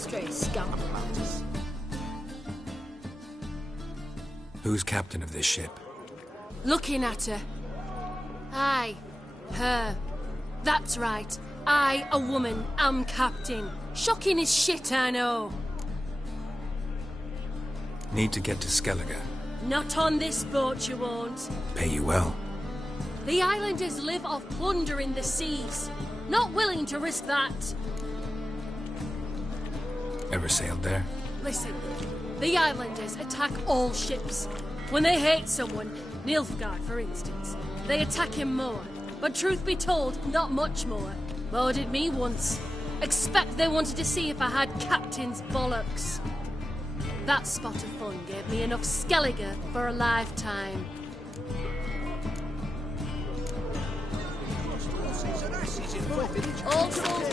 stray scumbags. Who's captain of this ship? Looking at her. Aye, her. That's right. I, a woman, am captain. Shocking as shit, I know. Need to get to Skelige. Not on this boat, you won't. Pay you well. The islanders live off plunder in the seas. Not willing to risk that. Ever sailed there? Listen, the islanders attack all ships. When they hate someone, Nilfgaard for instance, they attack him more. But truth be told, not much more. More did me once. Expect they wanted to see if I had captain's bollocks. That spot of fun gave me enough skelige for a lifetime. All souls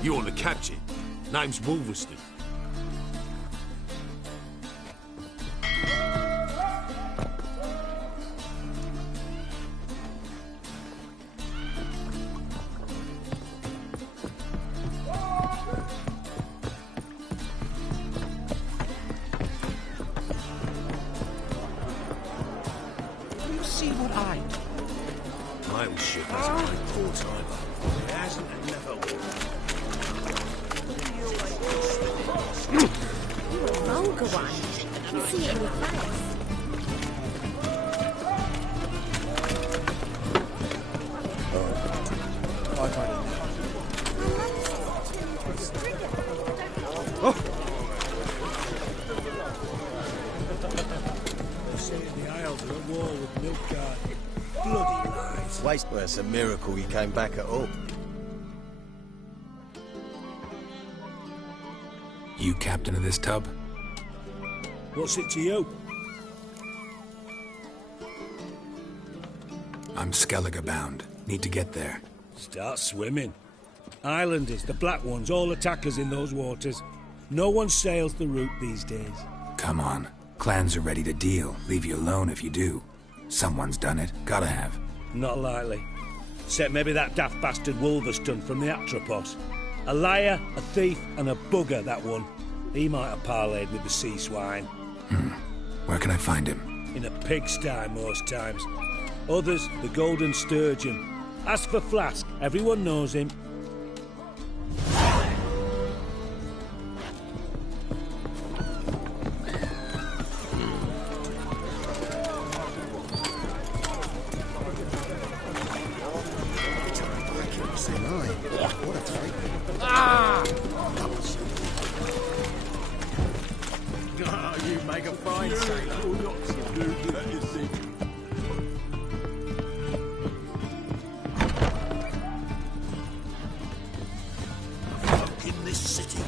You're the captain. Name's Wolverston. You see what I do? My old ship hasn't played port either. It hasn't and never will. You're a vulgar one. You see it in your face. They say the Isles are at war with Nilfgaard. Bloody lies. Well, it's a miracle he came back at all. You captain of this tub? What's it to you? I'm Skelige bound. Need to get there. Start swimming. Islanders, the black ones, all attackers in those waters. No one sails the route these days. Come on. Clans are ready to deal. Leave you alone if you do. Someone's done it. Gotta have. Not likely. Except maybe that daft bastard Wolverston from the Atropos. A liar, a thief, and a bugger, that one. He might have parlayed with the sea swine. Where can I find him? In a pigsty most times. Others, the Golden Sturgeon. Ask for Flask. Everyone knows him. You make a fine sailor. In this city,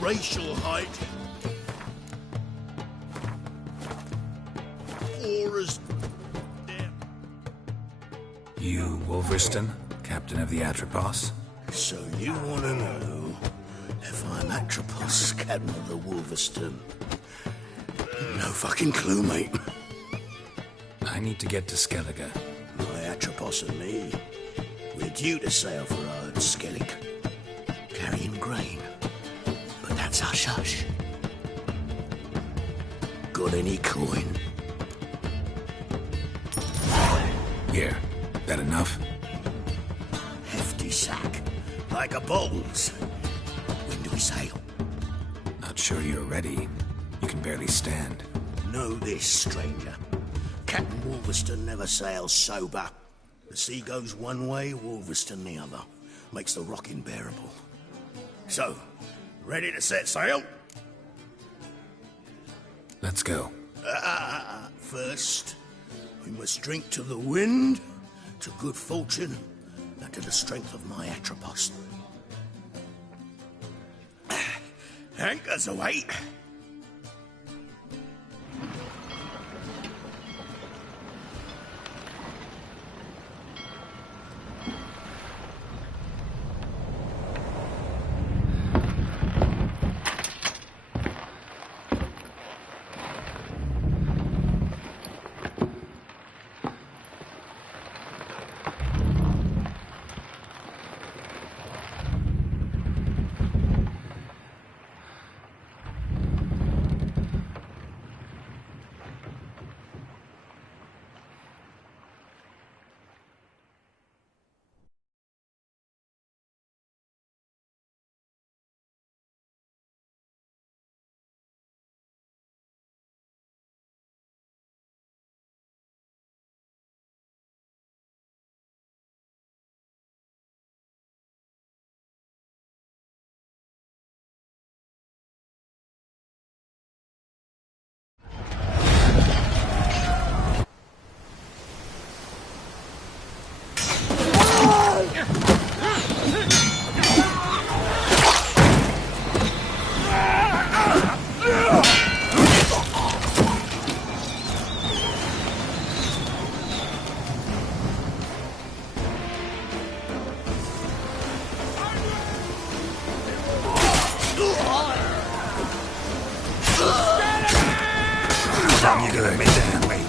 racial hate. War is dead. You, Wolverston, captain of the Atropos? So you want to know if I'm Atropos, captain of the Wolverston? No fucking clue, mate. I need to get to Skelige. My Atropos and me, we're due to sail for our Skellig, carrying grain. But that's hush-hush. Got any coin? Here. That enough? Hefty sack, like a bowls. When do we sail? Not sure you're ready. You can barely stand. Know this, stranger. Captain Wolverston never sails sober. The sea goes one way, Wolverston the other. Makes the rocking bearable. So, ready to set sail? Let's go. First, we must drink to the wind, to good fortune, and to the strength of my Atropos. Anchors away. Good, man. Wait.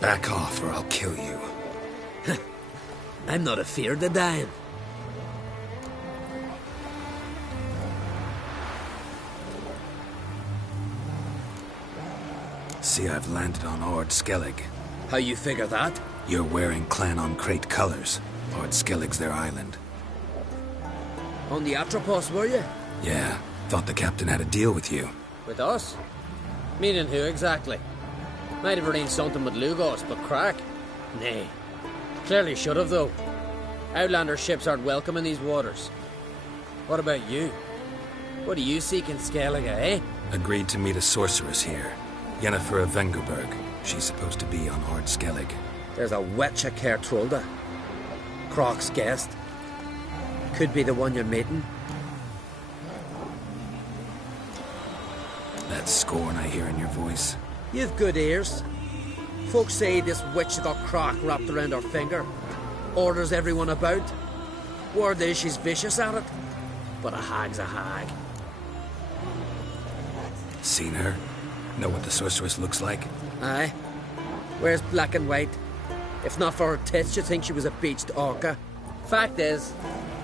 Back off or I'll kill you. I'm not afeard of dying. See, I've landed on Ord Skellig. How you figure that? You're wearing Clan on Crate colors. Ord Skellig's their island. On the Atropos, were you? Yeah, thought the captain had a deal with you. With us? Meaning who exactly? Might have arranged something with Lugos, but crack? Nay. Clearly should have, though. Outlander ships aren't welcome in these waters. What about you? What do you seek in Skelige, eh? Agreed to meet a sorceress here. Yennefer of Vengerberg. She's supposed to be on Ord Skellig. There's a witch at Kertrolda. Croc's guest. Could be the one you're meeting. That scorn I hear in your voice. You've good ears. Folks say this witch got Croc wrapped around her finger. Orders everyone about. Word is she's vicious at it. But a hag's a hag. Seen her? Know what the sorceress looks like? Aye. Wears black and white. If not for her tits, you'd think she was a beached orca. Fact is,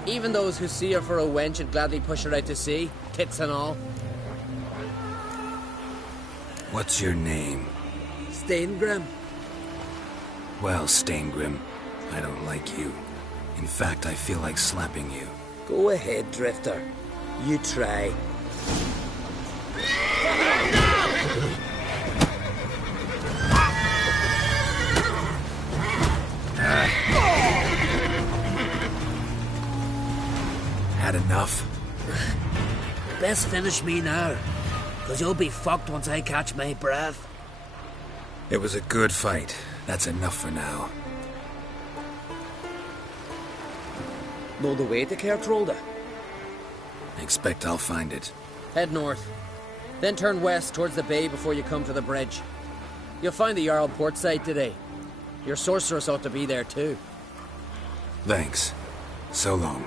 even those who see her for a wench would gladly push her out to sea, tits and all. What's your name? Steingrim. Well, Steingrim, I don't like you. In fact, I feel like slapping you. Go ahead, Drifter. You try. Had enough? Best finish me now, because you'll be fucked once I catch my breath. It was a good fight. That's enough for now. Know the way to Kertrolda? Expect I'll find it. Head north. Then turn west towards the bay before you come to the bridge. You'll find the Jarl port site today. Your sorceress ought to be there too. Thanks. So long.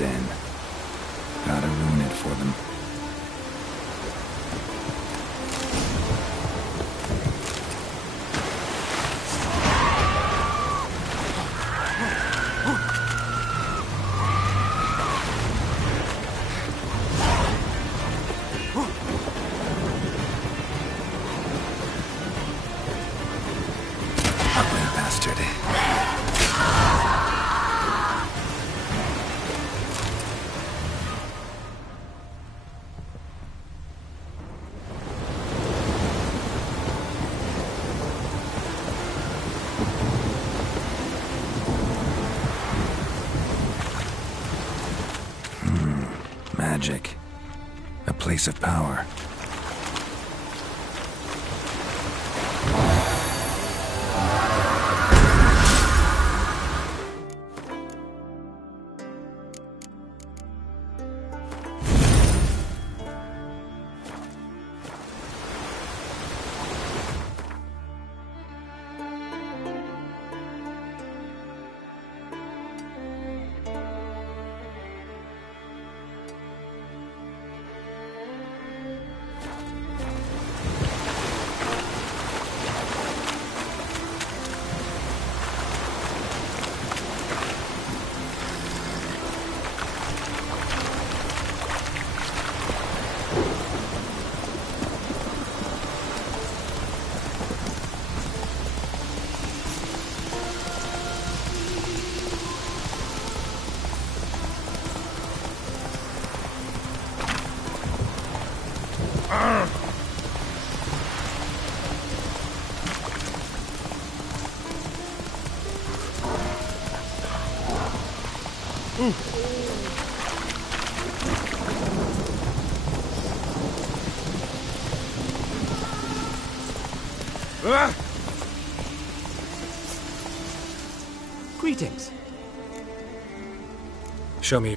den. Gotta ruin it for them. Ugly bastard. Magic. A place of power. Greetings. Show me.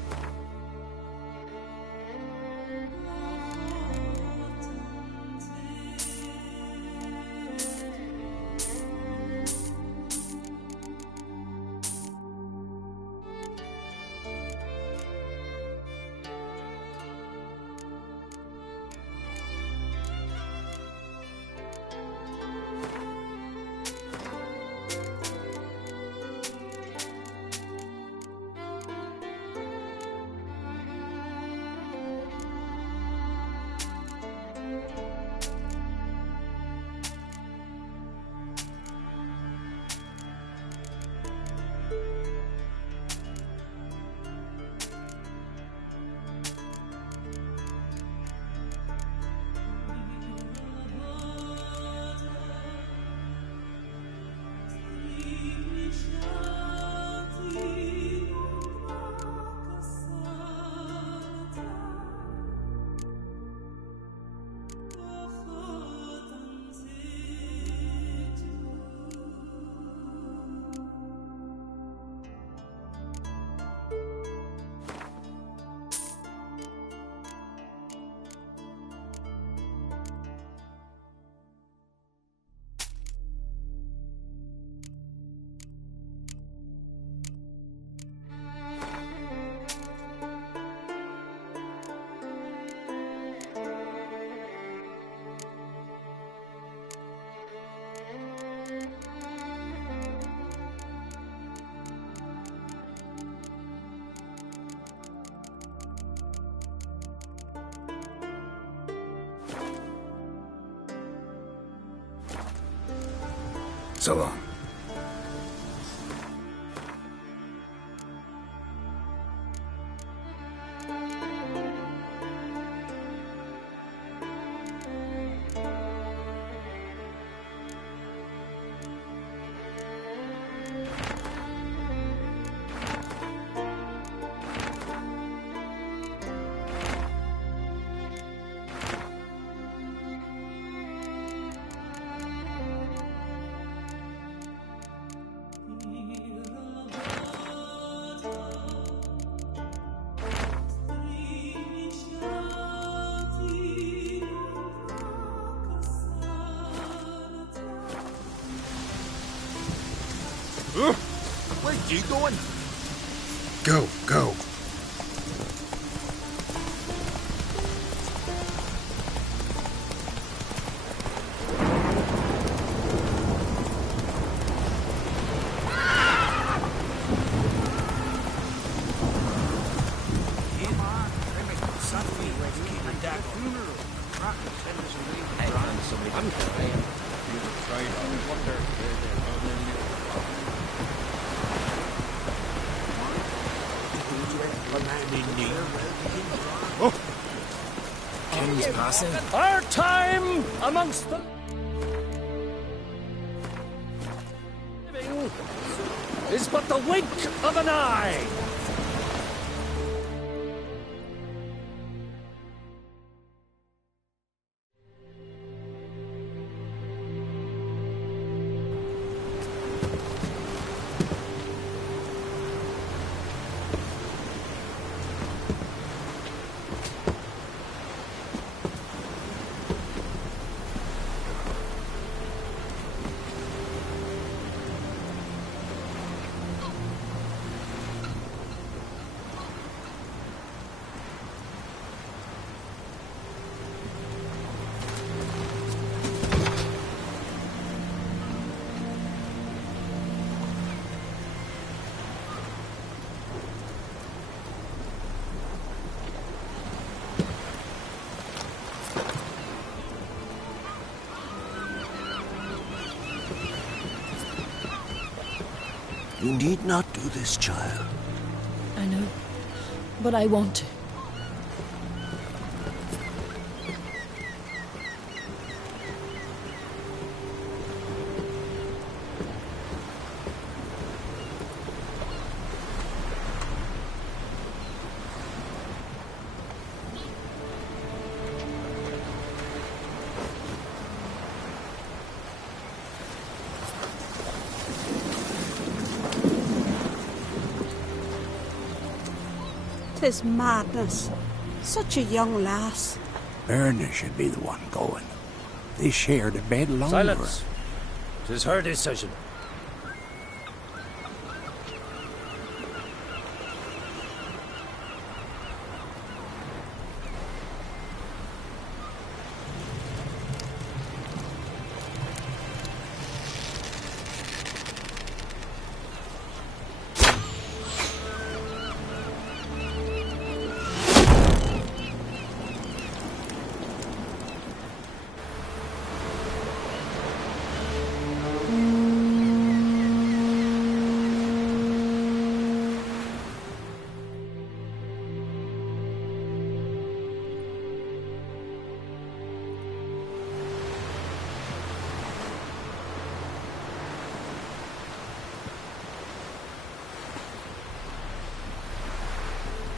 So long. Where you going? Go, go. King's passing. Our time amongst the living is but the wink of an eye. You need not do this, child. I know, but I want to. Tis madness. Such a young lass. Erna should be the one going. They shared a bed longer. Silence. 'Tis her decision.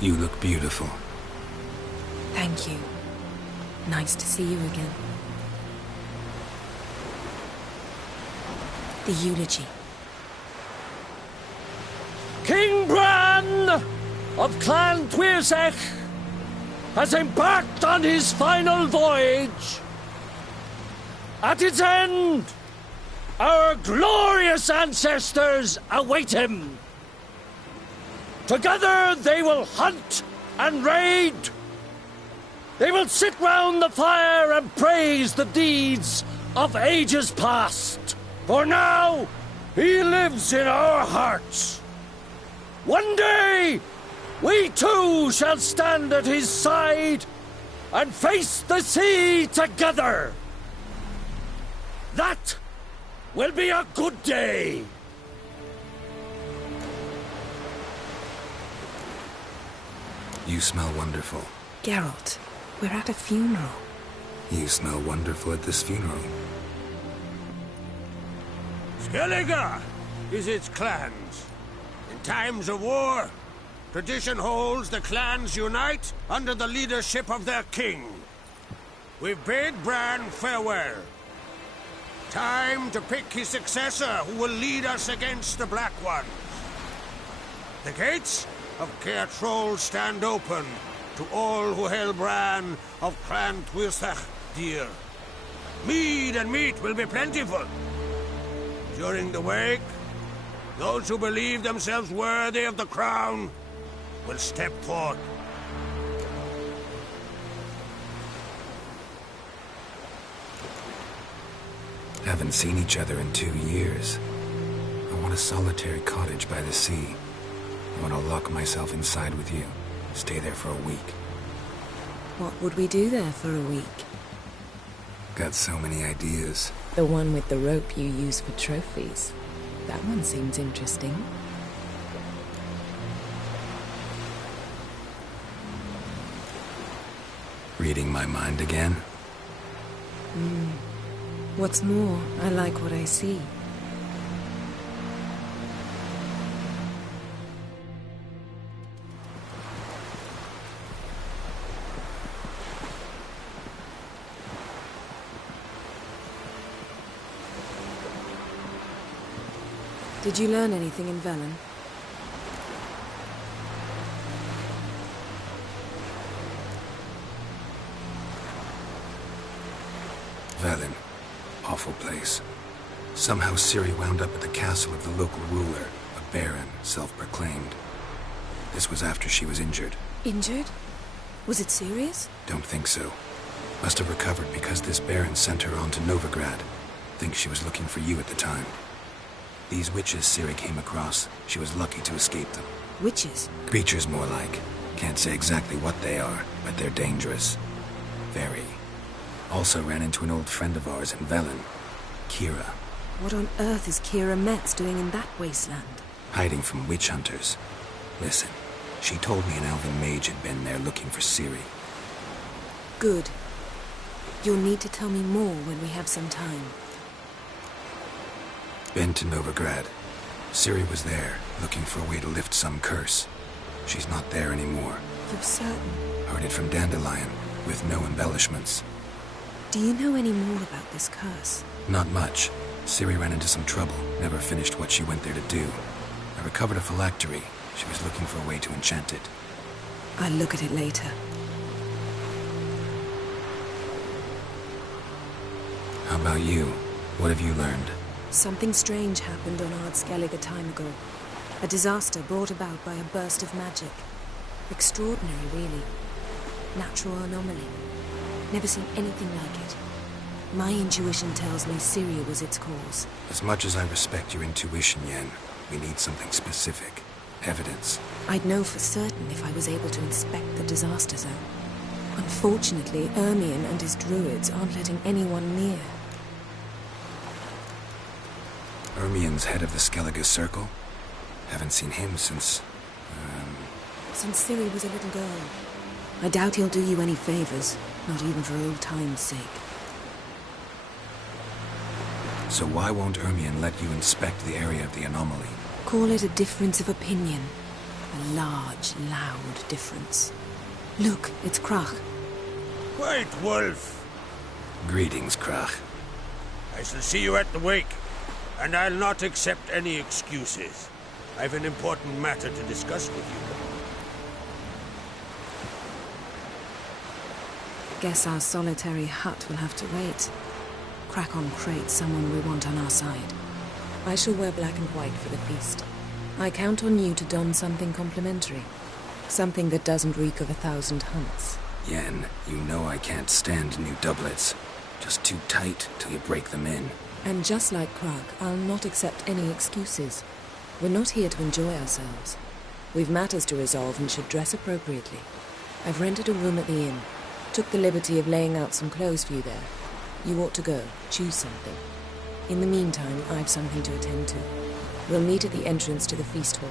You look beautiful. Thank you. Nice to see you again. The eulogy. King Bran of Clan Twirsech has embarked on his final voyage. At its end, our glorious ancestors await him. Together they will hunt and raid. They will sit round the fire and praise the deeds of ages past. For now, he lives in our hearts. One day, we too shall stand at his side and face the sea together. That will be a good day. You smell wonderful. Geralt, we're at a funeral. You smell wonderful at this funeral. Skelige is its clans. In times of war, tradition holds the clans unite under the leadership of their king. We've bid Bran farewell. Time to pick his successor who will lead us against the Black Ones. The gates of Caer Troll stand open to all who held Bran of Clan Twirsech dear. Mead and meat will be plentiful. During the wake, those who believe themselves worthy of the crown will step forth. Haven't seen each other in 2 years. I want a solitary cottage by the sea. I want to lock myself inside with you. Stay there for a week. What would we do there for a week? Got so many ideas. The one with the rope you use for trophies. That one seems interesting. Reading my mind again? What's more, I like what I see. Did you learn anything in Velen? Velen. Awful place. Somehow Ciri wound up at the castle of the local ruler, a baron, self-proclaimed. This was after she was injured. Injured? Was it serious? Don't think so. Must have recovered because this baron sent her on to Novigrad. Think she was looking for you at the time. These witches Ciri came across, she was lucky to escape them. Witches? Creatures more like. Can't say exactly what they are, but they're dangerous. Very. Also ran into an old friend of ours in Velen, Kira. What on earth is Kira Metz doing in that wasteland? Hiding from witch hunters. Listen, she told me an elven mage had been there looking for Ciri. Good. You'll need to tell me more when we have some time. Been to Novigrad. Ciri was there, looking for a way to lift some curse. She's not there anymore. You're certain? Heard it from Dandelion, with no embellishments. Do you know any more about this curse? Not much. Ciri ran into some trouble, never finished what she went there to do. I recovered a phylactery. She was looking for a way to enchant it. I'll look at it later. How about you? What have you learned? Something strange happened on Skelige a time ago. A disaster brought about by a burst of magic. Extraordinary, really. Natural anomaly. Never seen anything like it. My intuition tells me Syria was its cause. As much as I respect your intuition, Yen, we need something specific. Evidence. I'd know for certain if I was able to inspect the disaster zone. Unfortunately, Ermion and his druids aren't letting anyone near. Ermion's head of the Skelige Circle? Haven't seen him since... Since Ciri was a little girl. I doubt he'll do you any favors, not even for old time's sake. So why won't Ermion let you inspect the area of the anomaly? Call it a difference of opinion. A large, loud difference. Look, it's Krach. White Wolf! Greetings, Krach. I shall see you at the wake, and I'll not accept any excuses. I've an important matter to discuss with you. Guess our solitary hut will have to wait. Crack on crate someone we want on our side. I shall wear black and white for the feast. I count on you to don something complimentary. Something that doesn't reek of 1,000 hunts. Yen, you know I can't stand new doublets. Just too tight till you break them in. And just like Krag, I'll not accept any excuses. We're not here to enjoy ourselves. We've matters to resolve and should dress appropriately. I've rented a room at the inn. Took the liberty of laying out some clothes for you there. You ought to go. Choose something. In the meantime, I've something to attend to. We'll meet at the entrance to the feast hall.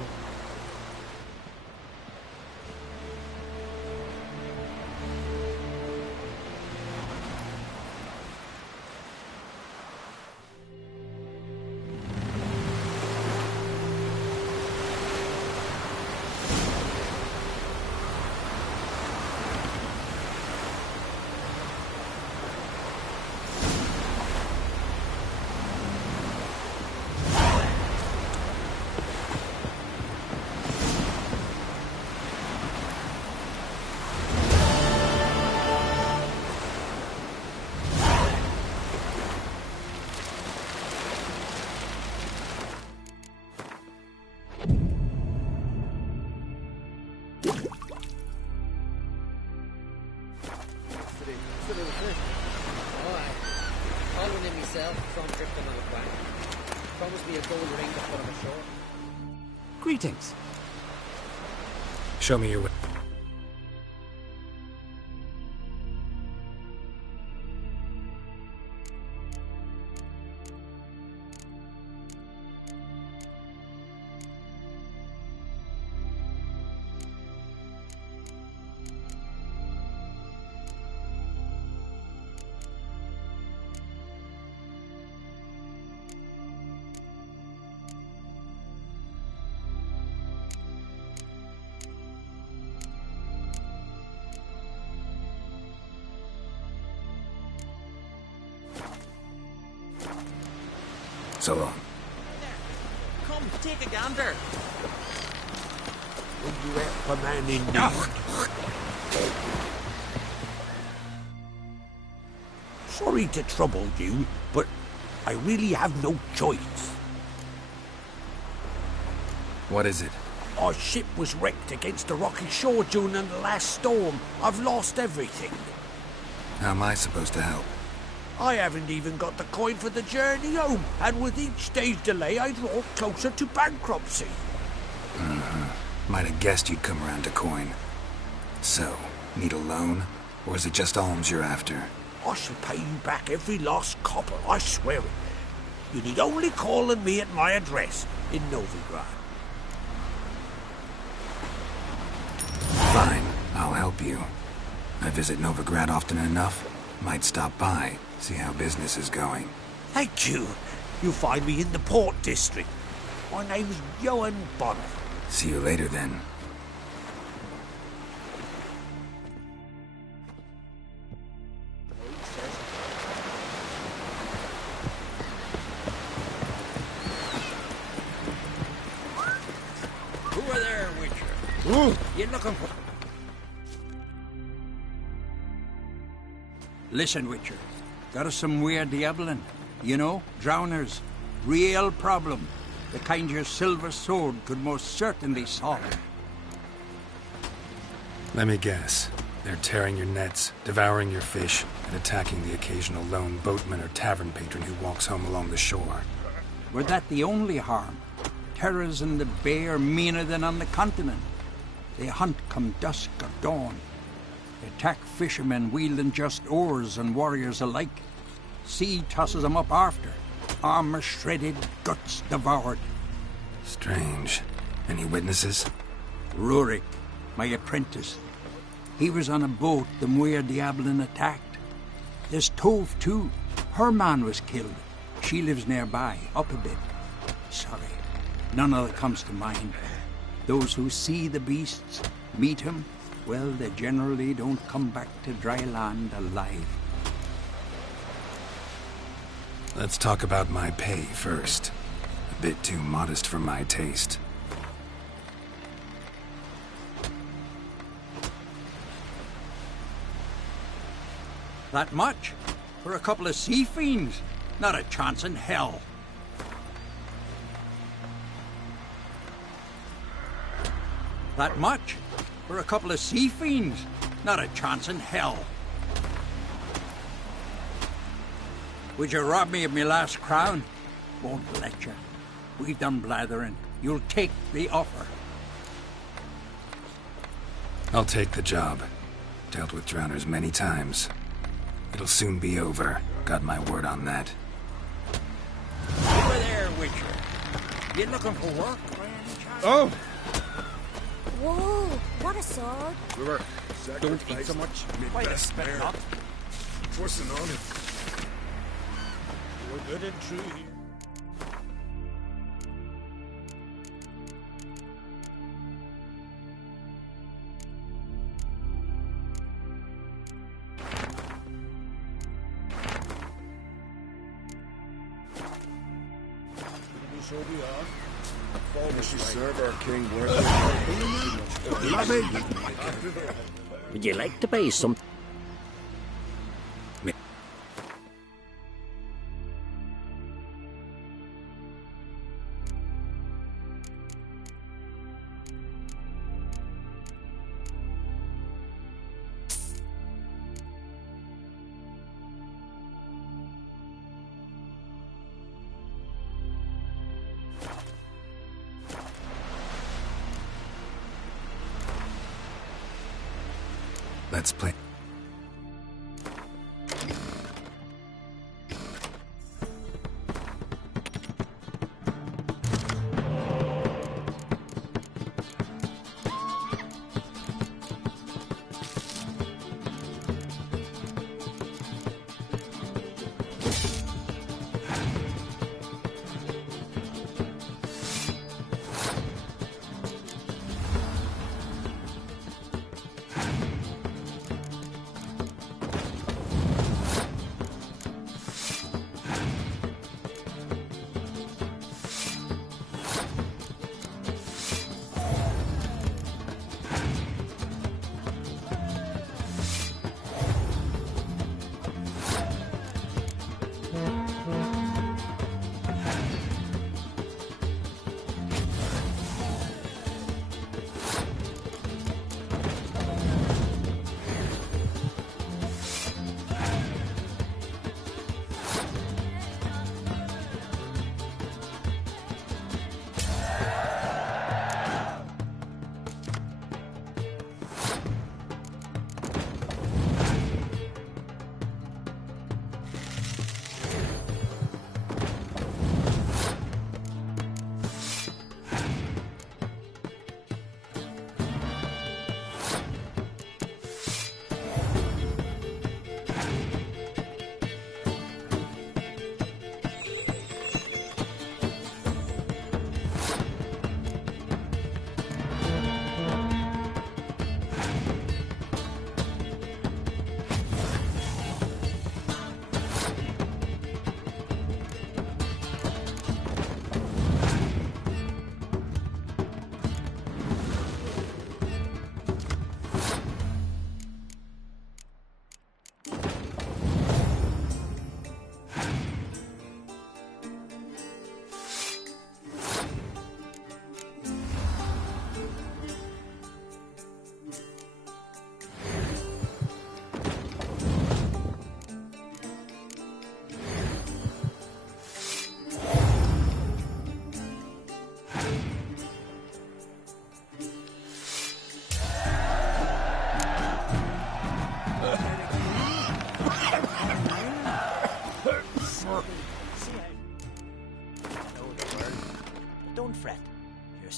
Greetings. Show me your way. So long. Come, take a gander. Will you help a man in need? Sorry to trouble you, but I really have no choice. What is it? Our ship was wrecked against a rocky shore during the last storm. I've lost everything. How am I supposed to help? I haven't even got the coin for the journey home, and with each day's delay, I draw closer to bankruptcy. Might have guessed you'd come around to Goin. So, need a loan? Or is it just alms you're after? I shall pay you back every last copper, I swear it. You need only call on me at my address in Novigrad. Fine, I'll help you. I visit Novigrad often enough. Might stop by, see how business is going. Thank you. You'll find me in the Port District. My name's Johan Bonnet. See you later then. Who are there, Witcher? You looking for... Listen, Witcher. Got us some weird diabling. You know, drowners. Real problem. The kind your silver sword could most certainly solve. Let me guess. They're tearing your nets, devouring your fish, and attacking the occasional lone boatman or tavern patron who walks home along the shore. Were that the only harm? Terrors in the bay are meaner than on the continent. They hunt come dusk or dawn. They attack fishermen wielding just oars and warriors alike. Sea tosses them up after. Armor shredded, guts devoured. Strange. Any witnesses? Rurik, my apprentice. He was on a boat the Muir Diablin attacked. There's Tove, too. Her man was killed. She lives nearby, up a bit. Sorry, none of that comes to mind. Those who see the beasts, meet him, well, they generally don't come back to dry land alive. Let's talk about my pay first. A bit too modest for my taste. That much? For a couple of sea fiends? Not a chance in hell. That much? For a couple of sea fiends? Not a chance in hell. Would you rob me of my last crown? Won't let you. We've done blathering. You'll take the offer. I'll take the job. Dealt with drowners many times. It'll soon be over. Got my word on that. Over there, Witcher. You looking for work by any chance? Oh! Whoa, what a sword. River, don't eat so much. Wait a spit up. Forcing on it. We're good and true here. So we are. We should serve our king Would you like to buy some? Let's play.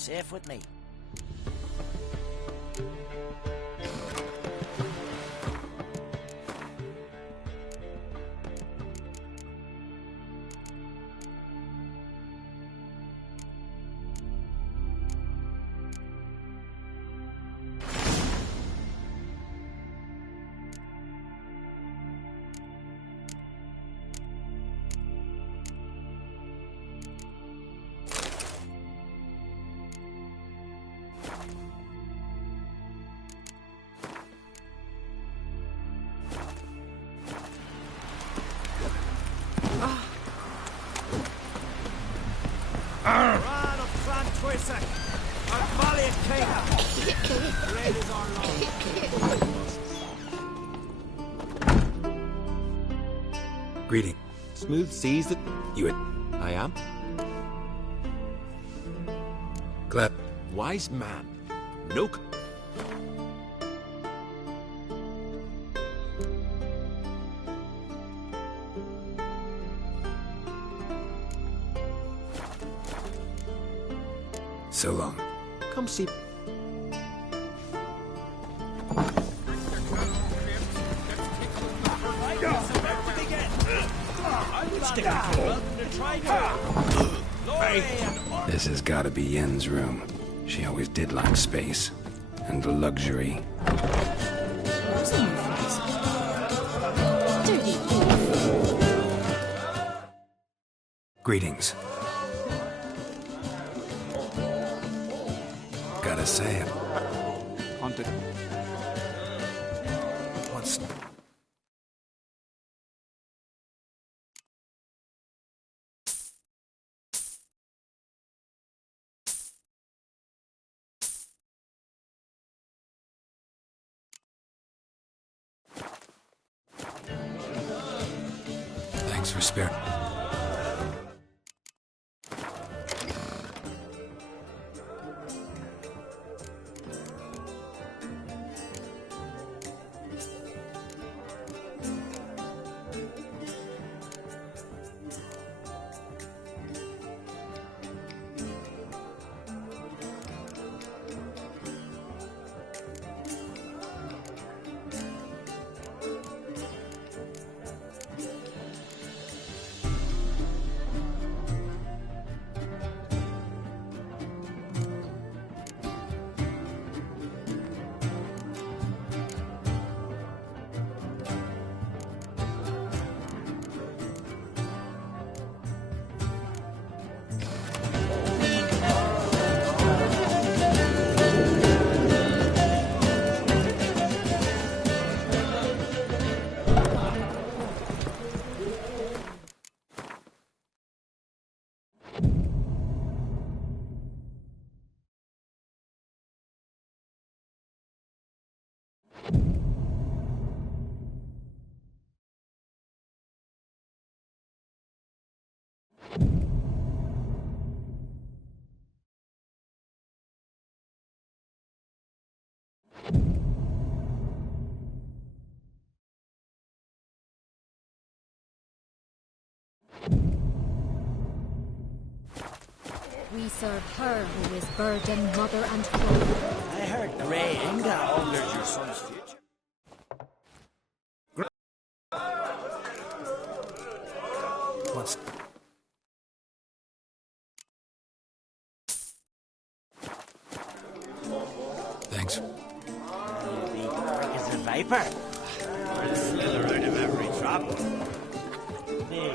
safe with me. Greeting. Smooth seas that You I am. Glad. Wise man. No. So long. Come see. This has got to be Yen's room. She always did like space and luxury. Greetings. Gotta say it. Haunted. What's... Thanks for sparing. We serve her who is burden, mother, and father. I heard Grey Inga honored your son's future. What's... Thanks. You'll be quick as a viper. Or slither out of every trap. Hey.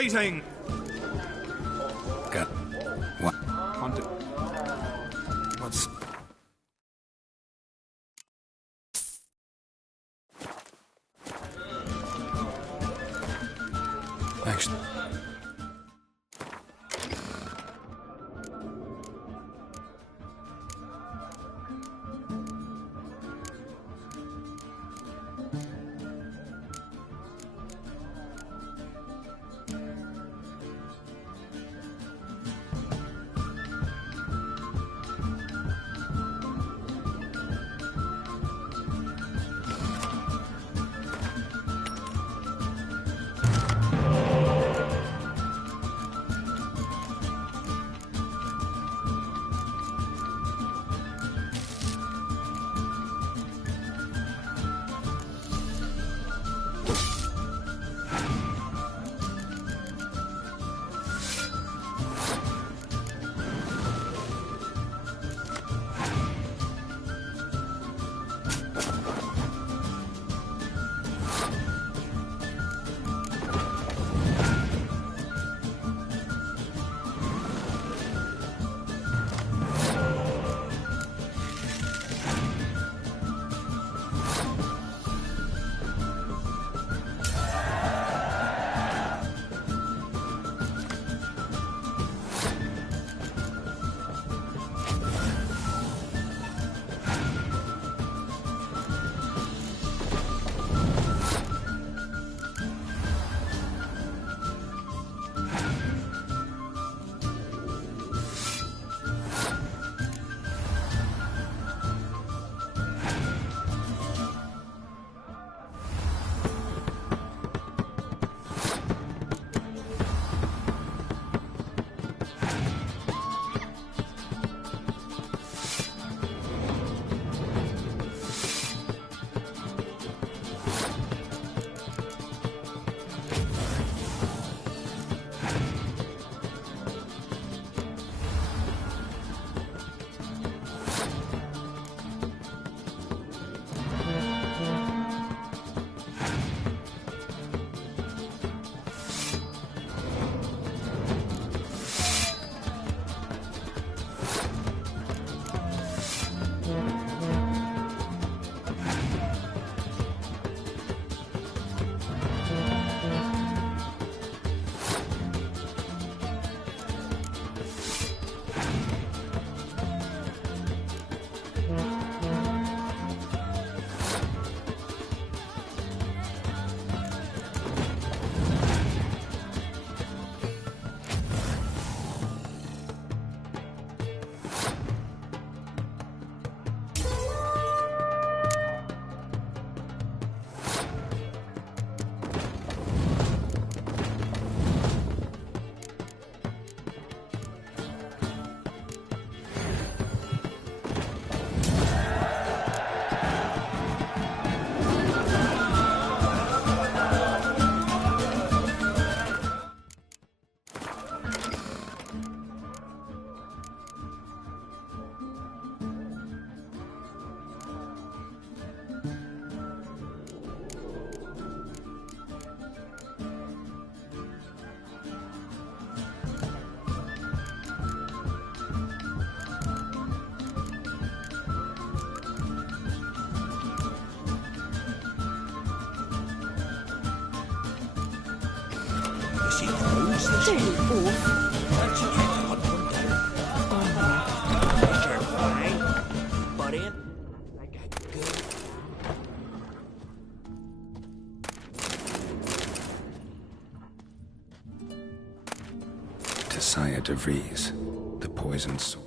greeting. Got what? Hunted. What's... Actually... Saya DeVries, the poisoned sword.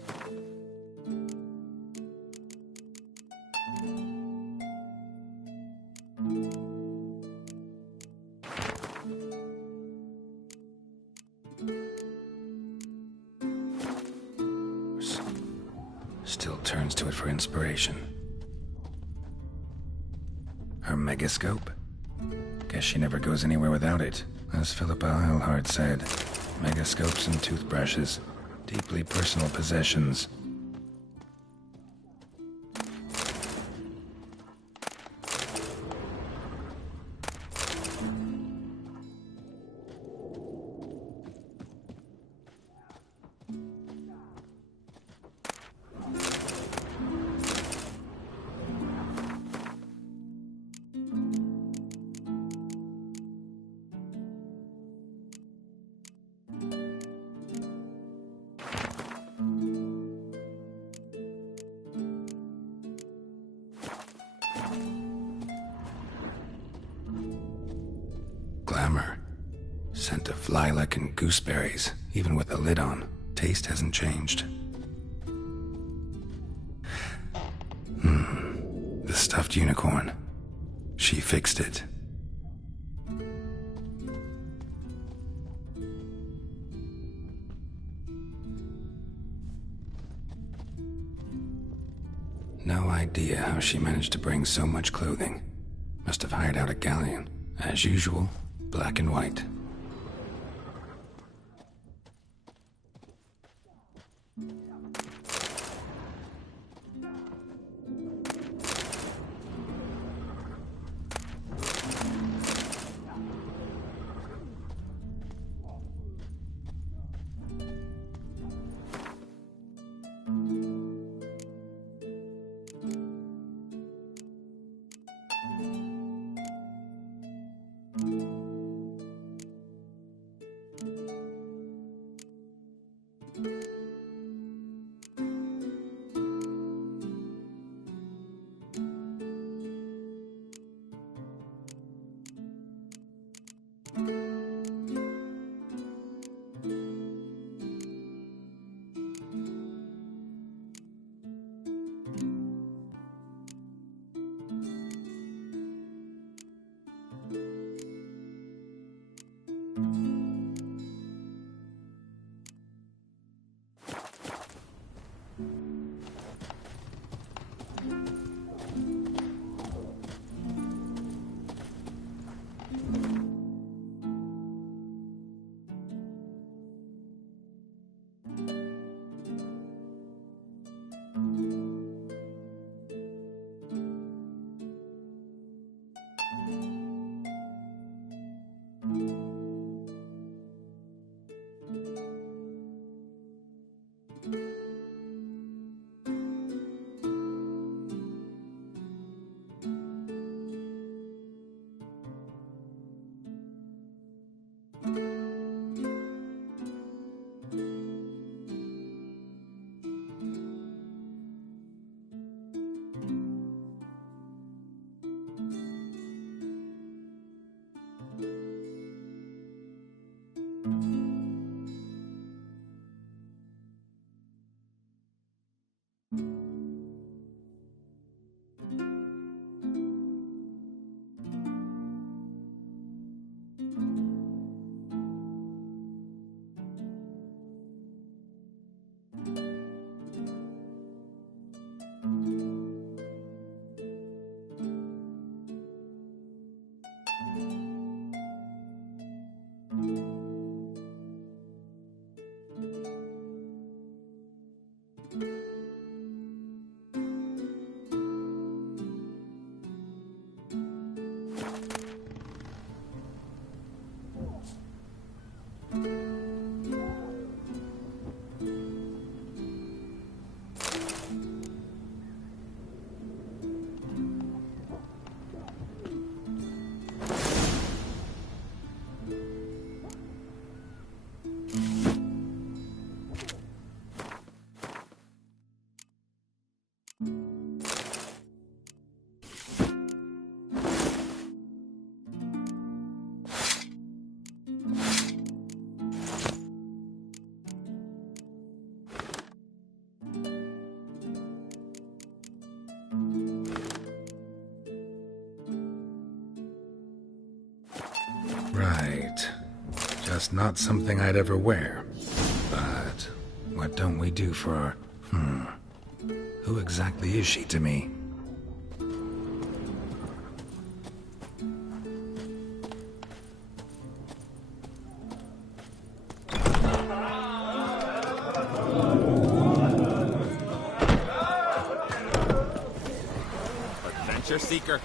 Still turns to it for inspiration. Her megascope? Guess she never goes anywhere without it. As Philippa Eilhart said, megascopes and toothbrushes, deeply personal possessions. Scent of lilac and gooseberries, even with the lid on. Taste hasn't changed. The stuffed unicorn. She fixed it. No idea how she managed to bring so much clothing. Must have hired out a galleon. As usual, black and white. Right. Just not something I'd ever wear. But what don't we do for our... Who exactly is she to me? Adventure seeker.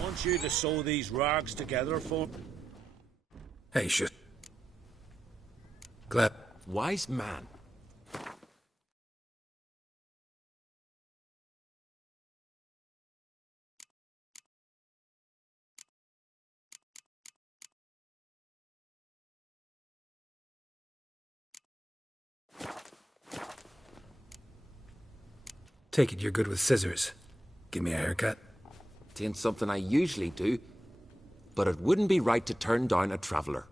Want you to sew these rags together for... Hey, shit. Glad... Wise man. Take it you're good with scissors. Give me a haircut. It ain't something I usually do, but it wouldn't be right to turn down a traveller.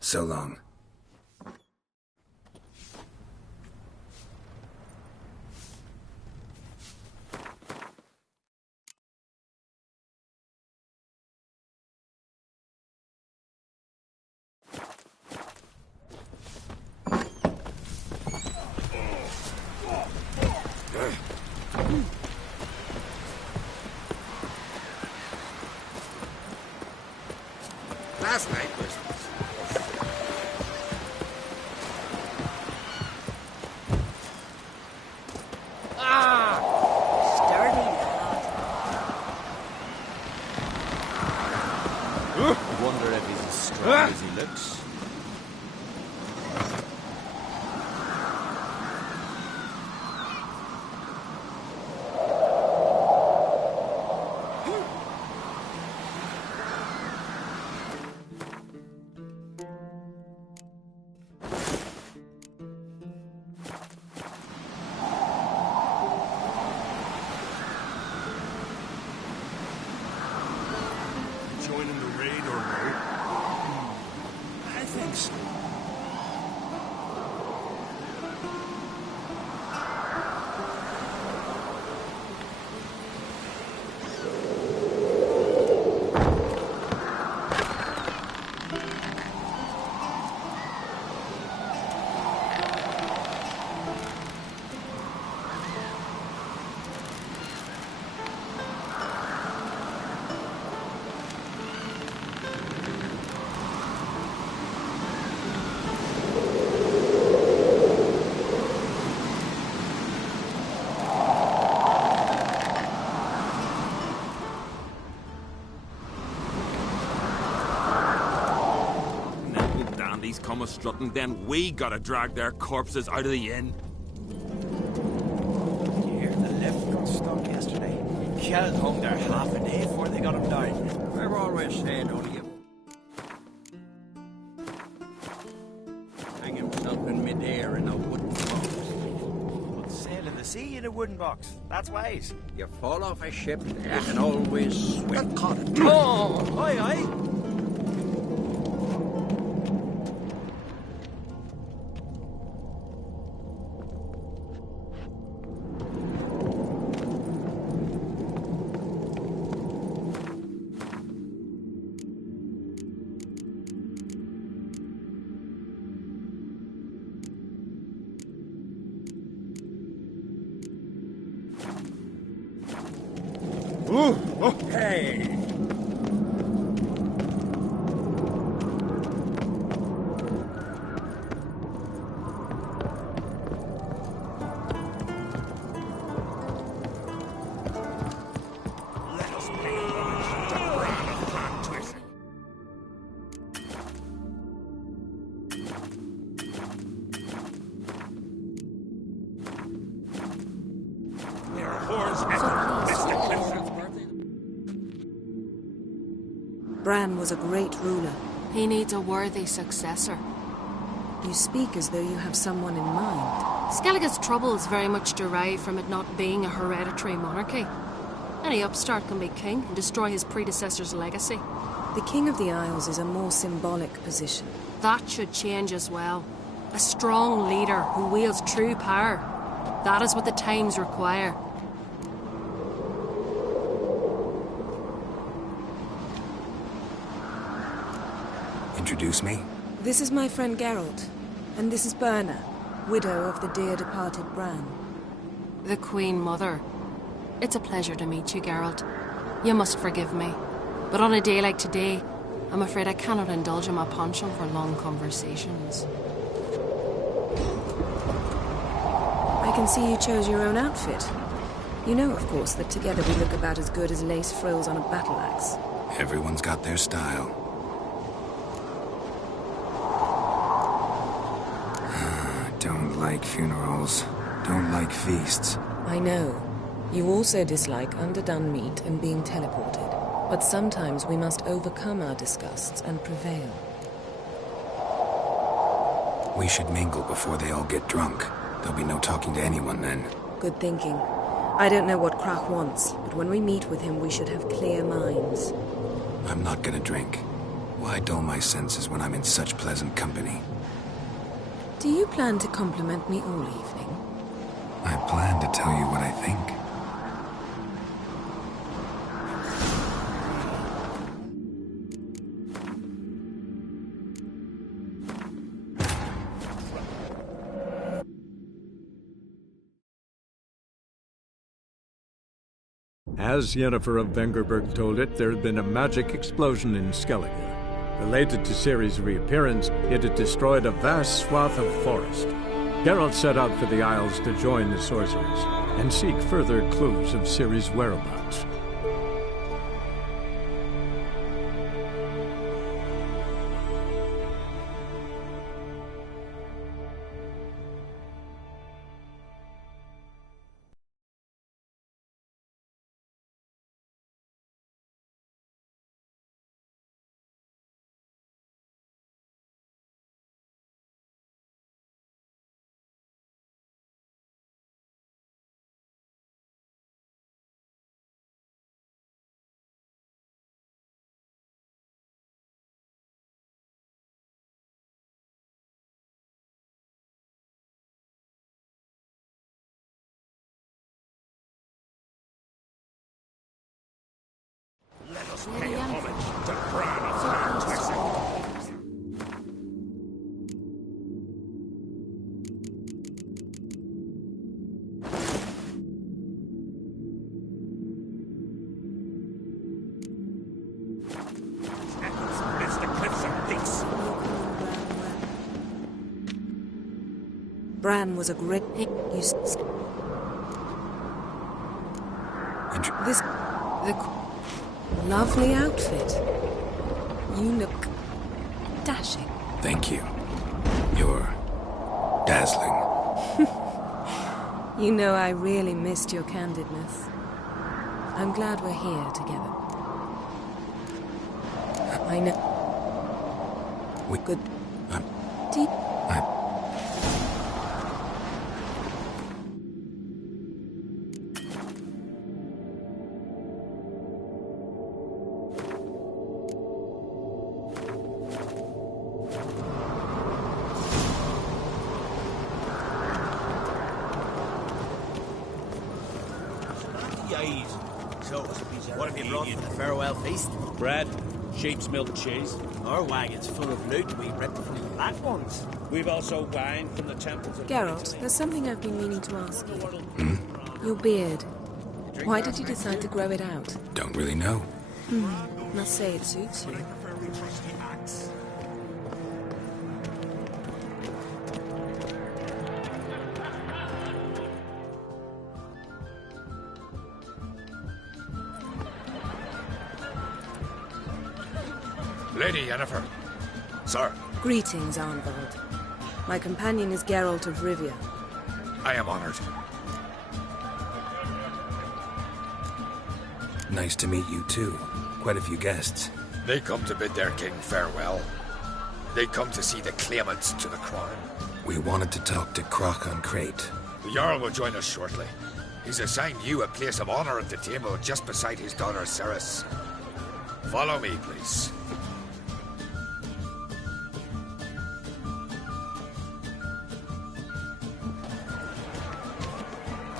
So long. Last night was... Wonder if he's as strong as he looks. Joining the raid or no? I think so. Dandies come a-strutting, then we gotta drag their corpses out of the inn. You hear the lift got stuck yesterday? Kjeld hung there half a day before they got him down. I've always said only you hang himself in midair in a wooden box. But sail in the sea in a wooden box. That's wise. You fall off a ship, you can always swim. Oh! Aye, aye. Hey! Let us pay homage to Bran of Clantwith. There are horns ever, Mr. Clifford. Bran was a great ruler. He needs a worthy successor. You speak as though you have someone in mind. Skellige's troubles very much derive from it not being a hereditary monarchy. Any upstart can be king and destroy his predecessor's legacy. The King of the Isles is a more symbolic position. That should change as well. A strong leader who wields true power. That is what the times require. introduce me? This is my friend Geralt, and this is Berna, widow of the dear departed Bran. The Queen Mother. It's a pleasure to meet you, Geralt. You must forgive me, but on a day like today, I'm afraid I cannot indulge in my penchant for long conversations. I can see you chose your own outfit. You know, of course, that together we look about as good as lace frills on a battle axe. Everyone's got their style. Don't like funerals. Don't like feasts. I know. You also dislike underdone meat and being teleported. But sometimes we must overcome our disgusts and prevail. We should mingle before they all get drunk. There'll be no talking to anyone then. Good thinking. I don't know what Krach wants, but when we meet with him, we should have clear minds. I'm not gonna drink. Why dull my senses when I'm in such pleasant company? Do you plan to compliment me all evening? I plan to tell you what I think. As Yennefer of Vengerberg told it, there had been a magic explosion in Skelige. Related to Ciri's reappearance, it had destroyed a vast swath of forest. Geralt set out for the Isles to join the sorcerers and seek further clues of Ciri's whereabouts. Let us pay homage to Bran of Fantastic. It's the cliffs of Peace. Bran was a great... This... Lovely outfit. You look... dashing. Thank you. You're... dazzling. You know, I really missed your candidness. I'm glad we're here together. I know... We could... Deep... What have you brought for the farewell feast? Bread, sheep's milk cheese. Our wagon's full of loot we ripped from the black ones. We've also wine from the temples of... Geralt, there's something I've been meaning to ask you. Your beard. Why did you decide to grow it out? Don't really know. Must say it suits you. Lady Yennefer. Sir. Greetings, Arnvald. My companion is Geralt of Rivia. I am honored. Nice to meet you, too. Quite a few guests. They come to bid their king farewell. They come to see the claimants to the crown. We wanted to talk to Krach on Crate. The Jarl will join us shortly. He's assigned you a place of honor at the table just beside his daughter Ceres. Follow me, please.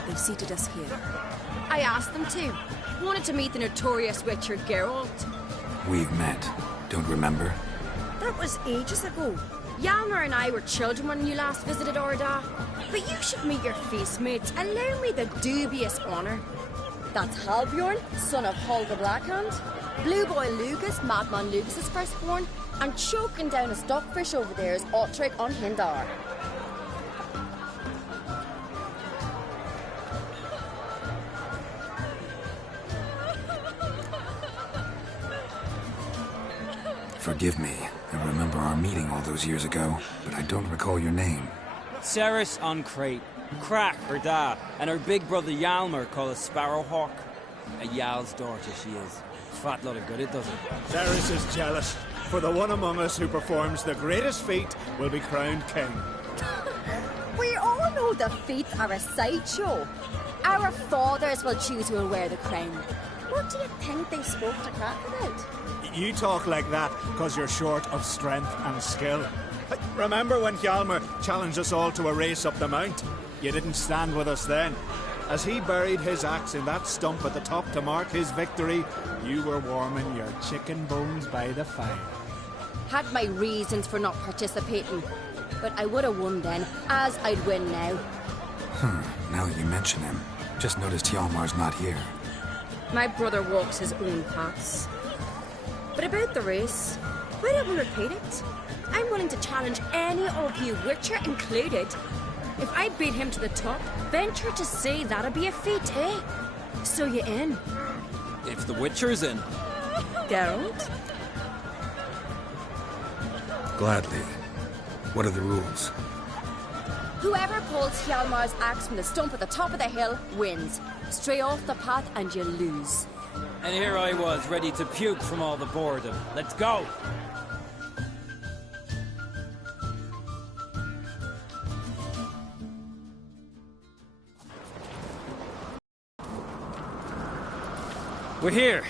They've seated us here. I asked them to. Wanted to meet the notorious Witcher Geralt. We've met. Don't remember? That It was ages ago. Hjalmar and I were children when you last visited Orda. But you should meet your face mates. Allow me the dubious honour. That's Halbjorn, son of Hull the Blackhand. Blue Boy Lucas, Madman Lucas's firstborn. And choking down a stockfish over there is Ottrick on Hindar. Forgive me. I remember our meeting all those years ago, but I don't recall your name. Ceres on Crate. Crack, her dad, and her big brother Hjalmar called a Sparrowhawk. A Jarl's daughter she is. Fat lot of good it does her. Ceres is jealous, for the one among us who performs the greatest feat will be crowned king. We all know the feats are a sideshow. Our fathers will choose who will wear the crown. What do you think they spoke to Crack about? You talk like that because you're short of strength and skill. Remember when Hjalmar challenged us all to a race up the mount? You didn't stand with us then. As he buried his axe in that stump at the top to mark his victory, you were warming your chicken bones by the fire. Had my reasons for not participating, but I would have won then, as I'd win now. Now that you mention him, just noticed Hjalmar's not here. My brother walks his own paths. But about the race, why don't we repeat it? I'm willing to challenge any of you, Witcher included. If I beat him to the top, venture to say that'd be a feat, eh? So you in? If the Witcher's in. Geralt? Gladly. What are the rules? Whoever pulls Hjalmar's axe from the stump at the top of the hill wins. Stray off the path and you lose. And here I was, ready to puke from all the boredom. Let's go! We're here.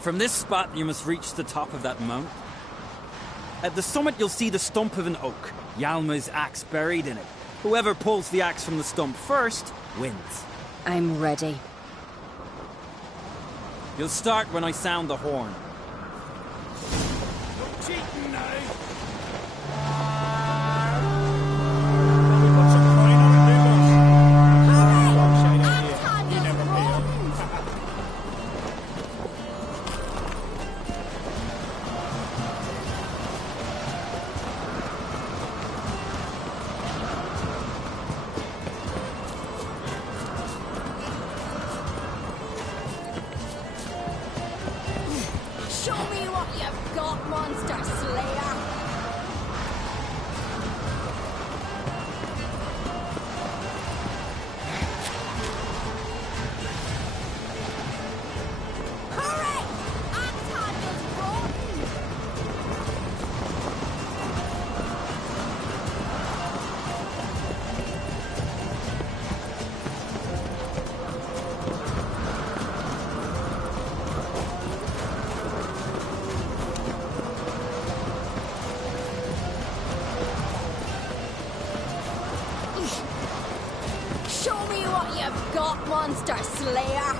From this spot, you must reach the top of that mount. At the summit, you'll see the stump of an oak. Hjalmar's axe buried in it. Whoever pulls the axe from the stump first, wins. I'm ready. You'll start when I sound the horn. No cheating now! Show me what you've got, monster slayer! Hurry! Axe handle's broken! Show me what you've got, monster slayer!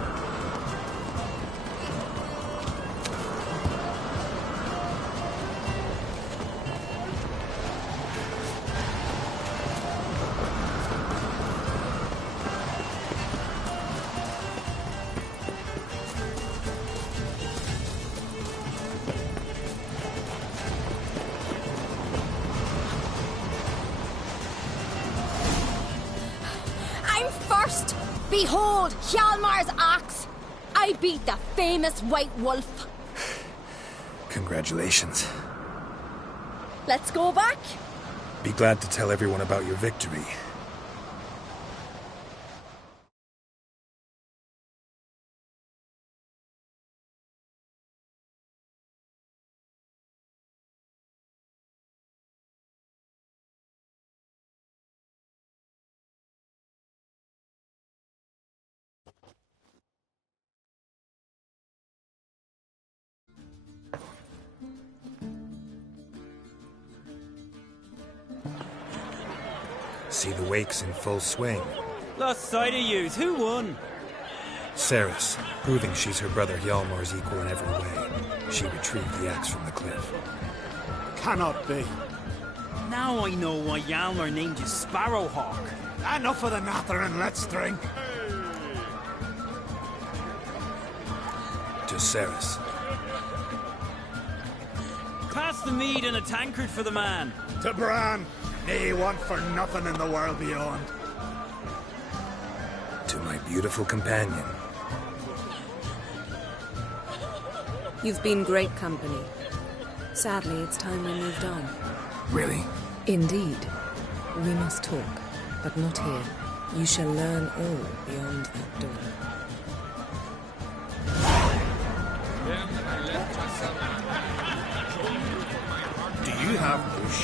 I'm first! Behold, Hjalmar's axe! I beat the famous White Wolf! Congratulations. Let's go back! Be glad to tell everyone about your victory. See the wakes in full swing. Lost sight of yous. Who won? Ceres, proving she's her brother Hjalmar's equal in every way. She retrieved the axe from the cliff. cannot be. Now I know why Hjalmar named you Sparrowhawk. Enough of the natter and let's drink. To Ceres. Pass the mead and a tankard for the man. To Bran. Nae want for nothing in the world beyond. To my beautiful companion. You've been great company. Sadly, it's time we moved on. Really? Indeed. We must talk, but not here. You shall learn all beyond that door. Do you have bush?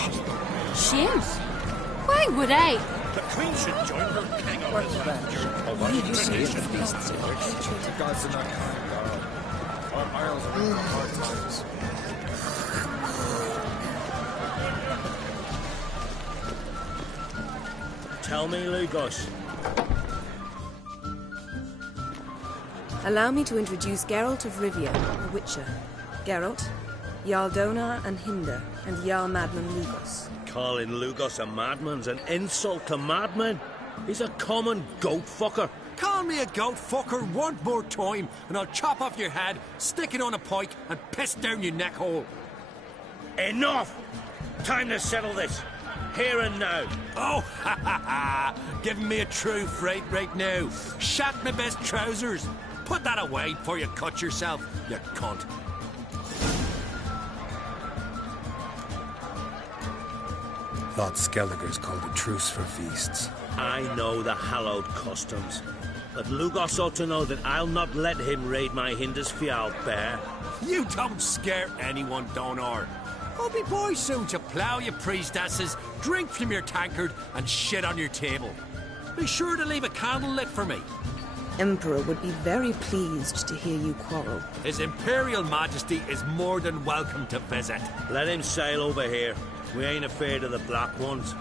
Shims? Why would I? The Queen should join her king on his venture. You see the beasts in The gods are not kind, Garl. Our isles are in hard times. Tell me, Lugos. Allow me to introduce Geralt of Rivia, a witcher. Geralt, Jarl Donar and Hinder, and Jarl Madman Lugos. Calling Lugos a madman's an insult to madmen. He's a common goat fucker. Call me a goat fucker one more time, and I'll chop off your head, stick it on a pike, and piss down your neck hole. Enough! Time to settle this. Here and now. Oh, ha ha ha! Giving me a true fright right now. Shat my best trousers. Put that away before you cut yourself, you cunt. Thought Skeligers called a truce for feasts. I know the hallowed customs. But Lugos ought to know that I'll not let him raid my Hinder's Fjall bear. You don't scare anyone, Donar. I'll be boys soon to plough your priestesses, drink from your tankard, and shit on your table. Be sure to leave a candle lit for me. Emperor would be very pleased to hear you quarrel. His Imperial Majesty is more than welcome to visit. Let him sail over here. We ain't afraid of the Black Ones.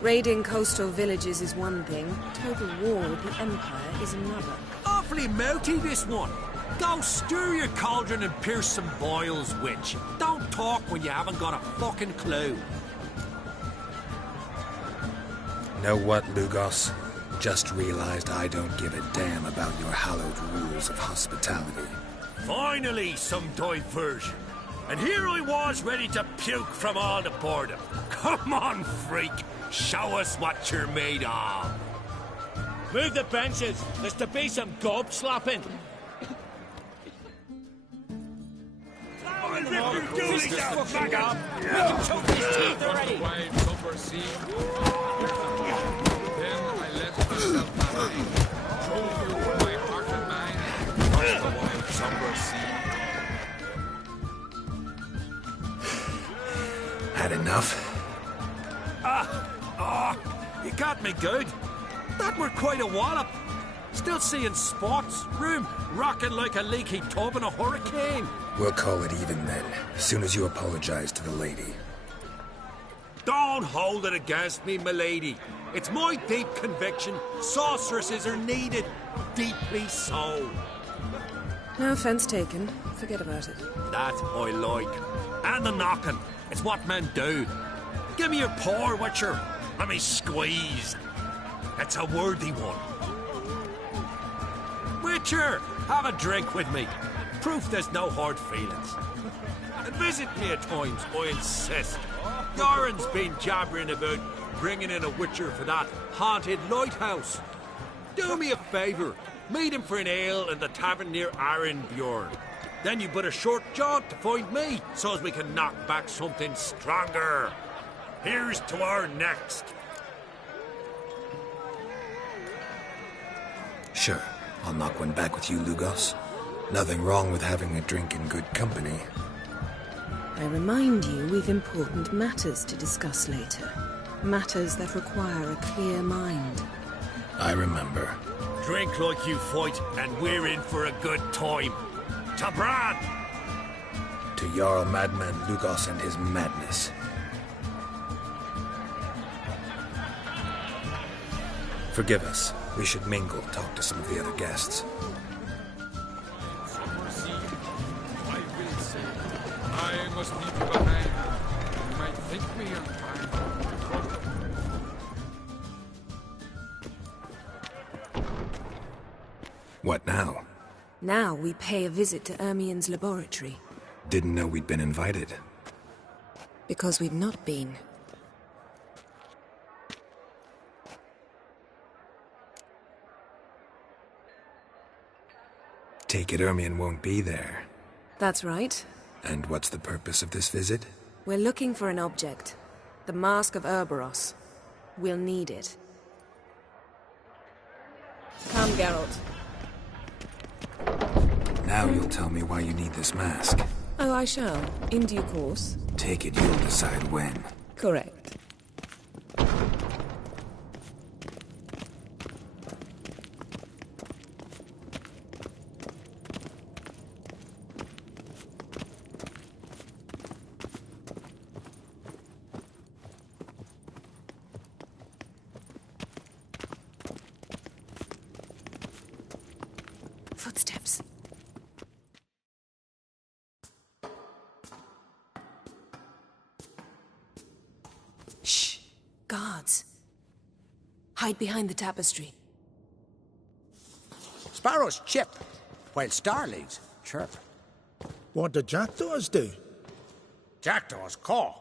Raiding coastal villages is one thing. Total war with the Empire is another. Awfully mouty, this one. Go stir your cauldron and pierce some boils, witch. Don't talk when you haven't got a fucking clue. Know what, Lugos? Just realized I don't give a damn about your hallowed rules of hospitality. Finally, some diversion. And here I was ready to puke from all the boredom. Come on, freak. Show us what you're made of. Move the benches. There's to be some gob slapping. I'll rip your doolies out, faggot! Make him choke his teeth already! Then I left myself behind. Drove you from my heart and mind. Across the wide somber sea. Had enough? You got me good. That were quite a wallop. Still seeing spots, room rocking like a leaky tub in a hurricane. We'll call it even then, as soon as you apologize to the lady. Don't hold it against me, milady. It's my deep conviction sorceresses are needed. Deeply so. No offense taken. Forget about it. That I like. And the knocking. It's what men do. Give me your paw, Witcher. Let me squeeze. It's a worthy one. Witcher, have a drink with me. Proof there's no hard feelings. And visit me at times, I insist. Doran's been jabbering about bringing in a Witcher for that haunted lighthouse. Do me a favour. Meet him for an ale in the tavern near Arenbjorn. Then you but a short jaunt to find me, so as we can knock back something stronger. Here's to our next. Sure, I'll knock one back with you, Lugos. Nothing wrong with having a drink in good company. I remind you we've important matters to discuss later. Matters that require a clear mind. I remember. Drink like you fight, and we're in for a good time. To Bran! To Jarl Madman Lugos and his madness. Forgive us. We should mingle, talk to some of the other guests. I must leave you behind. My What now? Now we pay a visit to Ermien's laboratory. Didn't know we'd been invited. Because we've not been. Take it Ermien won't be there. That's right. And what's the purpose of this visit? We're looking for an object. The Mask of Ouroboros. We'll need it. Come, Geralt. Now you'll tell me why you need this mask. Oh, I shall. In due course. Take it you'll decide when. Correct. Footsteps. Shh. Guards. Hide behind the tapestry. Sparrows chip, while starlings chirp. What do jackdaws do? Jackdaws caw.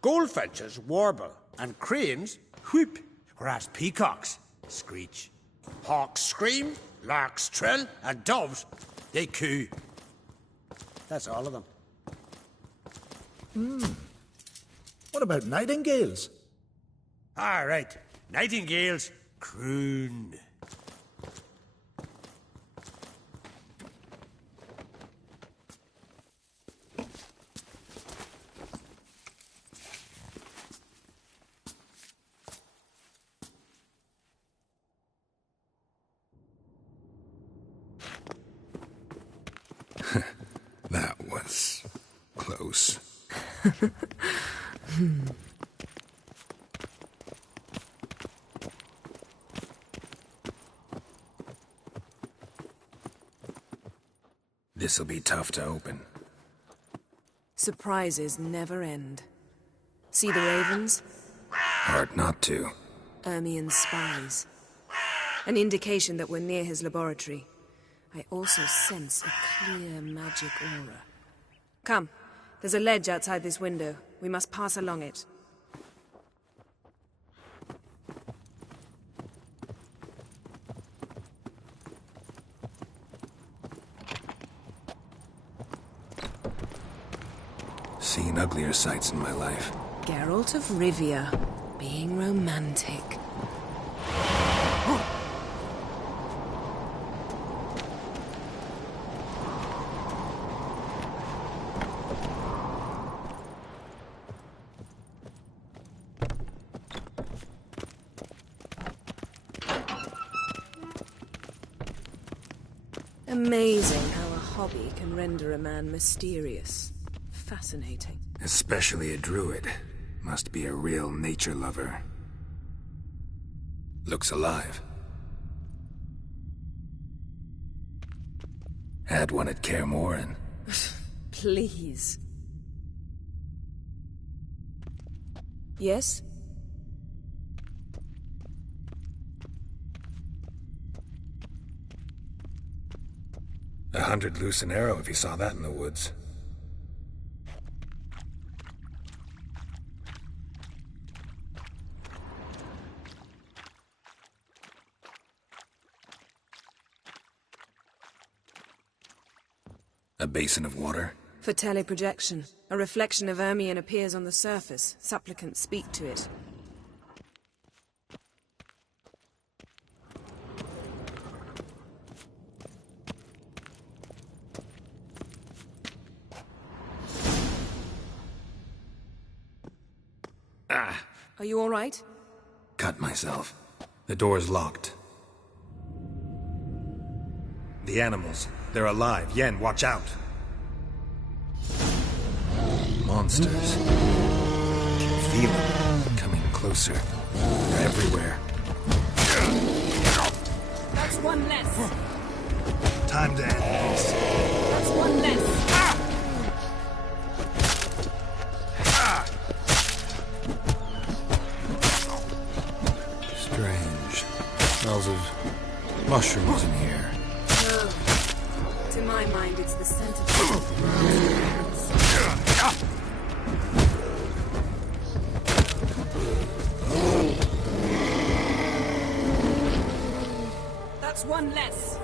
Goldfinches warble, and cranes whoop, whereas peacocks screech. Hawks scream, larks trill, and doves, they coo. That's all of them. What about nightingales? All right, nightingales croon. That was close. This'll be tough to open. Surprises never end. See the ravens? Hard not to. Ermien's spies. An indication that we're near his laboratory. I also sense a clear magic aura. Come, there's a ledge outside this window. We must pass along it. Seen uglier sights in my life. Geralt of Rivia, being romantic. Amazing how a hobby can render a man mysterious. Fascinating. Especially a druid. Must be a real nature lover. Looks alive. Had one at Kaer Morhen. Please. Yes? $100 loose an arrow if you saw that in the woods. A basin of water? For teleprojection. A reflection of Ermien appears on the surface. Supplicants speak to it. Ah! Are you all right? Cut myself. The door's locked. The animals. They're alive. Yen, watch out. Monsters. Can feel them. Coming closer. They're everywhere. That's one less. Time to end this. That's one less. Mushrooms in here. No. To my mind, it's the scent of That's one less.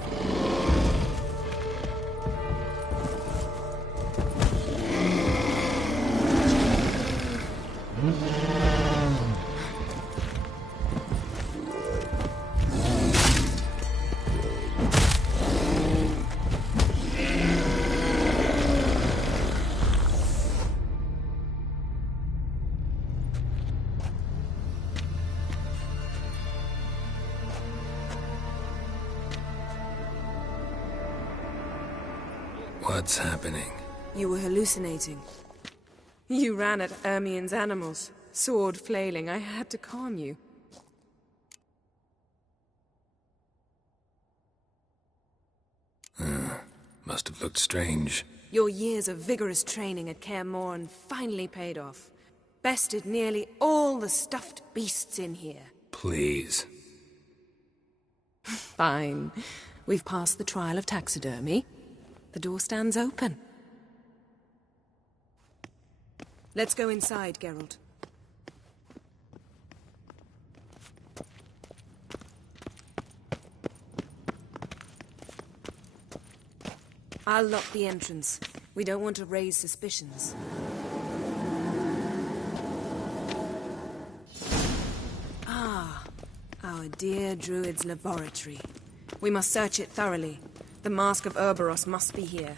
What's happening? You were hallucinating. You ran at Ermien's animals, sword flailing. I had to calm you. Must have looked strange. Your years of vigorous training at Kaer Morhen finally paid off. Bested nearly all the stuffed beasts in here. Please. Fine. We've passed the trial of taxidermy. The door stands open. Let's go inside, Geralt. I'll lock the entrance. We don't want to raise suspicions. Ah, our dear druid's laboratory. We must search it thoroughly. The Mask of Urboros must be here.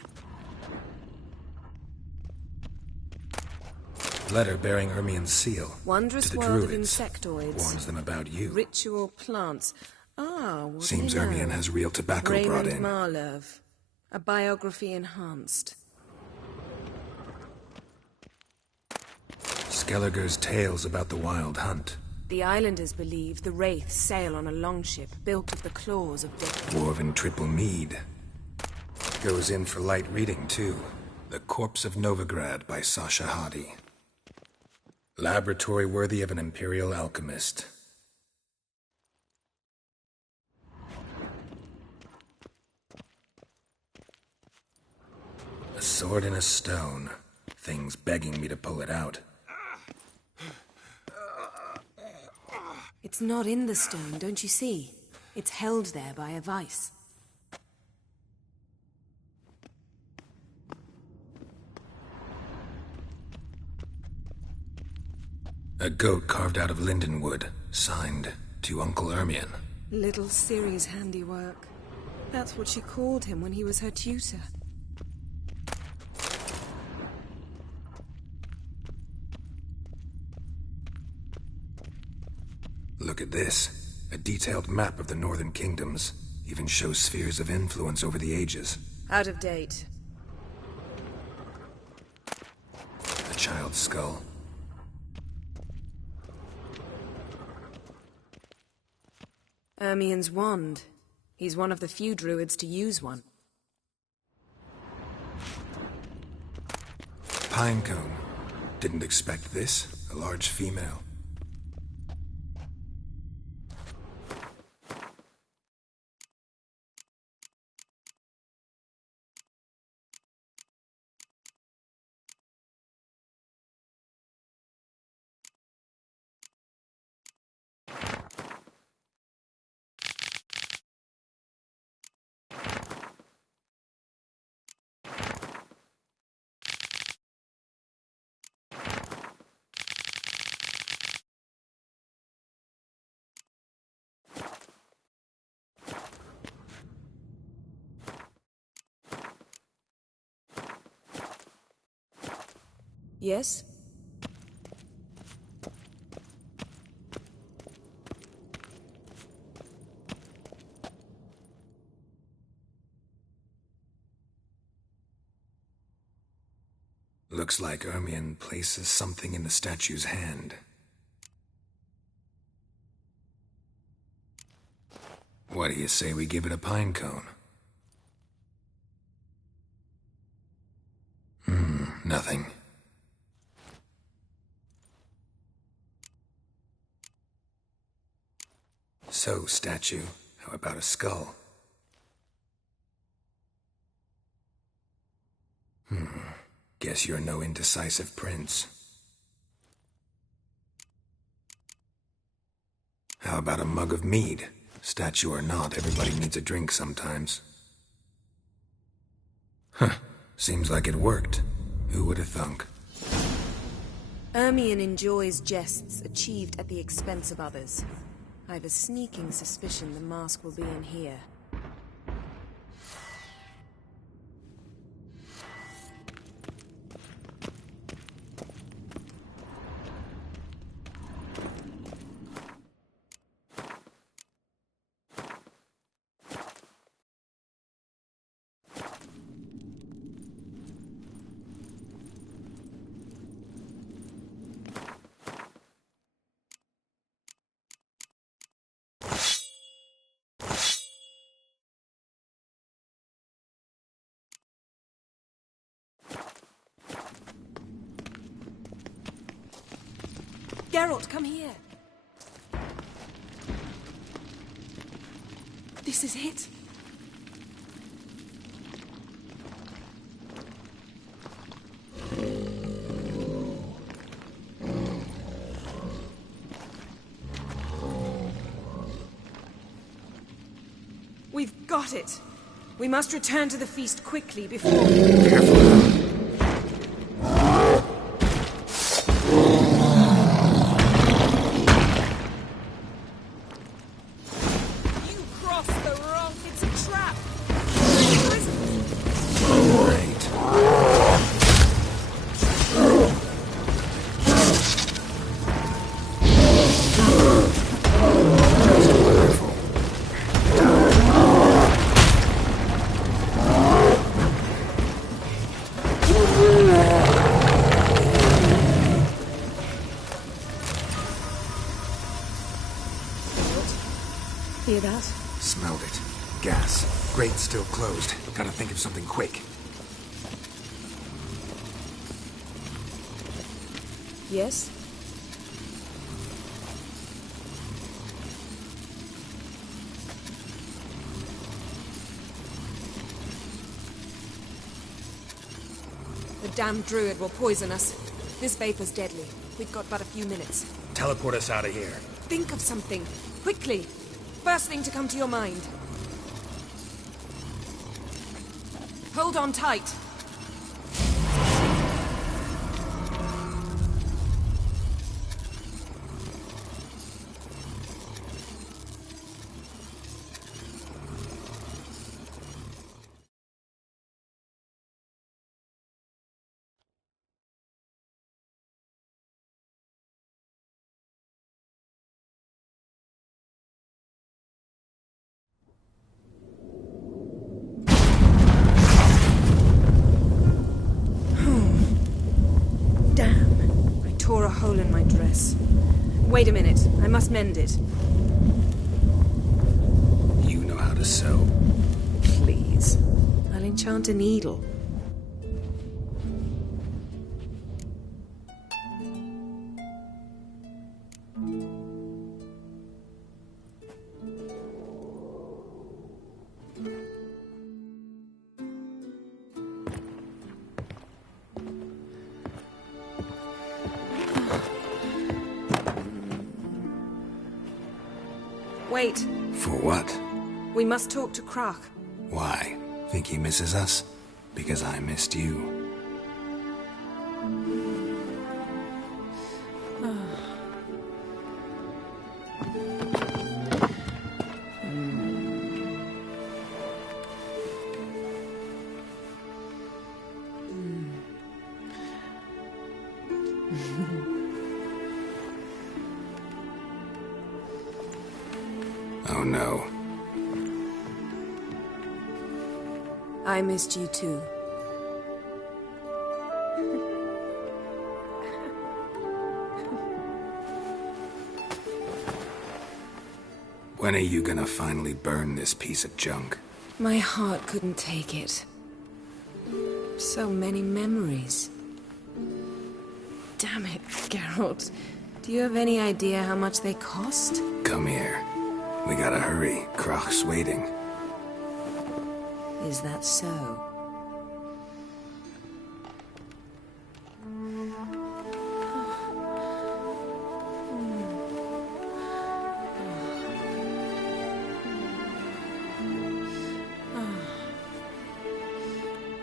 Letter bearing Ermien's seal. Wondrous to the world druids. of insectoids. Warns them about you. Ritual plants. Ah, what Seems do they know? Ermien has real tobacco brought Raymond in. Marlev. A biography enhanced. Skellige's tales about the wild hunt. The islanders believe the wraiths sail on a longship built of the claws of death. Dwarven triple mead. Goes in for light reading, too. The Corpse of Novigrad by Sasha Hadi. Laboratory worthy of an imperial alchemist. A sword in a stone. Things begging me to pull it out. It's not in the stone, don't you see? It's held there by a vice. A goat carved out of lindenwood, signed to Uncle Ermien. Little Ciri's handiwork. That's what she called him when he was her tutor. Look at this. A detailed map of the northern kingdoms. Even shows spheres of influence over the ages. Out of date. A child's skull. Ermien's wand. He's one of the few druids to use one. Pinecone. Didn't expect this. A large female. Yes? Looks like Ermien places something in the statue's hand. What do you say we give it a pinecone? Nothing. So, statue, How about a skull? Guess you're no indecisive prince. How about a mug of mead? Statue or not, everybody needs a drink sometimes. Huh. Seems like it worked. Who would have thunk? Ermion enjoys jests achieved at the expense of others. I've a sneaking suspicion the mask will be in here. Geralt, come here. This is it. We've got it. We must return to the feast quickly before... Careful. Hear that? Smelled it. Gas. Grate's still closed. Gotta think of something quick. Yes? The damned druid will poison us. This vapor's deadly. We've got but a few minutes. Teleport us out of here. Think of something. Quickly. First thing to come to your mind. Hold on tight. Tore a hole in my dress. Wait a minute, I must mend it. You know how to sew. Please. I'll enchant a needle. Wait. For what? We must talk to Krak. Why? Think he misses us? Because I missed you. Oh no. I missed you too. When are you gonna finally burn this piece of junk? My heart couldn't take it. So many memories. Damn it, Geralt. Do you have any idea how much they cost? Come here. We gotta hurry. Croc's waiting. Is that so?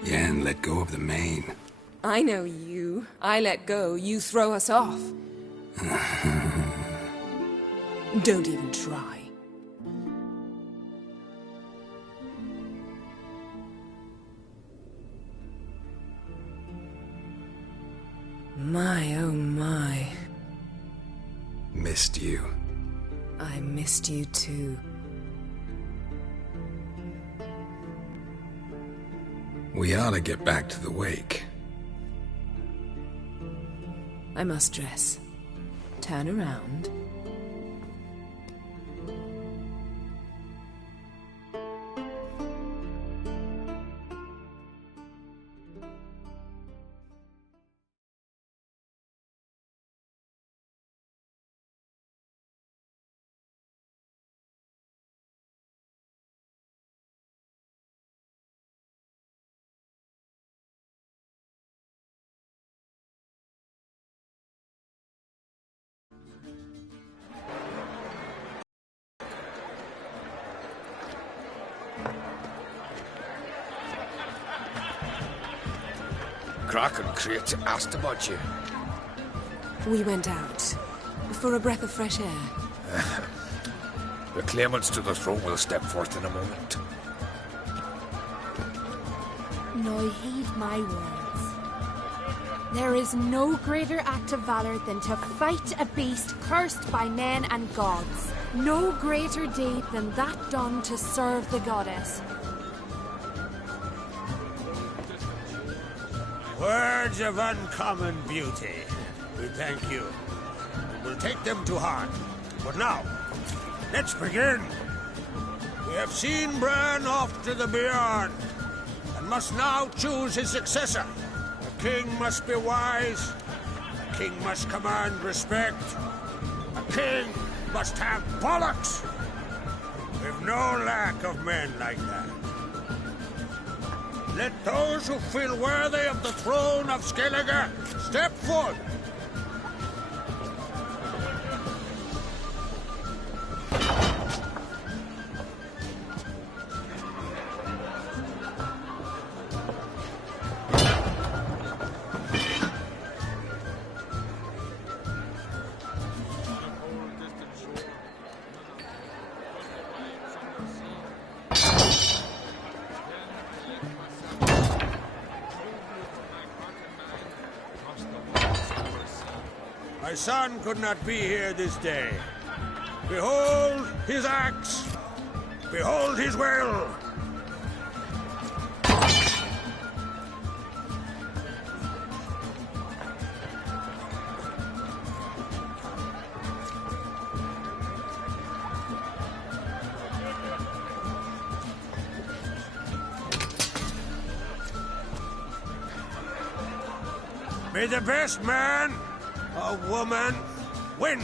Yen, let go of the mane. I know you. I let go, you throw us off. Don't even try. My, oh my. Missed you. I missed you too. We ought to get back to the wake. I must dress. Turn around. Croc and Crates asked about you. We went out. For a breath of fresh air. The claimants to the throne will step forth in a moment. Now heed my words. There is no greater act of valor than to fight a beast cursed by men and gods. No greater deed than that done to serve the goddess. Words of uncommon beauty. We thank you. And we'll take them to heart. But now, let's begin. We have seen Bran off to the beyond, and must now choose his successor. A king must be wise. A king must command respect. A king must have bollocks. We've no lack of men like that. Let those who feel worthy of the throne of Skelige step forth. My son could not be here this day. Behold his axe. Behold his will. May the best man or woman win.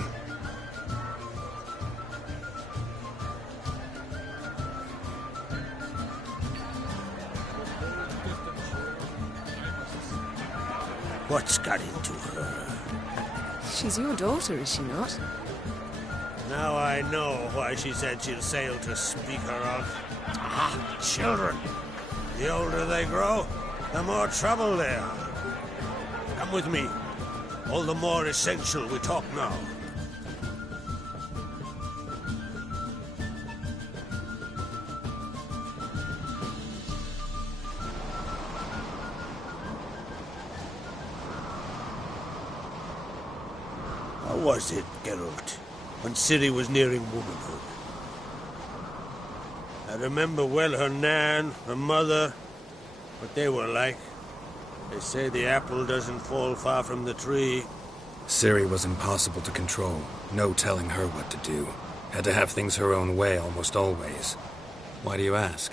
What's got into her? She's your daughter, is she not? Now I know why she said she'll sail to speak her of. Ah, children. The older they grow, the more trouble they are. Come with me. All the more essential we talk now. How was it, Geralt, when Ciri was nearing womanhood? I remember well her nan, her mother, what they were like. They say the apple doesn't fall far from the tree. Ciri was impossible to control. No telling her what to do. Had to have things her own way almost always. Why do you ask?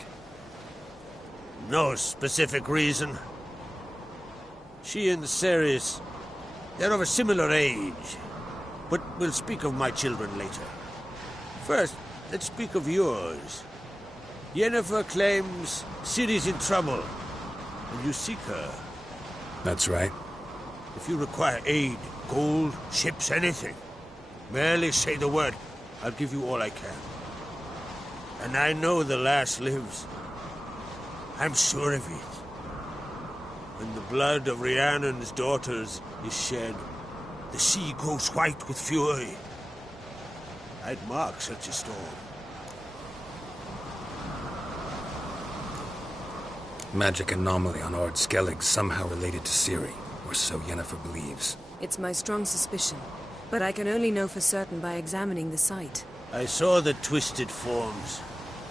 No specific reason. She and Ceres, they're of a similar age. But we'll speak of my children later. First, let's speak of yours. Yennefer claims Ciri's in trouble, and you seek her. That's right. If you require aid, gold, ships, anything, merely say the word. I'll give you all I can. And I know the lass lives. I'm sure of it. When the blood of Rhiannon's daughters is shed, the sea goes white with fury. I'd mark such a storm. Magic anomaly on Ard Skellig somehow related to Ciri, or so Yennefer believes. It's my strong suspicion, but I can only know for certain by examining the site. I saw the twisted forms.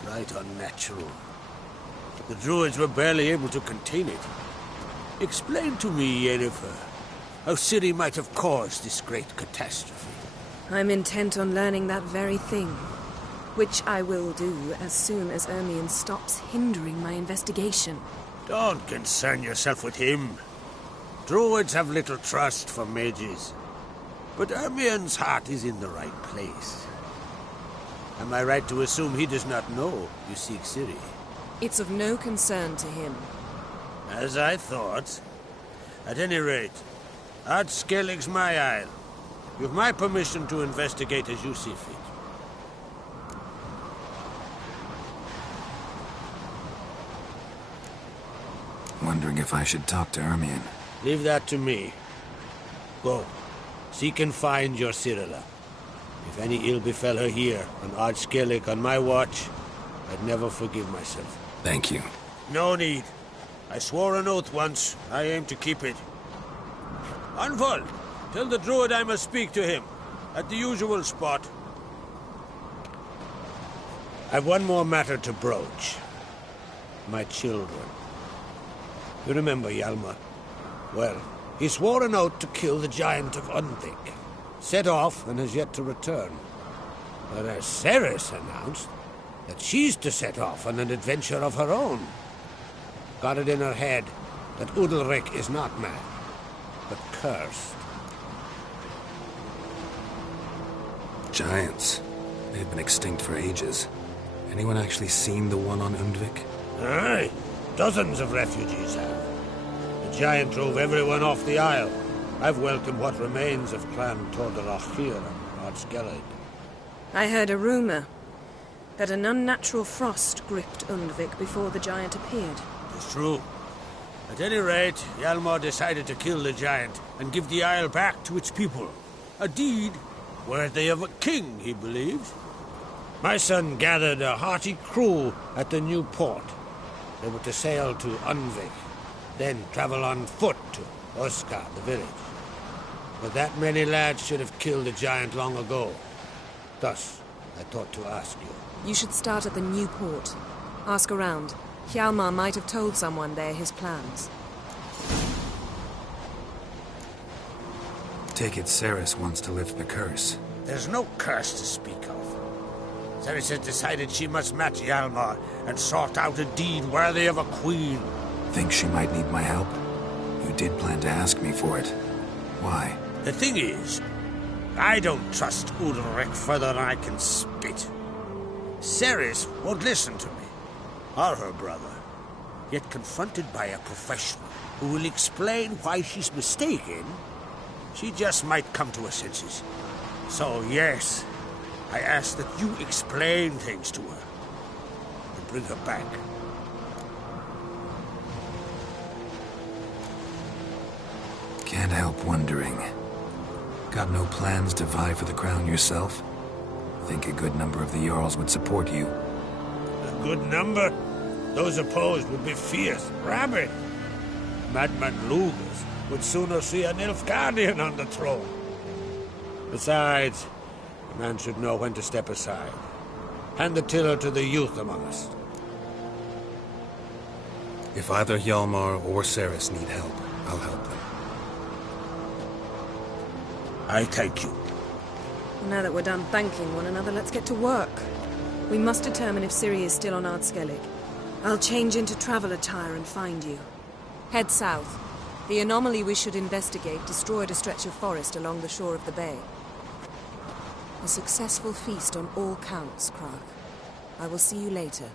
Right unnatural. The druids were barely able to contain it. Explain to me, Yennefer, how Ciri might have caused this great catastrophe. I'm intent on learning that very thing, which I will do as soon as Ermion stops hindering my investigation. Don't concern yourself with him. Druids have little trust for mages. But Ermion's heart is in the right place. Am I right to assume he does not know you seek Ciri? It's of no concern to him. As I thought. At any rate, Ard Skellig's my isle. You've my permission to investigate as you see fit. Wondering if I should talk to Ermion. Leave that to me. Go. Seek and find your Cirilla. If any ill befell her here, on Ard Skellig on my watch, I'd never forgive myself. Thank you. No need. I swore an oath once. I aim to keep it. Anvol, tell the druid I must speak to him. At the usual spot. I've one more matter to broach. My children. You remember Hjalmar? Well, he swore an oath to kill the giant of Undvik. Set off and has yet to return. Whereas Ceres announced that she's to set off on an adventure of her own. Got it in her head that Udalric is not mad, but cursed. Giants. They've been extinct for ages. Anyone actually seen the one on Undvik? Aye. Dozens of refugees have. The giant drove everyone off the isle. I've welcomed what remains of Clan Tordarach here on Ard Skellig. I heard a rumor that an unnatural frost gripped Undvik before the giant appeared. It's true. At any rate, Hjalmar decided to kill the giant and give the isle back to its people. A deed worthy of a king, he believes. My son gathered a hearty crew at the new port. They were to sail to Undvik, then travel on foot to Oskar, the village. But that many lads should have killed the giant long ago. Thus, I thought to ask you. You should start at the new port. Ask around. Hjalmar might have told someone there his plans. Take it Ceres wants to lift the curse. There's no curse to speak of. Ceres has decided she must match Hjalmar and sort out a deed worthy of a queen. Think she might need my help? You did plan to ask me for it. Why? The thing is, I don't trust Udalric further than I can spit. Ceres won't listen to me, or her brother. Yet confronted by a professional who will explain why she's mistaken, she just might come to her senses. So yes, I ask that you explain things to her and bring her back. Can't help wondering. Got no plans to vie for the crown yourself? Think a good number of the Jarls would support you. A good number? Those opposed would be fierce, rabid. Madman Lugas would sooner see an Nilfgaardian on the throne. Besides, a man should know when to step aside. Hand the tiller to the youth among us. If either Hjalmar or Ceres need help, I'll help them. I thank you. Now that we're done thanking one another, let's get to work. We must determine if Ciri is still on Ard Skellig. I'll change into travel attire and find you. Head south. The anomaly we should investigate destroyed a stretch of forest along the shore of the bay. A successful feast on all counts, Krach. I will see you later.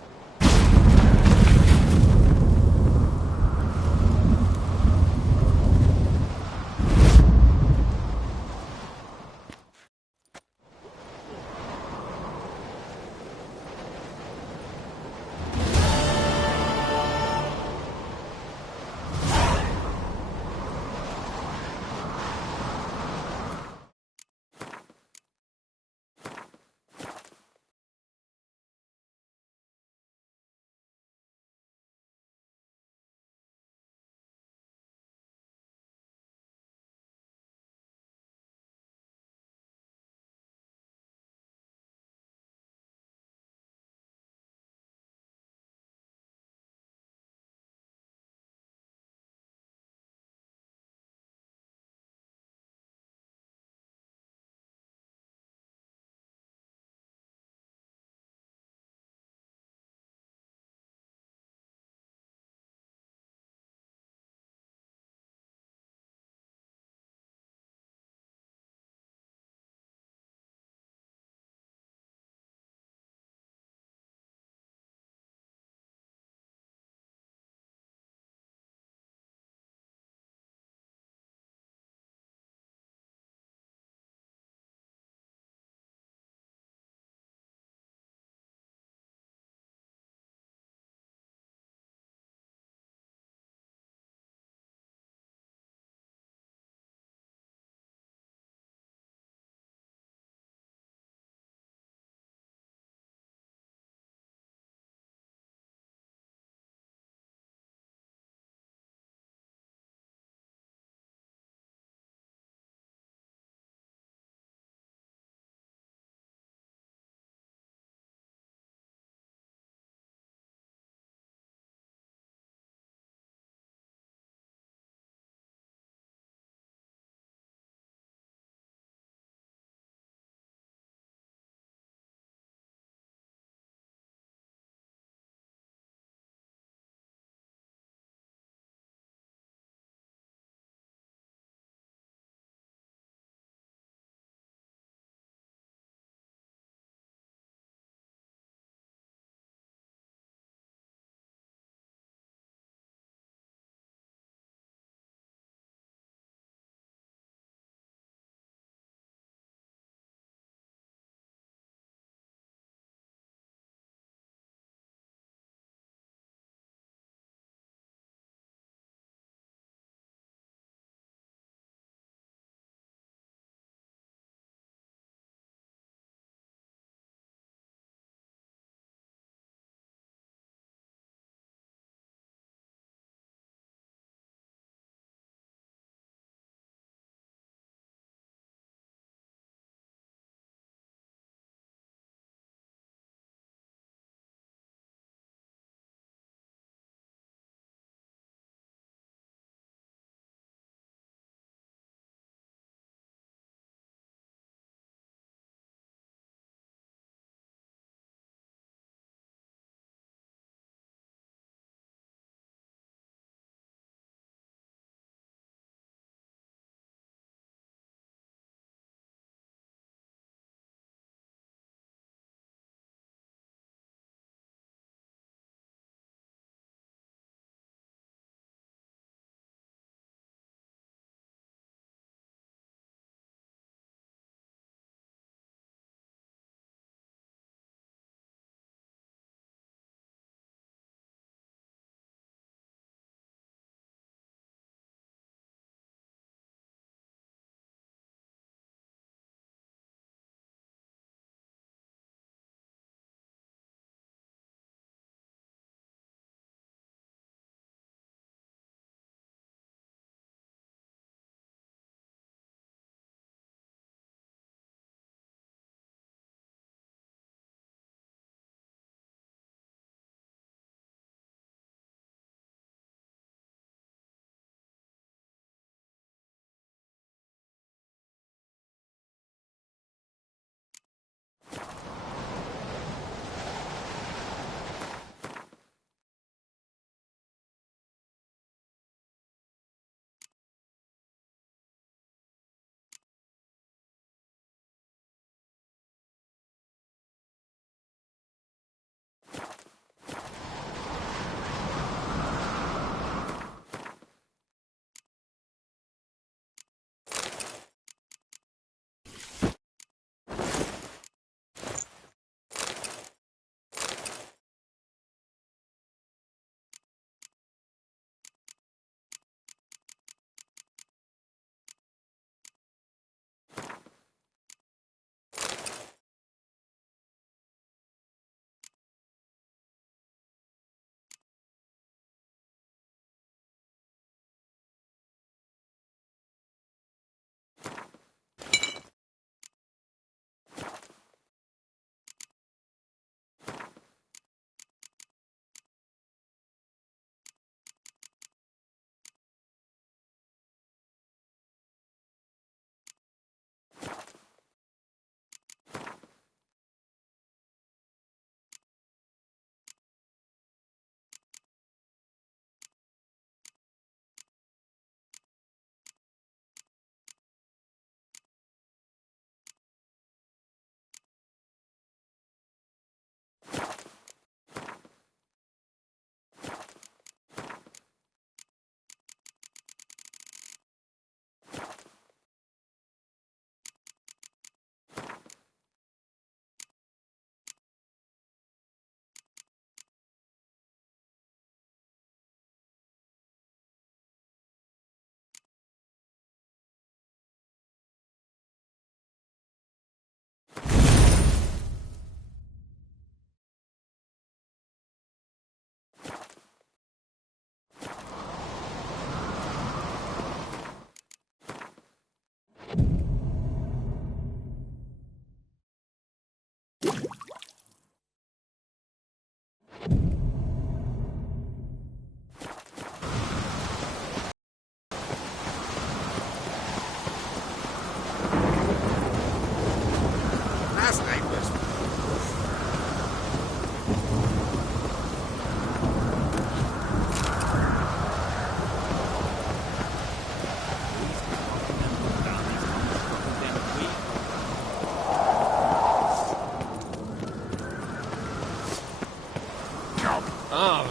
Ah.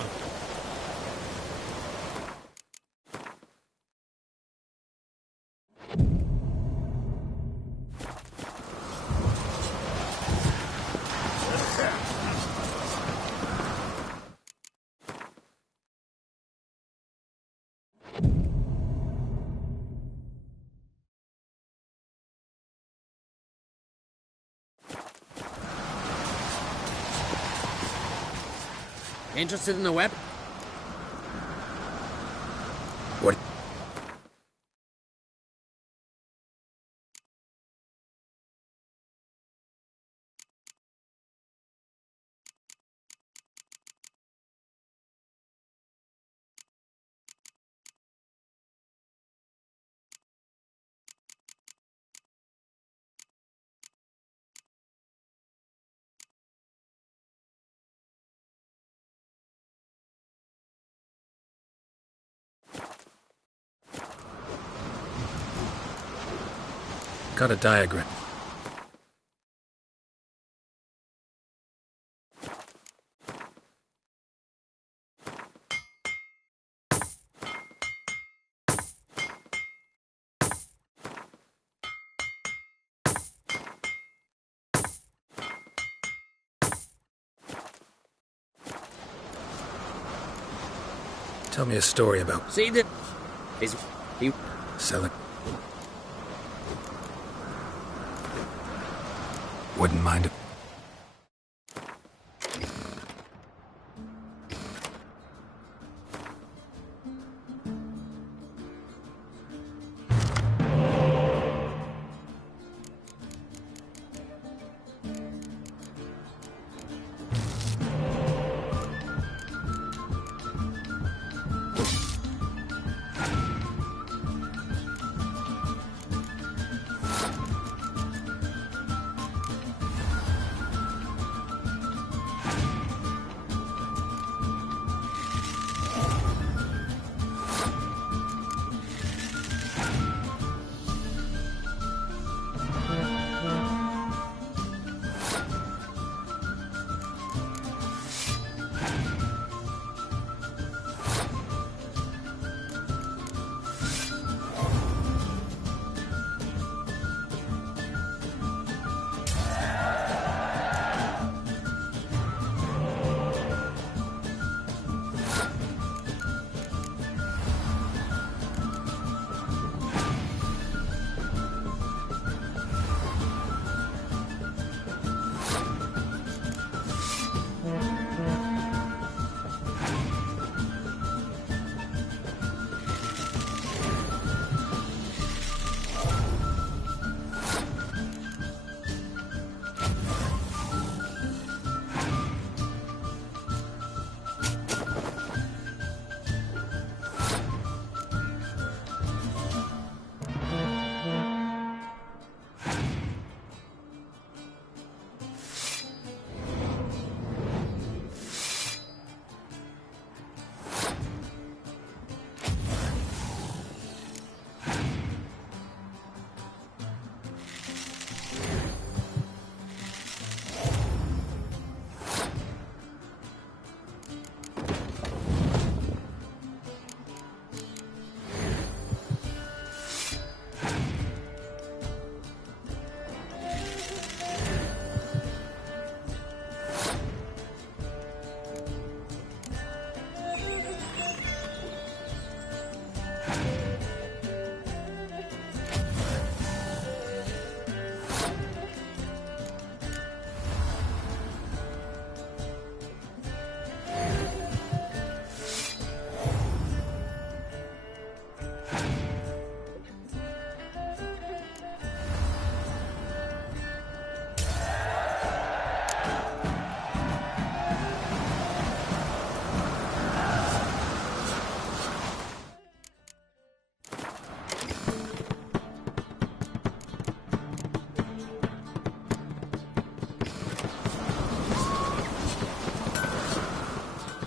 Interested in the weapon? What? Got a diagram. Tell me a story about... See that? Is he... Sell it. Wouldn't mind it.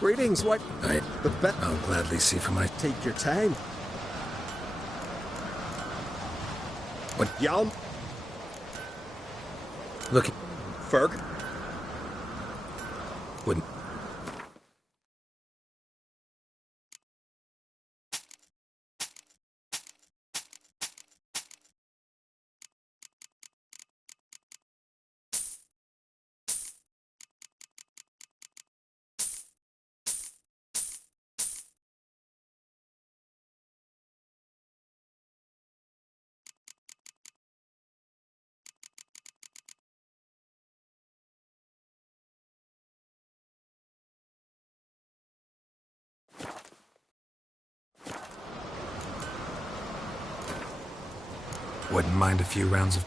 Greetings, what? I'll gladly see for my... Take your time. What? Yalm? Look... Ferg? Wouldn't... Wouldn't mind a few rounds of...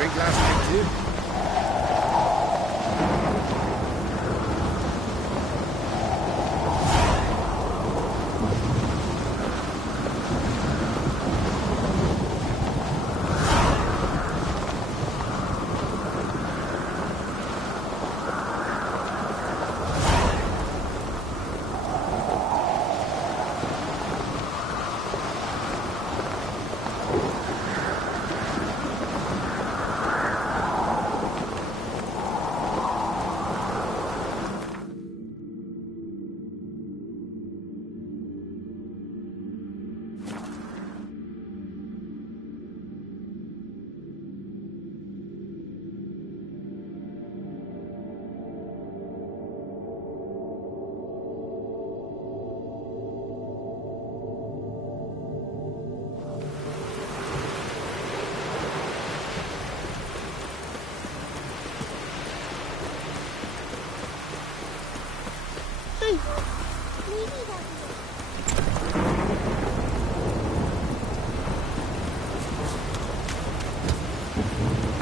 drink last night too?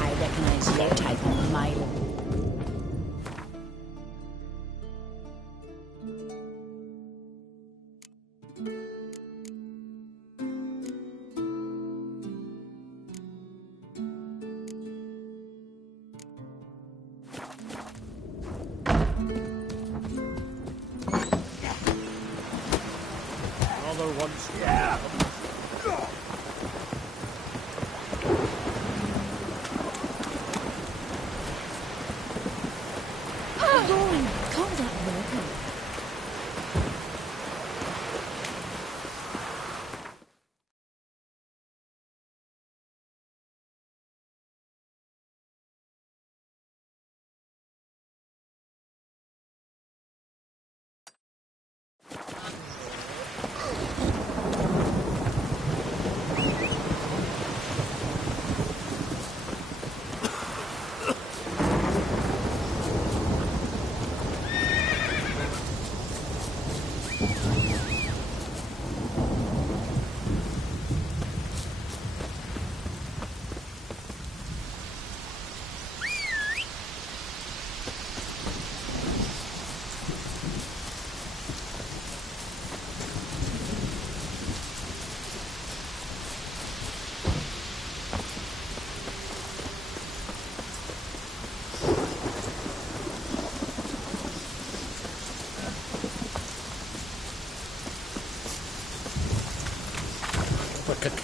I recognize your type a mile. Another one's yeah. Goin, calm down, America.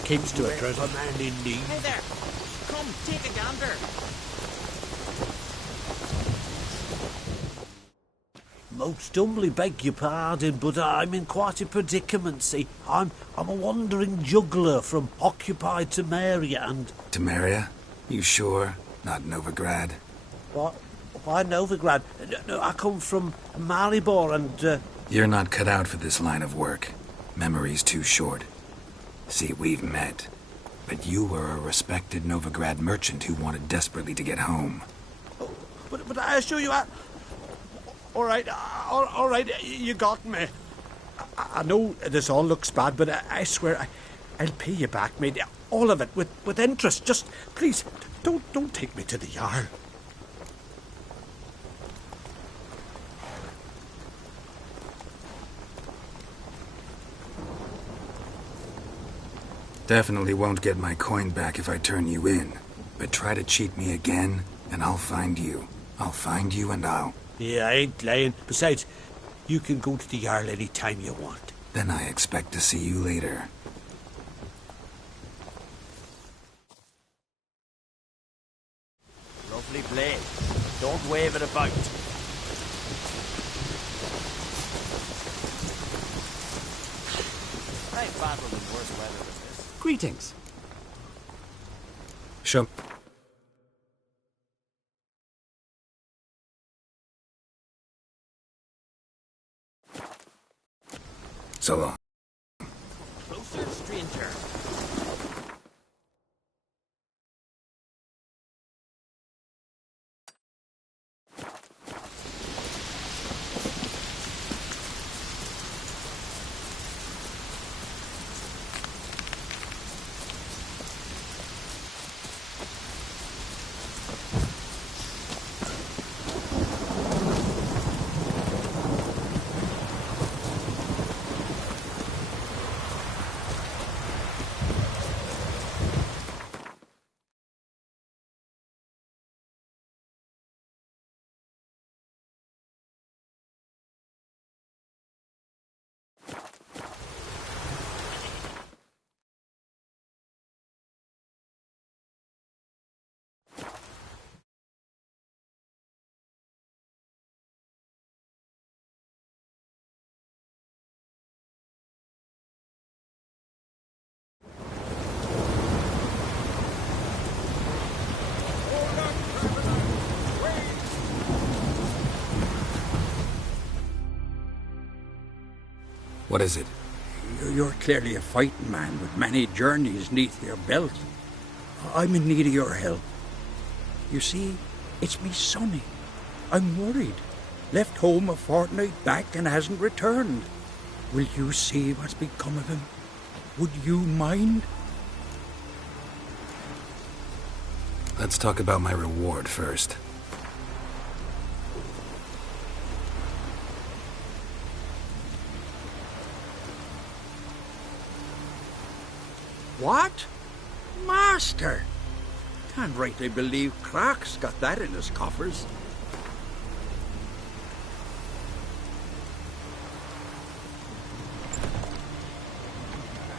Keeps to it, Trent. A man in need. Hey there! Come, take a gander. Most humbly beg your pardon, but I'm in quite a predicament, see. I'm a wandering juggler from occupied Temeria and... Temeria? You sure? Not Novigrad? What? Why Novigrad? No, I come from Maribor and... You're not cut out for this line of work. Memory's too short. See, we've met. But you were a respected Novigrad merchant who wanted desperately to get home. Oh, but I assure you, all right, you got me. I know this all looks bad, but I swear I'll pay you back, mate. All of it, with interest. Just, please, don't take me to the Jarl. Definitely won't get my coin back if I turn you in. But try to cheat me again, and I'll find you. I'll find you and I'll... Yeah, I ain't lying. Besides, you can go to the Jarl any time you want. Then I expect to see you later. Lovely blade. Don't wave it about. I ain't battled in worse weather than this. Greetings. Show... So long. Closer, stranger. What is it? You're clearly a fighting man with many journeys neath your belt. I'm in need of your help. You see, it's me Sonny. I'm worried. Left home a fortnight back and hasn't returned. Will you see what's become of him? Would you mind? Let's talk about my reward first. What? Master! Can't rightly believe Clark's got that in his coffers.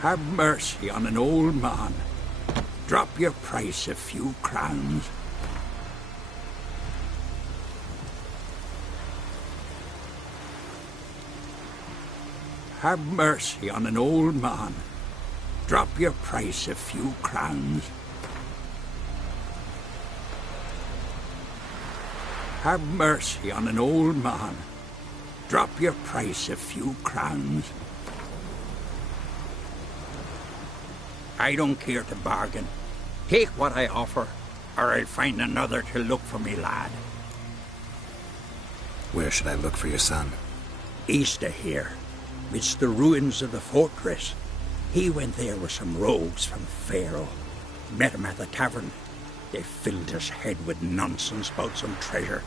Have mercy on an old man. Drop your price a few crowns. Have mercy on an old man. Drop your price a few crowns. Have mercy on an old man. Drop your price a few crowns. I don't care to bargain. Take what I offer, or I'll find another to look for me lad. Where should I look for your son? East of here, midst the ruins of the fortress. He went there with some rogues from Pharaoh. Met him at the tavern. They filled his head with nonsense about some treasure.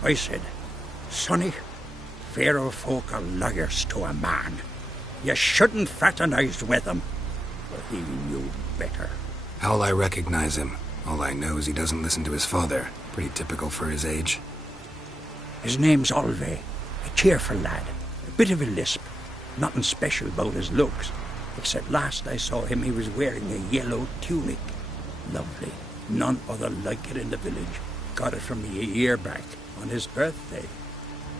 I said, Sonny, Pharaoh folk are lawyers to a man. You shouldn't fraternize with them. But he knew better. How'll I recognize him? All I know is he doesn't listen to his father. Pretty typical for his age. His name's Olve. A cheerful lad. A bit of a lisp. Nothing special about his looks. Except last I saw him, he was wearing a yellow tunic. Lovely. None other like it in the village. Got it from me a year back, on his birthday.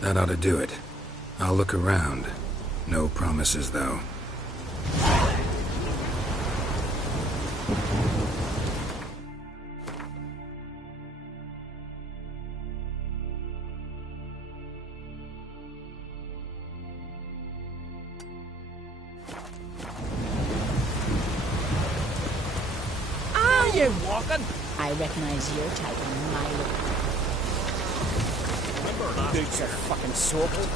That ought to do it. I'll look around. No promises, though. I recognize your type on my look. Boots are fucking soaked.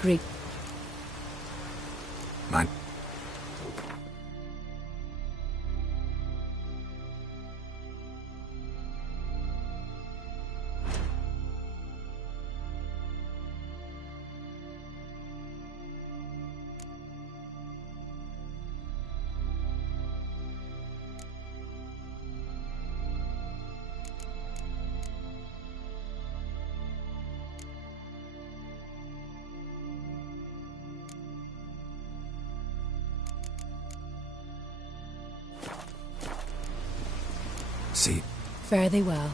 Great. Mine. See. Fare thee well.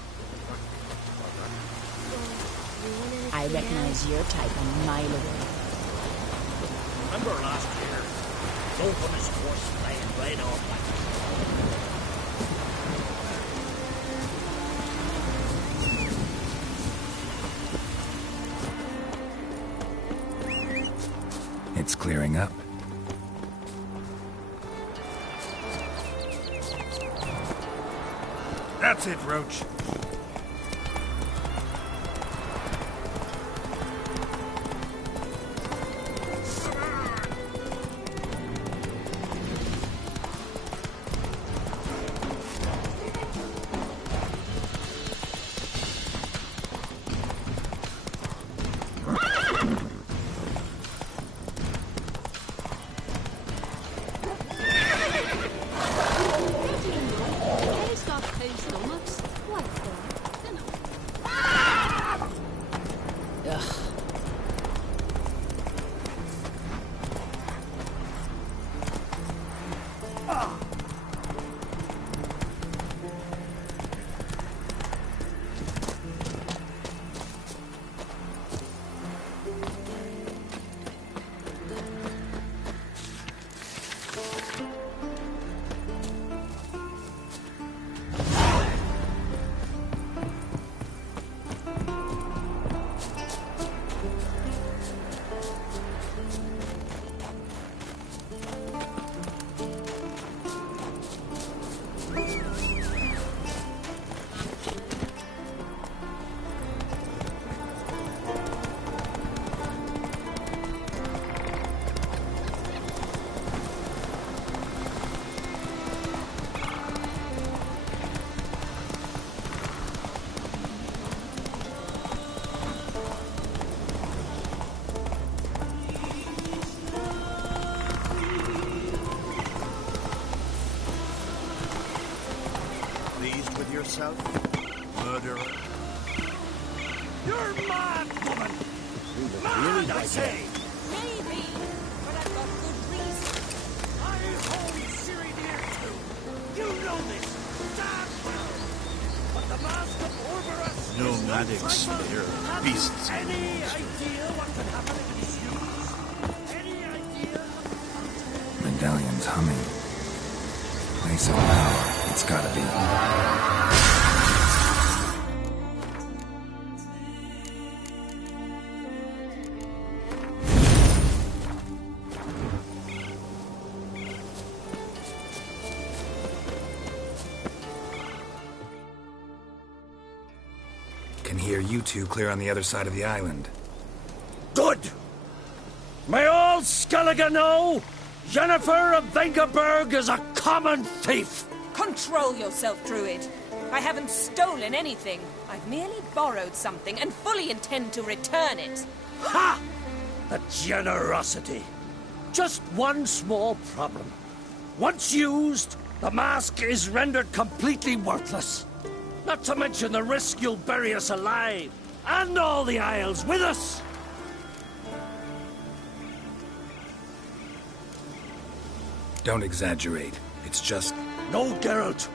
I recognize your type on my look. Remember last year? Both on his horse flying right off like. It's clearing up. That's it, Roach. Stop paying stomachs. What the? pleased with yourself, murderer? You're mad, woman! Mad, I say! Maybe, but I've got good reason. I hold Ciri dear too. You know this. Damn well. But the mask of Orberus Nomadic slayer of beasts. Any idea what could happen if it is used? Any idea? Medallion's humming. Place of power. It's gotta be. Can hear you two clear on the other side of the island. Good! May all Skelige know, Yennefer of Vengerberg is a common thief! Control yourself, Druid. I haven't stolen anything. I've merely borrowed something and fully intend to return it. Ha! The generosity. Just one small problem. Once used, the mask is rendered completely worthless. Not to mention the risk you'll bury us alive, and all the Isles with us! Don't exaggerate. It's just... No, Geralt.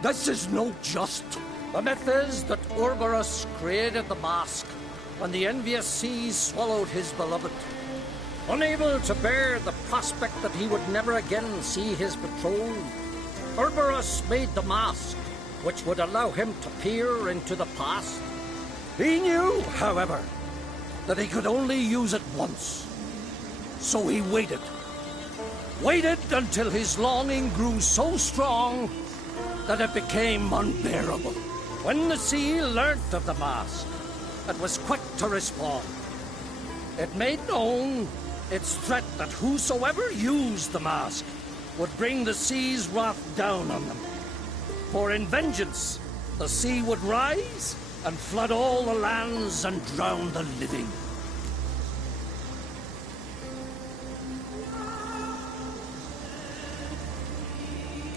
This is no just. The myth is that Orberus created the mask when the envious seas swallowed his beloved. Unable to bear the prospect that he would never again see his betrothed, Orberus made the mask, which would allow him to peer into the past. He knew, however, that he could only use it once. So he waited. Waited until his longing grew so strong that it became unbearable. When the sea learnt of the mask, it was quick to respond. It made known its threat that whosoever used the mask would bring the sea's wrath down on them. For in vengeance, the sea would rise and flood all the lands and drown the living.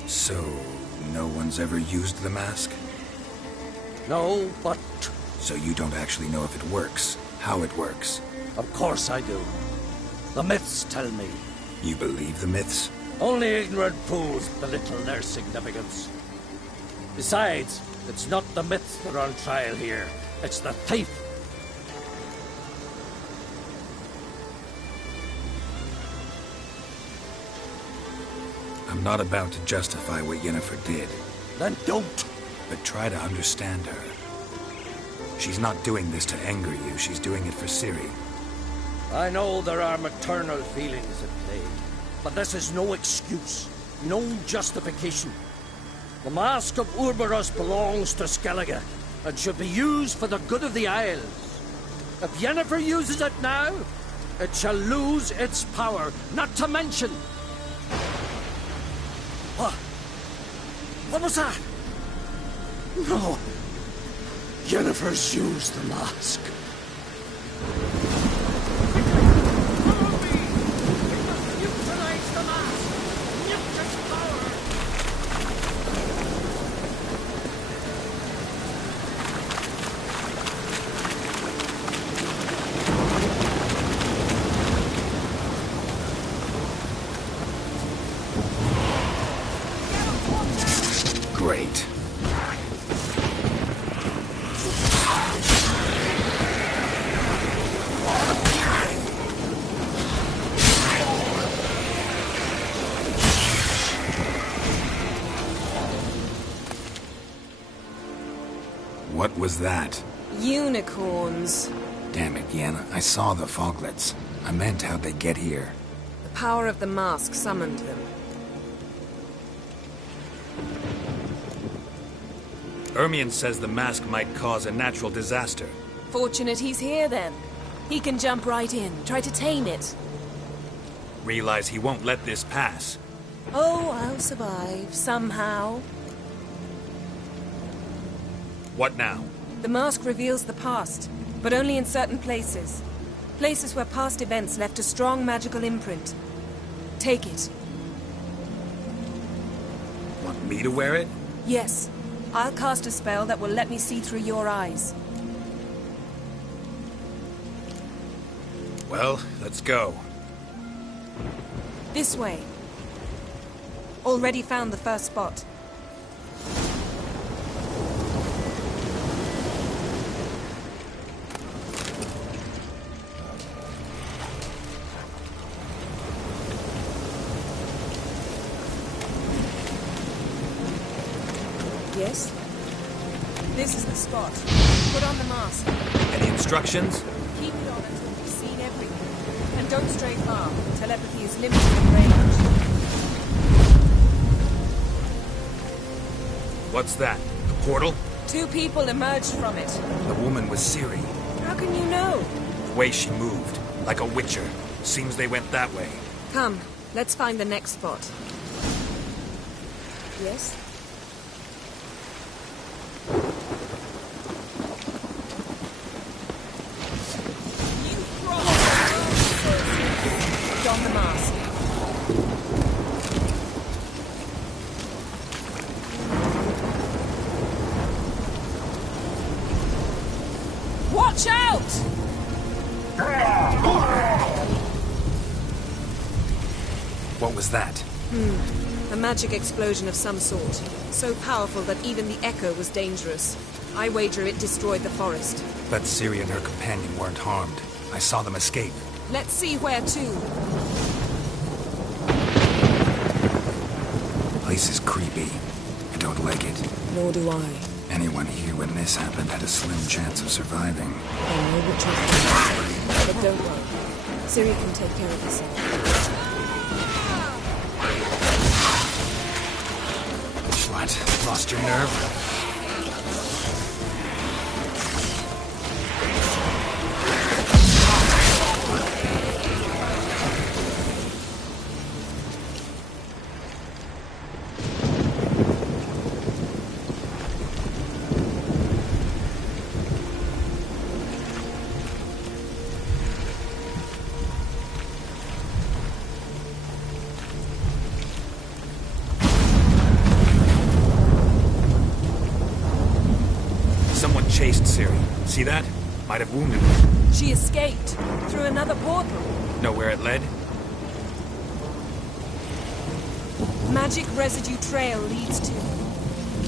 So, no one's ever used the mask? No, but... So you don't actually know if it works, how it works? Of course I do. The myths tell me. You believe the myths? Only ignorant fools belittle their significance. Besides, it's not the myths that are on trial here. It's the thief. I'm not about to justify what Yennefer did. Then don't. But try to understand her. She's not doing this to anger you. She's doing it for Ciri. I know there are maternal feelings at play, but this is no excuse, no justification. The Mask of Orberus belongs to Skelige, and should be used for the good of the Isles. If Yennefer uses it now, it shall lose its power, not to mention... What? What was that? No. Yennefer's used the mask. Great. What was that? Unicorns. Damn it, Yen. I saw the foglets. I meant how'd they get here? The power of the mask summoned them. Ermion says the mask might cause a natural disaster. Fortunate he's here, then. He can jump right in, try to tame it. Realize he won't let this pass. Oh, I'll survive, somehow. What now? The mask reveals the past, but only in certain places. Places where past events left a strong magical imprint. Take it. Want me to wear it? Yes. I'll cast a spell that will let me see through your eyes. Well, let's go. This way. Already found the first spot. Yes? This is the spot. Put on the mask. Any instructions? Keep it on until we've seen everything. And don't stray far. Telepathy is limited in range. What's that? A portal? 2 people emerged from it. The woman was Ciri. How can you know? The way she moved, like a witcher. Seems they went that way. Come, let's find the next spot. Yes? Don the mask. Watch out! What was that? A magic explosion of some sort. So powerful that even the echo was dangerous. I wager it destroyed the forest. But Ciri and her companion weren't harmed. I saw them escape. Let's see where to. The place is creepy. I don't like it. Nor do I. Anyone here when this happened had a slim chance of surviving. I know the truth. But don't worry. Ciri can take care of herself. What? Lost your nerve? Chased Ciri. See that? Might have wounded her. She escaped through another portal. Know where it led? Magic residue trail leads to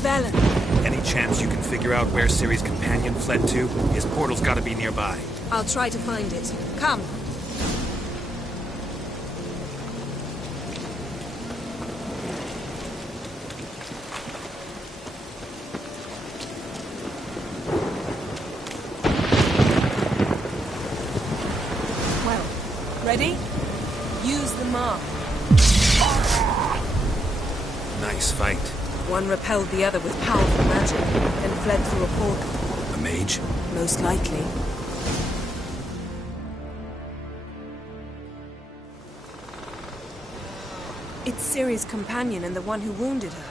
Velen. Any chance you can figure out where Ciri's companion fled to? His portal's gotta be nearby. I'll try to find it. Come. Ready? Use the mark. Nice fight. One repelled the other with powerful magic, then fled through a portal. A mage? Most likely. It's Ciri's companion and the one who wounded her.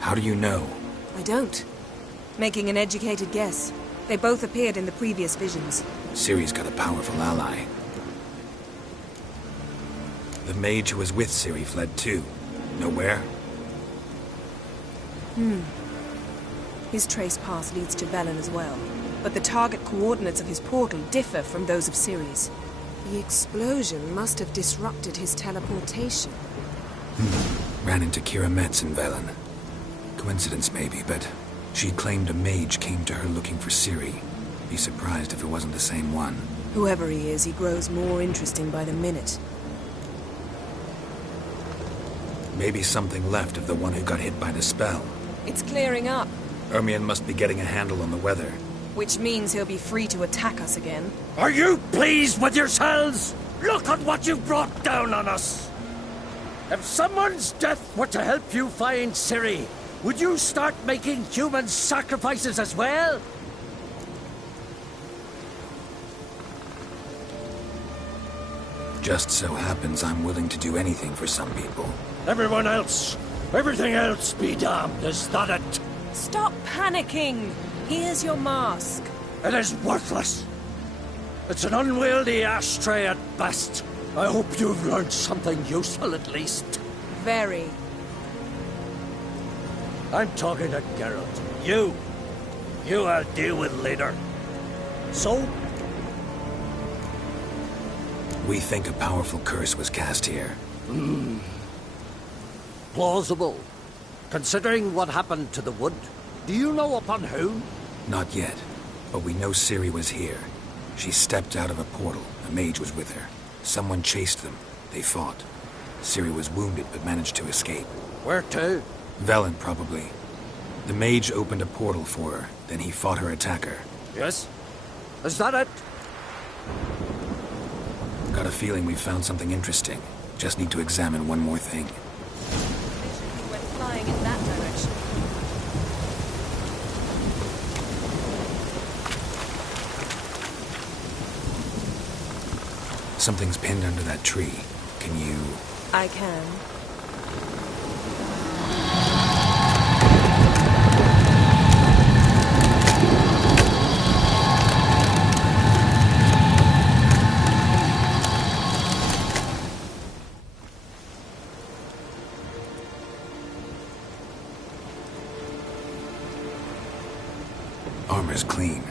How do you know? I don't. Making an educated guess. They both appeared in the previous visions. Ciri's got a powerful ally. The mage who was with Ciri fled too. Know where? His trace path leads to Velen as well. But the target coordinates of his portal differ from those of Ciri's. The explosion must have disrupted his teleportation. Ran into Kira Metz in Velen. Coincidence maybe, but she claimed a mage came to her looking for Ciri. Be surprised if it wasn't the same one. Whoever he is, he grows more interesting by the minute. Maybe something left of the one who got hit by the spell. It's clearing up. Ermion must be getting a handle on the weather. Which means he'll be free to attack us again. Are you pleased with yourselves? Look at what you've brought down on us! If someone's death were to help you find Ciri, would you start making human sacrifices as well? Just so happens I'm willing to do anything for some people. Everyone else, everything else be damned, is that it? Stop panicking! Here's your mask. It is worthless. It's an unwieldy ashtray at best. I hope you've learned something useful at least. Very. I'm talking to Geralt. You I'll deal with later. So? We think a powerful curse was cast here. Plausible. Considering what happened to the wood, do you know upon whom? Not yet, but we know Ciri was here. She stepped out of a portal. A mage was with her. Someone chased them. They fought. Ciri was wounded, but managed to escape. Where to? Velen, probably. The mage opened a portal for her, then he fought her attacker. Yes? Is that it? Got a feeling we found something interesting. Just need to examine one more thing. He went flying in that direction. Something's pinned under that tree. Can you... I can. Armor's clean.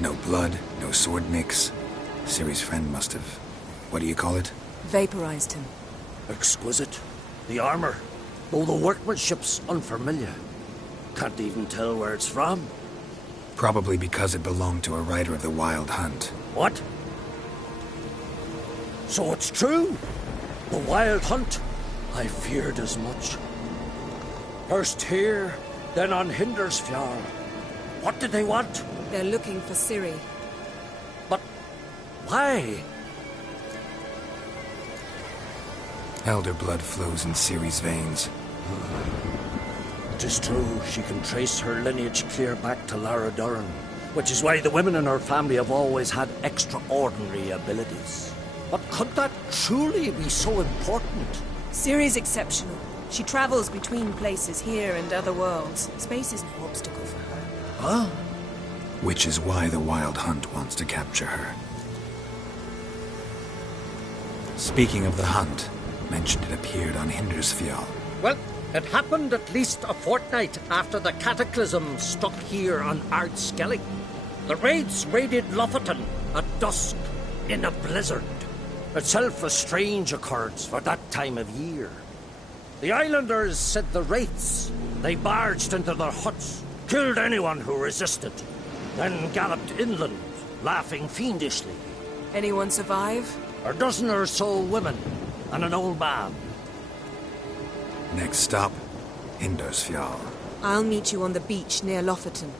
No blood, no sword nicks. Ciri's friend must have... What do you call it? Vaporized him. Exquisite. The armor, though the workmanship's unfamiliar. Can't even tell where it's from. Probably because it belonged to a rider of the Wild Hunt. What? So it's true? The Wild Hunt? I feared as much. First here, then on Hindersfjord. What did they want? They're looking for Ciri. But why? Elder blood flows in Ciri's veins. It is true, she can trace her lineage clear back to Lara Duran, which is why the women in her family have always had extraordinary abilities. But could that truly be so important? Ciri's exceptional. She travels between places here and other worlds. Space is no obstacle for her. Huh? Which is why the Wild Hunt wants to capture her. Speaking of the hunt, mentioned it appeared on Hindersfjall. Well, it happened at least a fortnight after the cataclysm struck here on Skelige. The raids raided Lofoten at dusk in a blizzard. Itself a strange occurrence for that time of year. The islanders said the wraiths. They barged into their huts, killed anyone who resisted, then galloped inland, laughing fiendishly. Anyone survive? A dozen or so women and an old man. Next stop, Hindersfjall. I'll meet you on the beach near Lofoten.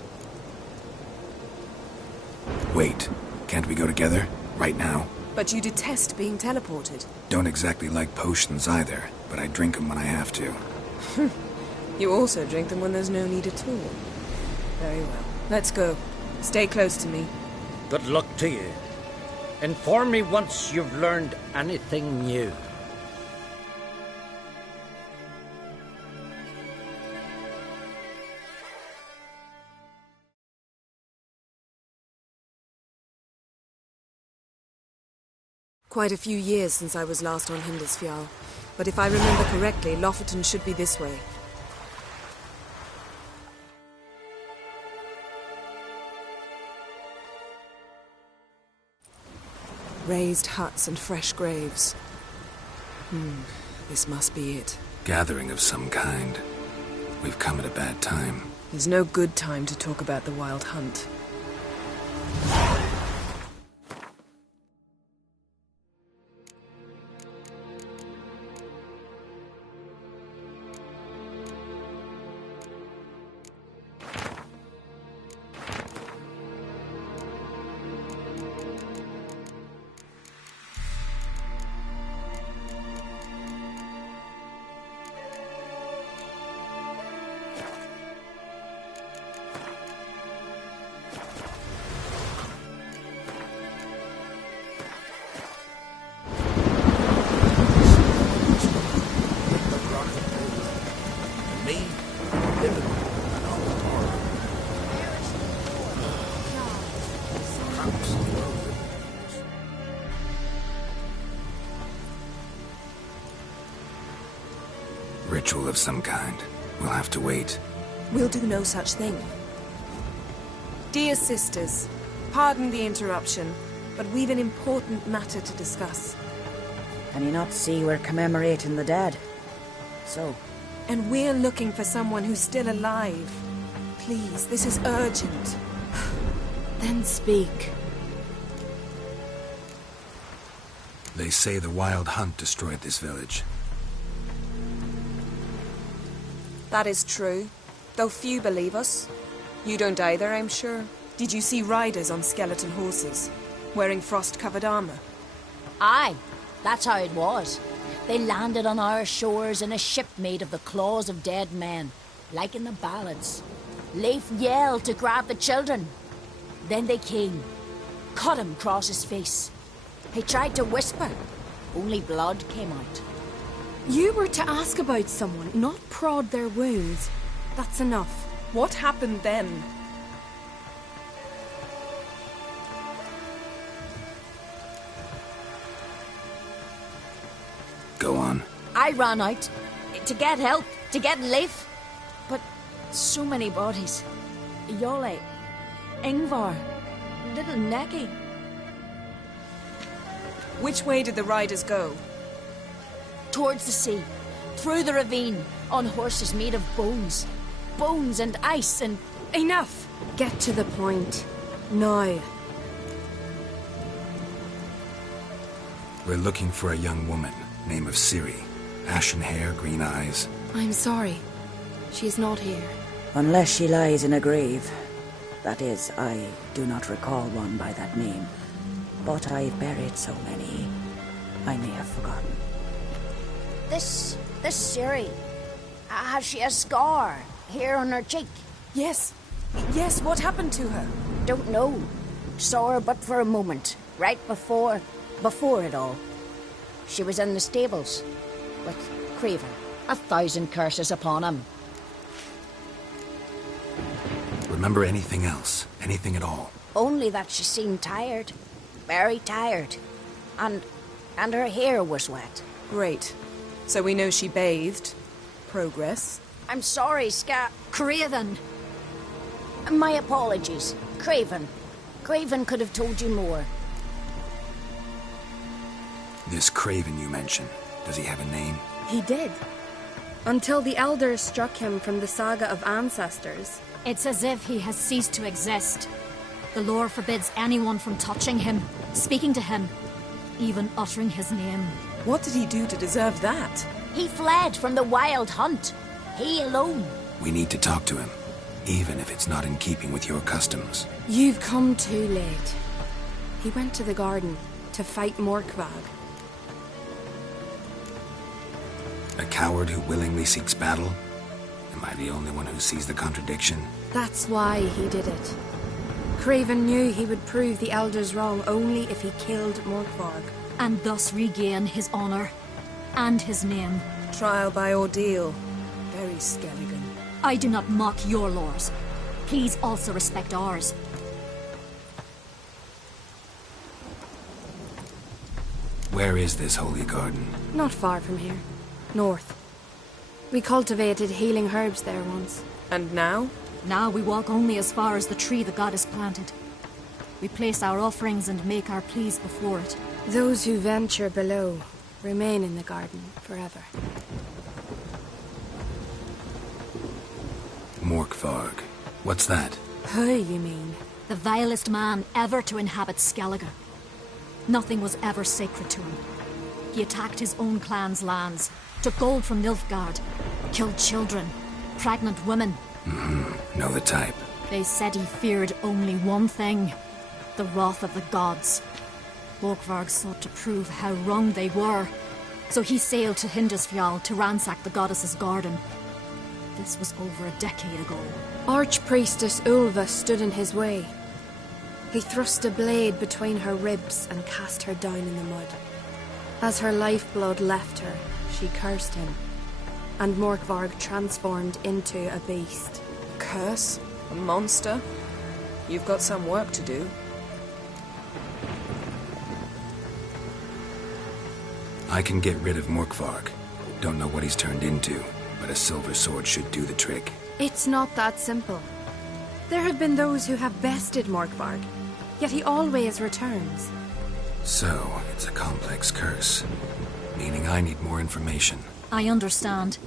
Wait, can't we go together? Right now? But you detest being teleported. Don't exactly like potions either, but I drink them when I have to. You also drink them when there's no need at all. Very well. Let's go. Stay close to me. Good luck to you. Inform me once you've learned anything new. Quite a few years since I was last on Hindersfjall, but if I remember correctly, Lofoten should be this way. Raised huts and fresh graves. This must be it. Gathering of some kind. We've come at a bad time. There's no good time to talk about the Wild Hunt. Ritual of some kind. We'll have to wait. We'll do no such thing. Dear sisters, pardon the interruption, but we've an important matter to discuss. Can you not see we're commemorating the dead? So? And we're looking for someone who's still alive. Please, this is urgent. Then speak. They say the wild hunt destroyed this village. That is true, though few believe us. You don't either, I'm sure. Did you see riders on skeleton horses, wearing frost-covered armor? Aye, that's how it was. They landed on our shores in a ship made of the claws of dead men, like in the ballads. Leif yelled to grab the children. Then they came, cut him across his face. He tried to whisper, only blood came out. You were to ask about someone, not prod their wounds. That's enough. What happened then? Go on. I ran out to get help, to get Leif. But so many bodies. Yole, Ingvar, little Necky. Which way did the riders go? Towards the sea, through the ravine, on horses made of bones. Bones and ice and... Enough! Get to the point. Now. We're looking for a young woman, name of Ciri. Ashen hair, green eyes. I'm sorry. She's not here. Unless she lies in a grave. That is, I do not recall one by that name. But I've buried so many, I may have forgotten. This Ciri, has she a scar here on her cheek? Yes, what happened to her? Don't know. Saw her but for a moment, right before it all. She was in the stables with Craven. 1,000 curses upon him. Remember anything else? Anything at all? Only that she seemed tired. Very tired. And her hair was wet. Great. So we know she bathed. Progress. I'm sorry, Craven. My apologies. Craven. Craven could have told you more. This Craven you mentioned, does he have a name? He did. Until the elders struck him from the saga of ancestors. It's as if he has ceased to exist. The lore forbids anyone from touching him, speaking to him, even uttering his name. What did he do to deserve that? He fled from the wild hunt. He alone. We need to talk to him, even if it's not in keeping with your customs. You've come too late. He went to the garden to fight Morkvag. A coward who willingly seeks battle? Am I the only one who sees the contradiction? That's why he did it. Craven knew he would prove the elders wrong only if he killed Morkvarg. And thus regain his honor and his name. Trial by ordeal. Very skelige. I do not mock your laws. Please also respect ours. Where is this holy garden? Not far from here. North. We cultivated healing herbs there once. And now? Now we walk only as far as the tree the goddess planted. We place our offerings and make our pleas before it. Those who venture below remain in the garden forever. Morkvarg. What's that? Who, you mean? The vilest man ever to inhabit Skelige. Nothing was ever sacred to him. He attacked his own clan's lands, took gold from Nilfgaard, killed children, pregnant women. Know the type. They said he feared only one thing, the wrath of the gods. Morkvarg sought to prove how wrong they were, so he sailed to Hindisfjall to ransack the goddess's garden. This was over a decade ago. Archpriestess Ulva stood in his way. He thrust a blade between her ribs and cast her down in the mud. As her lifeblood left her, she cursed him, and Morkvarg transformed into a beast. Curse? A monster? You've got some work to do. I can get rid of Morkvarg. Don't know what he's turned into, but a silver sword should do the trick. It's not that simple. There have been those who have bested Morkvarg, yet he always returns. So, it's a complex curse, meaning I need more information. I understand,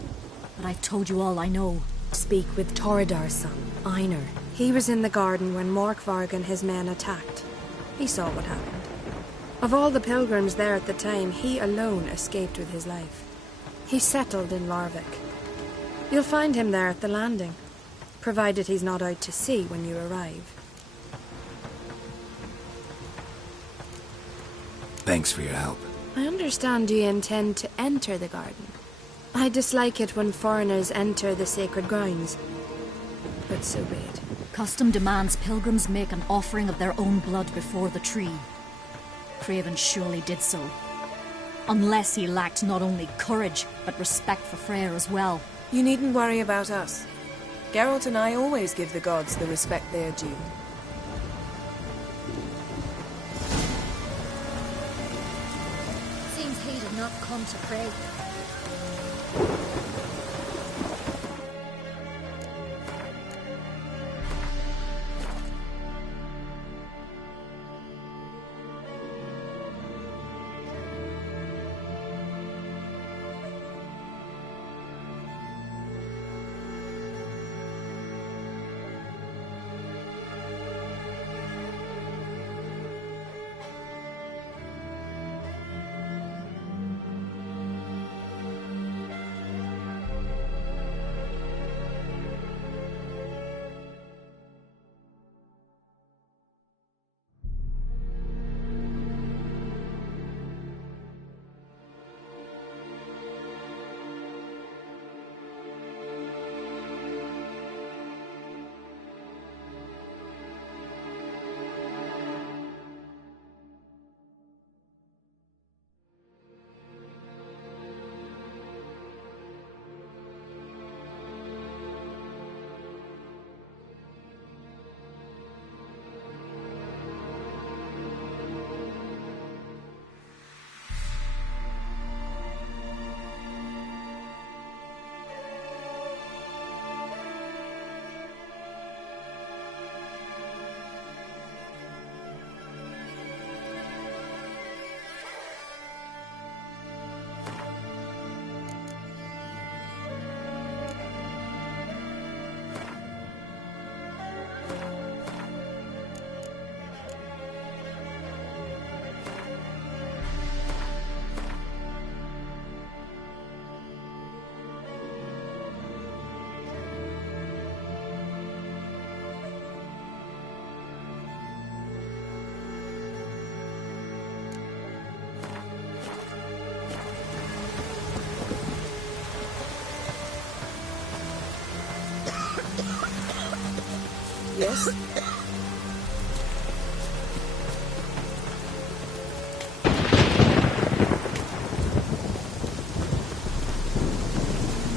but I've told you all I know. Speak with Torridar's son, Einar. He was in the garden when Morkvarg and his men attacked. He saw what happened. Of all the pilgrims there at the time, he alone escaped with his life. He settled in Larvik. You'll find him there at the landing, provided he's not out to sea when you arrive. Thanks for your help. I understand you intend to enter the garden. I dislike it when foreigners enter the sacred grounds, but so be it. Custom demands pilgrims make an offering of their own blood before the tree. Craven surely did so. Unless he lacked not only courage, but respect for Freyr as well. You needn't worry about us. Geralt and I always give the gods the respect they are due. Seems he did not come to pray. Yes?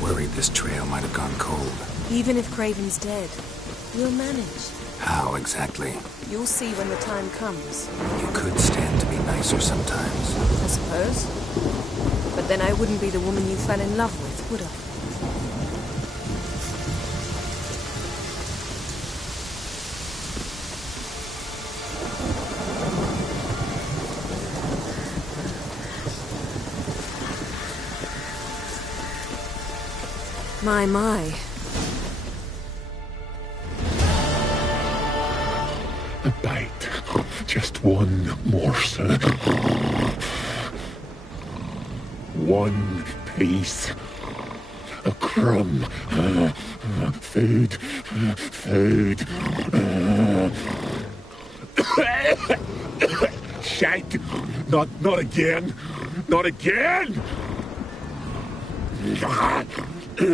Worried this trail might have gone cold. Even if Craven's dead, we'll manage. How exactly? You'll see when the time comes. You could stand to be nicer sometimes. I suppose. But then I wouldn't be the woman you fell in love with, would I? My. A bite. Just one morsel. One piece. A crumb. Food. Food. Shite. Not again. Not again! He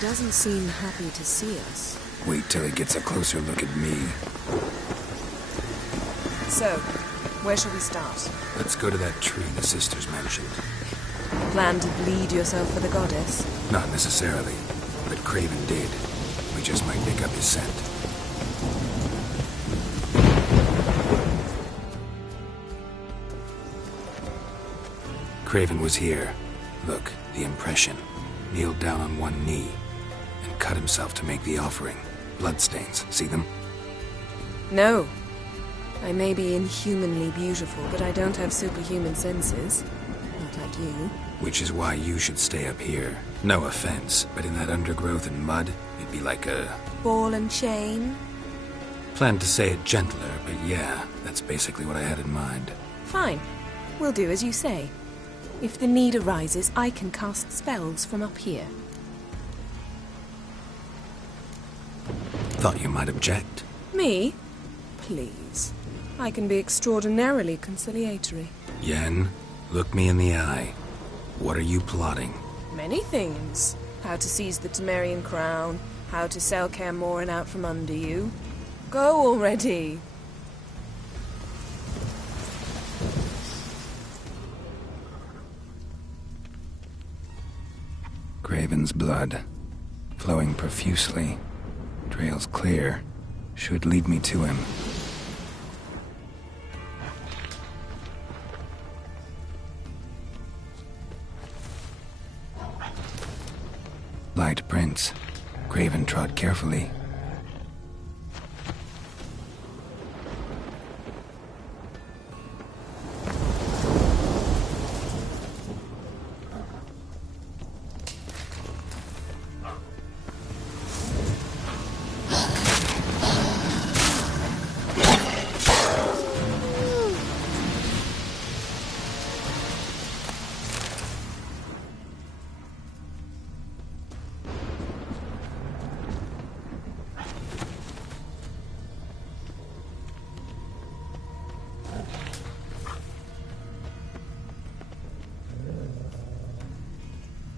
doesn't seem happy to see us. Wait till he gets a closer look at me. So, where shall we start? Let's go to that tree the sisters mentioned. Plan to bleed yourself for the goddess? Not necessarily, but Craven did. We just might pick up his scent. Craven was here. Look, the impression. Kneeled down on one knee and cut himself to make the offering. Bloodstains, see them? No. I may be inhumanly beautiful, but I don't have superhuman senses. Not like you. Which is why you should stay up here. No offense, but in that undergrowth and mud, it'd be like a... Ball and chain? Planned to say it gentler, but yeah, that's basically what I had in mind. Fine. We'll do as you say. If the need arises, I can cast spells from up here. Thought you might object. Me? Please. I can be extraordinarily conciliatory. Yen, look me in the eye. What are you plotting? Many things. How to seize the Temerian crown, how to sell Kaer Morhen out from under you. Go already! Craven's blood, flowing profusely. Trails clear. Should lead me to him. Light prints. Craven trod carefully.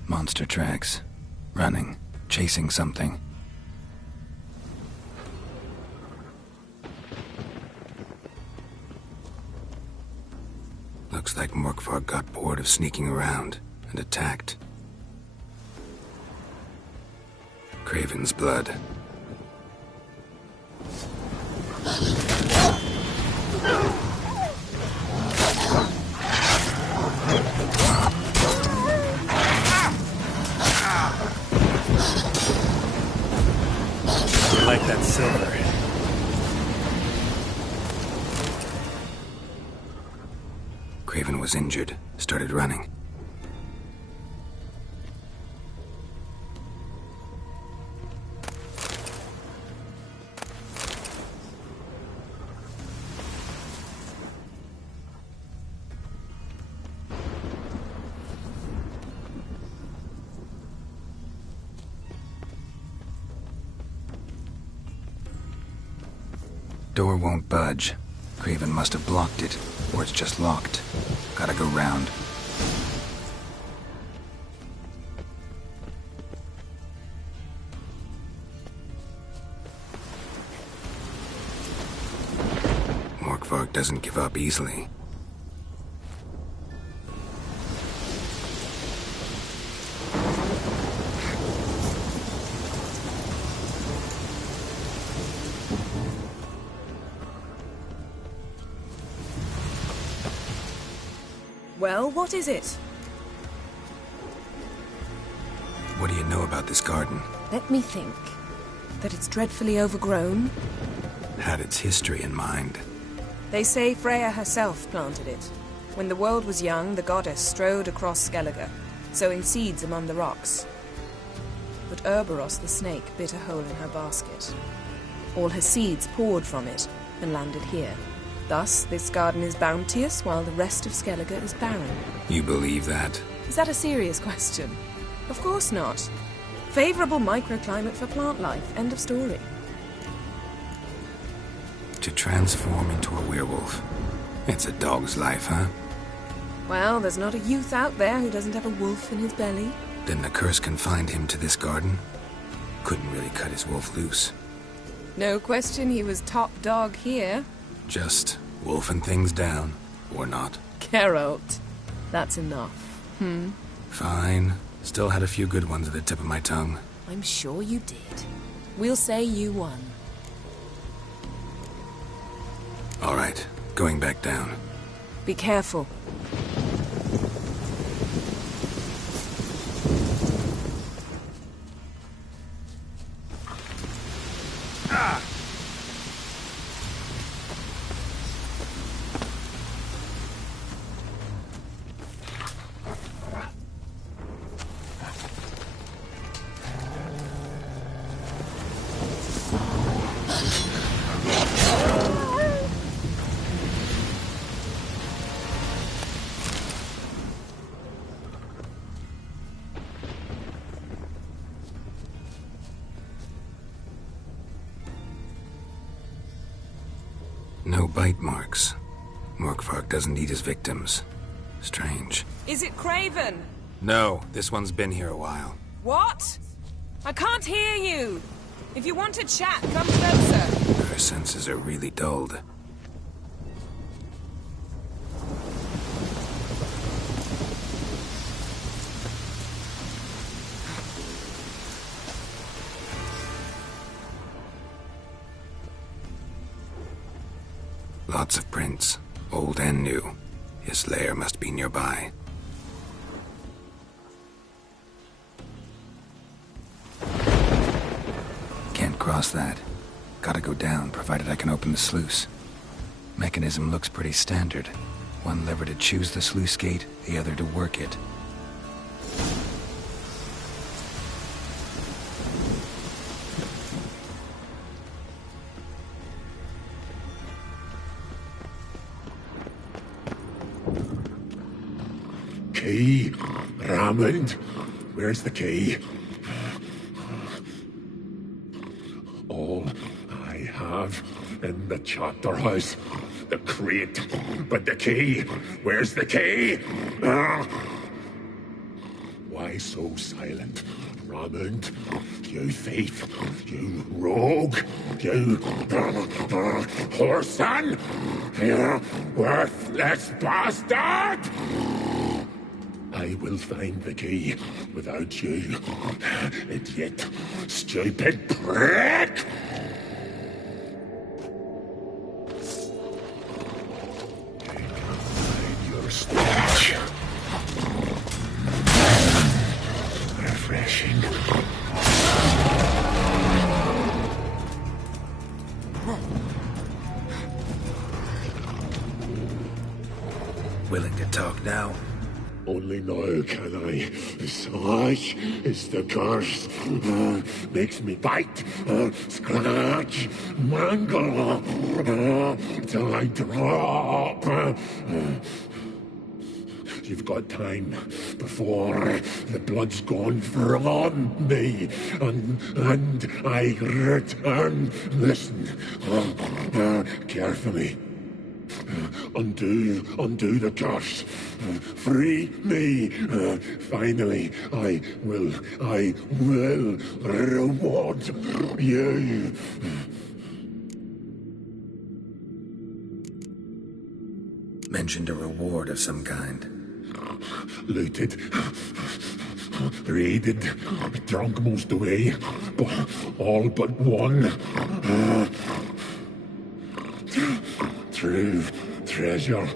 Monster tracks. Running. Chasing something. Looks like Morkvar got bored of sneaking around and attacked. Craven's blood. Like that silver. Craven was injured. Started running. Door won't budge. Craven must have blocked it, or it's just locked. Gotta go round. Morkvar doesn't give up easily. Well, what is it? What do you know about this garden? Let me think. That it's dreadfully overgrown? Had its history in mind. They say Freya herself planted it. When the world was young, the goddess strode across Skelige, sowing seeds among the rocks. But Urboros the snake bit a hole in her basket. All her seeds poured from it and landed here. Thus, this garden is bounteous, while the rest of Skelige is barren. You believe that? Is that a serious question? Of course not. Favorable microclimate for plant life. End of story. To transform into a werewolf. It's a dog's life, huh? Well, there's not a youth out there who doesn't have a wolf in his belly. Then the curse confined him to this garden? Couldn't really cut his wolf loose. No question he was top dog here. Just wolfing things down, or not. Geralt. That's enough. Fine. Still had a few good ones at the tip of my tongue. I'm sure you did. We'll say you won. All right, going back down. Be careful. bite marks. Morkvark doesn't eat his victims. Strange. Is it Craven? No, this one's been here a while. What? I can't hear you. If you want to chat, come closer. Her senses are really dulled. Lots of prints, old and new. His lair must be nearby. Can't cross that. Gotta go down, provided I can open the sluice. Mechanism looks pretty standard. One lever to choose the sluice gate, the other to work it. Key, Raymond. Where's the key? All I have in the chapter house, the crate, but the key. Where's the key? Why so silent, Raymond? You thief, you rogue, you whoreson, you worthless bastard! I will find the key without you, idiot, stupid prick! I can't find your stench. Refreshing. Willing to talk now? Only now can I. Such is the curse. Makes me bite, scratch, mangle, till I drop. You've got time before the blood's gone from me, and I return. Listen, carefully. Undo the curse. Free me. Finally, I will reward you. Mentioned a reward of some kind. Looted, raided, drunk most away, all but one. True treasure,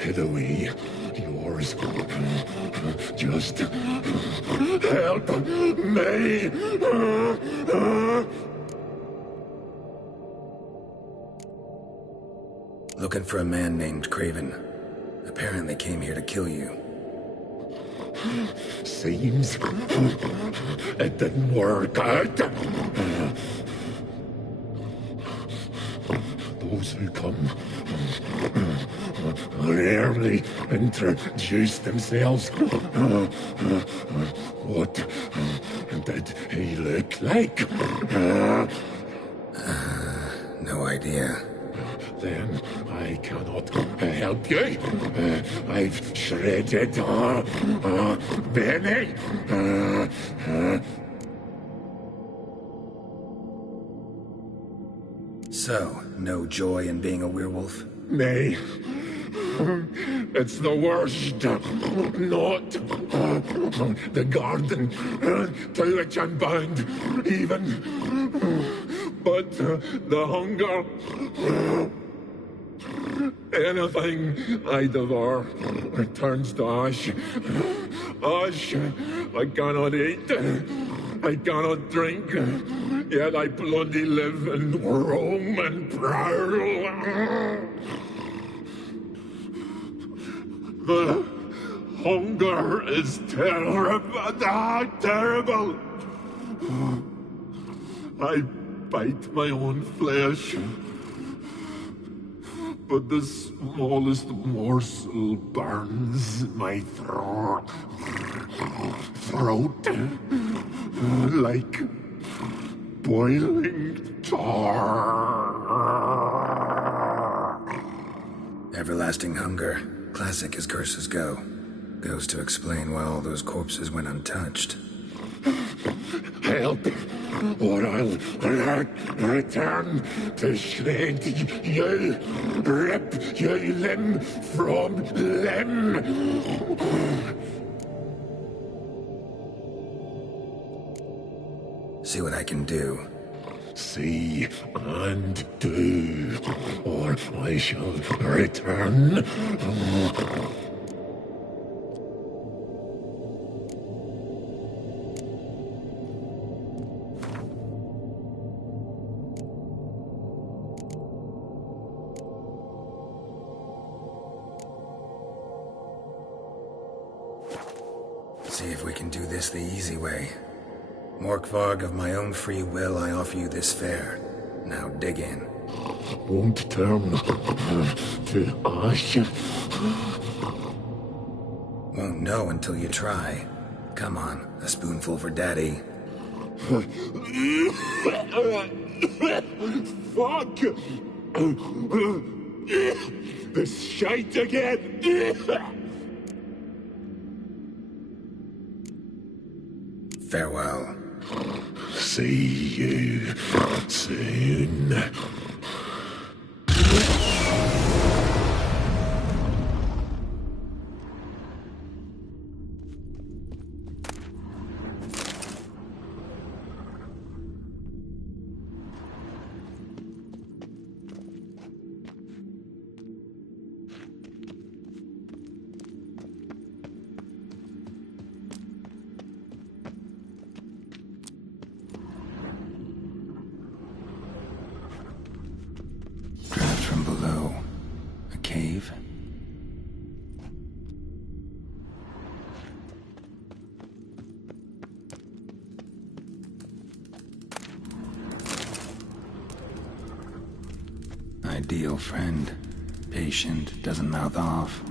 hid away, yours. Just help me. Looking for a man named Craven. Apparently came here to kill you. Seems it didn't work out. Those who come rarely introduce themselves. What did he look like? No idea. Then I cannot help you. I've shredded Benny. So, no joy in being a werewolf? Nay. It's the worst. Not the garden to which I'm bound, even. But the hunger. Anything I devour returns to ash. Ash I cannot eat. I cannot drink. Yet I bloody live and roam and prowl. The hunger is terrible. I bite my own flesh, but the smallest morsel burns my throat like boiling tar. Everlasting hunger. Classic as curses go. Goes to explain why all those corpses went untouched. Help, or I'll return to shred you, rip you limb from limb. See what I can do. See and do, or I shall return. See if we can do this the easy way. Morkvarg, of my own free will, I offer you this fare. Now dig in. Won't turn to ash. Won't know until you try. Come on, a spoonful for Daddy. Fuck! This shite again! Farewell. See you soon. From below. A cave? Ideal friend. Patient, doesn't mouth off.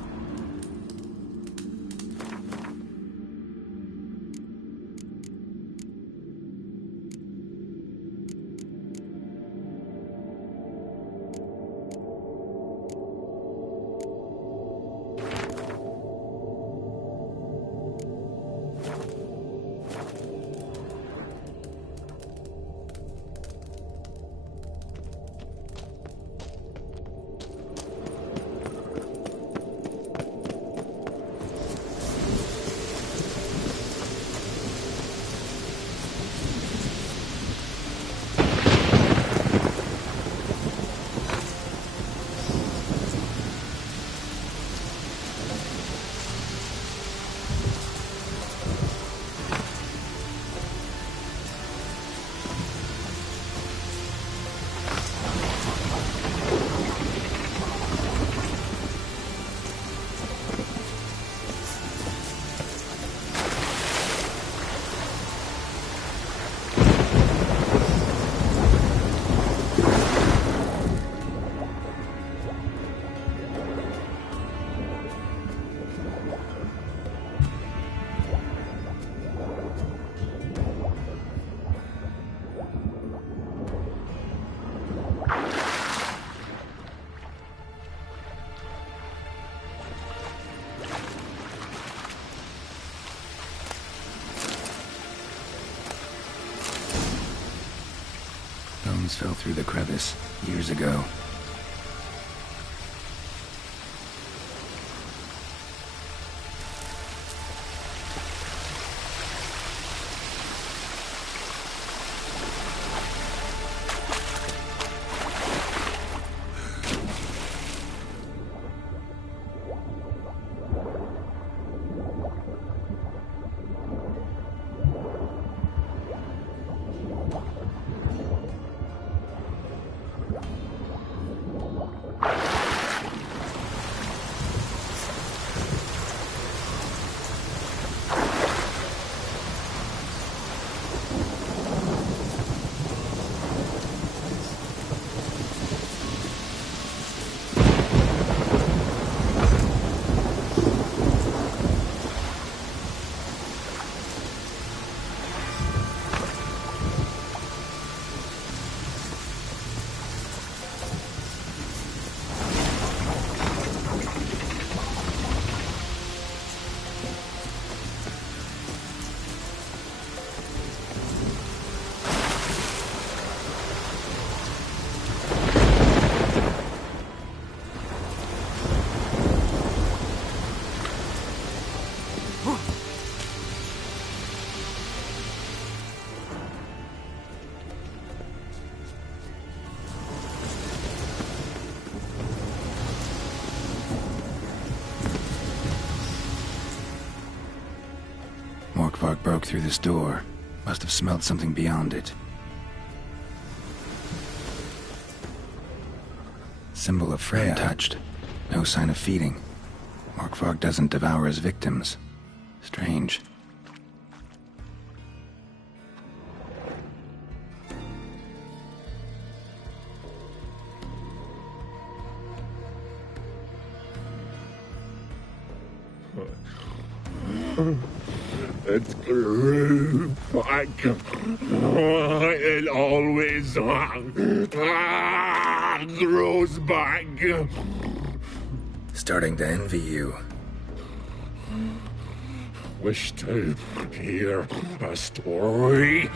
Bones fell through the crevice years ago. Morgvarg broke through this door. Must have smelled something beyond it. Symbol of Freya. Untouched. No sign of feeding. Morgvarg doesn't devour his victims. Strange. It grew back. It always grows back. Starting to envy you. Wish to hear a story?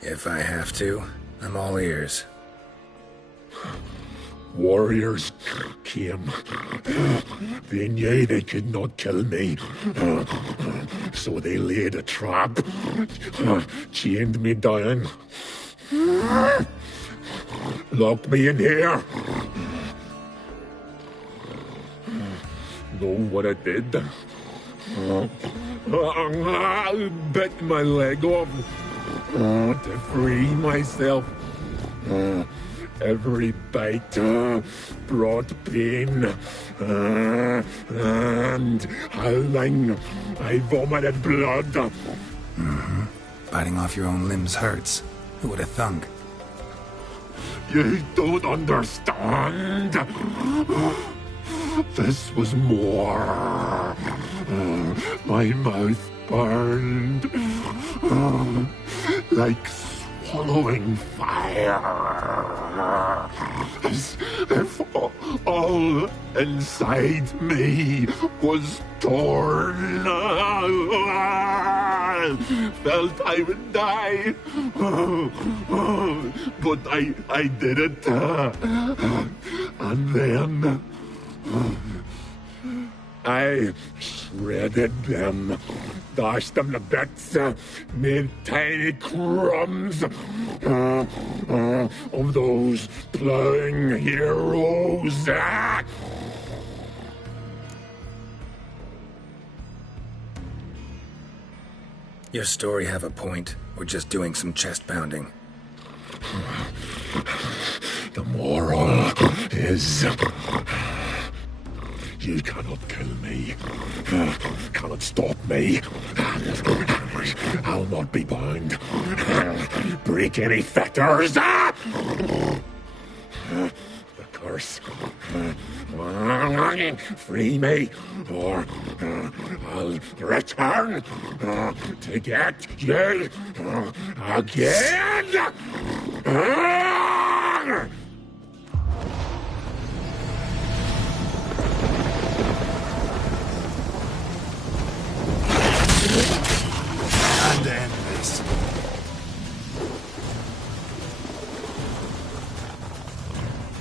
If I have to, I'm all ears. Warriors came. They knew they could not kill me. So they laid a trap. Chained me down. Locked me in here. Know what I did? Bit my leg off to free myself. Every bite brought pain, and howling, I vomited blood. Mm-hmm. Biting off your own limbs hurts. Who would have thunk? You don't understand. This was more. My mouth burned like swallowing fire. As if all inside me was torn. Felt I would die. But I did it. And then I shredded them, dashed them to bits, made tiny crumbs of those plowing heroes. Your story have a point, or just doing some chest pounding? The moral is... You cannot kill me. Cannot stop me. I'll not be bound. Break any fetters. The curse. Free me, or I'll return to get you again. Time to end this.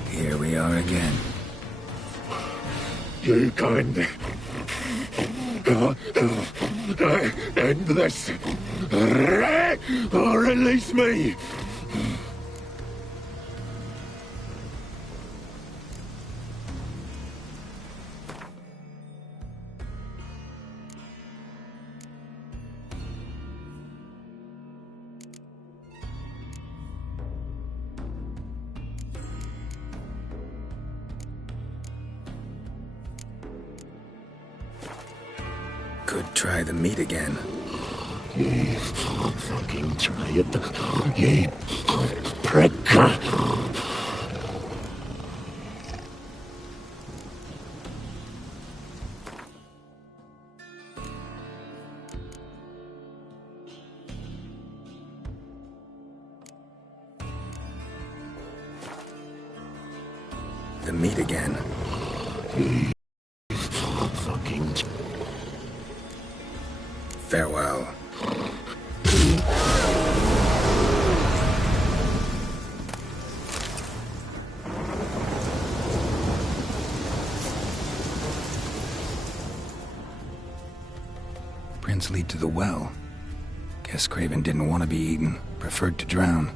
Here we are again. You can't end this. Release me. Could try the meat again. You fucking try it. You prick. The meat again. You fucking... Farewell. Prince lead to the well. Guess Craven didn't want to be eaten. Preferred to drown.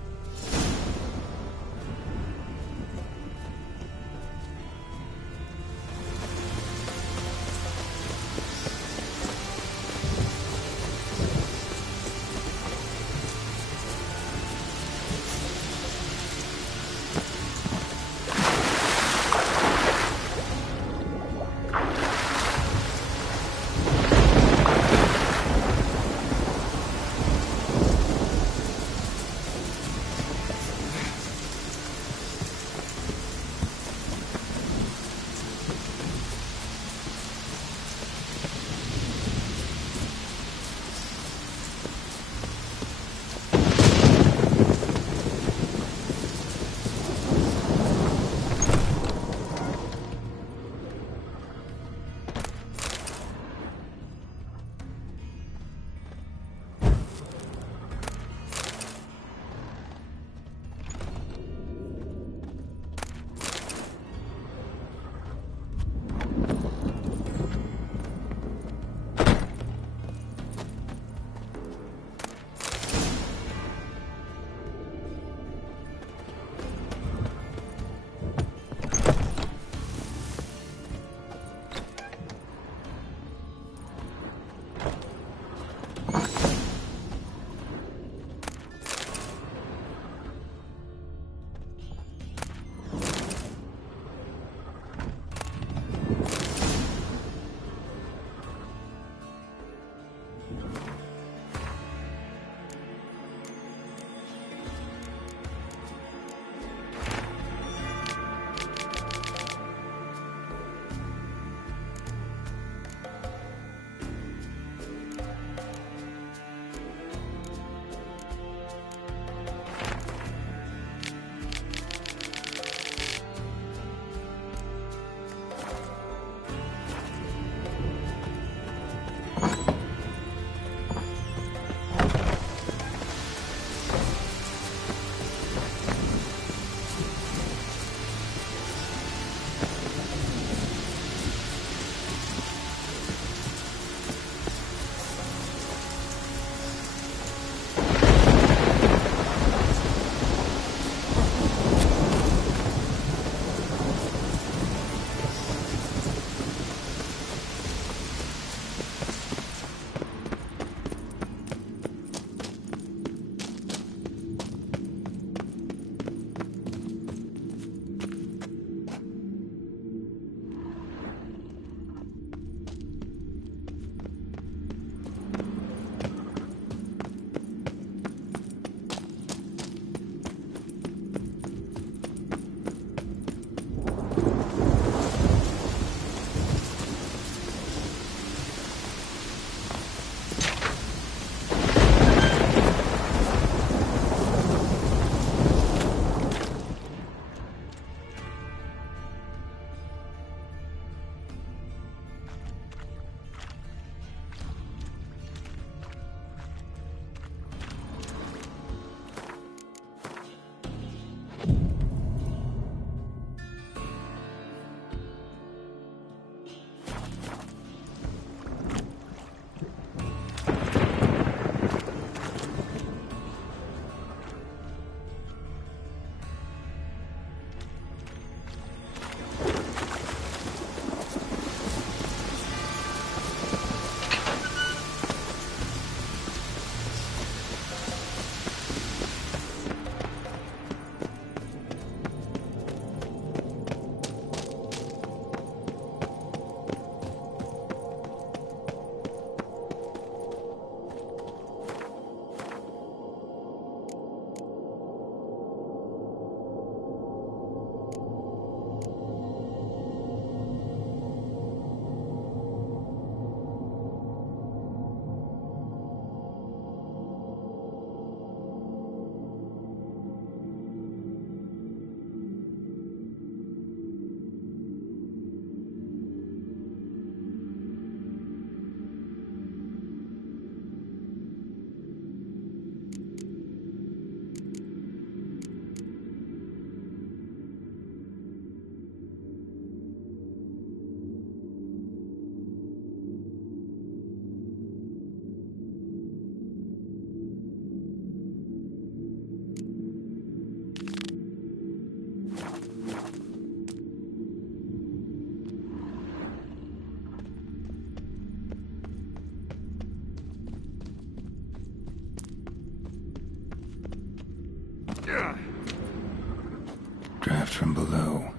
Draft from below.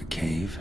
A cave?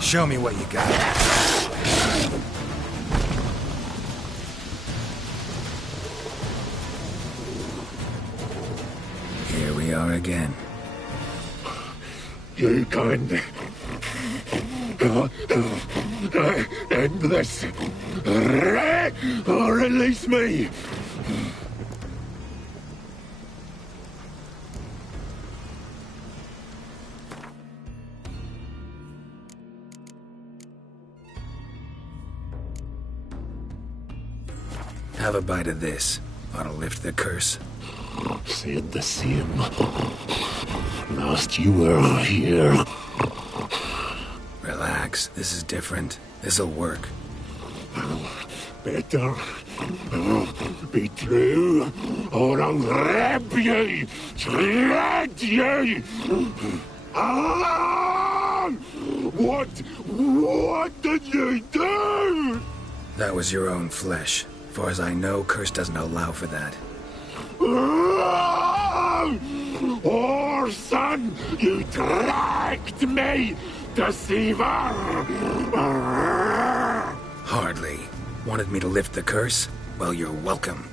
Show me what you got. Here we are again. You can't end this. Or release me. Have a bite of this. Ought to lift the curse. Said the same. Last you were here. Relax. This is different. This'll work. Better be true, or I'll grab you, shred you. Ah! What did you do? That was your own flesh. As far as I know, curse doesn't allow for that. Oh, son, you tracked me, deceiver! Hardly. Wanted me to lift the curse? Well, you're welcome.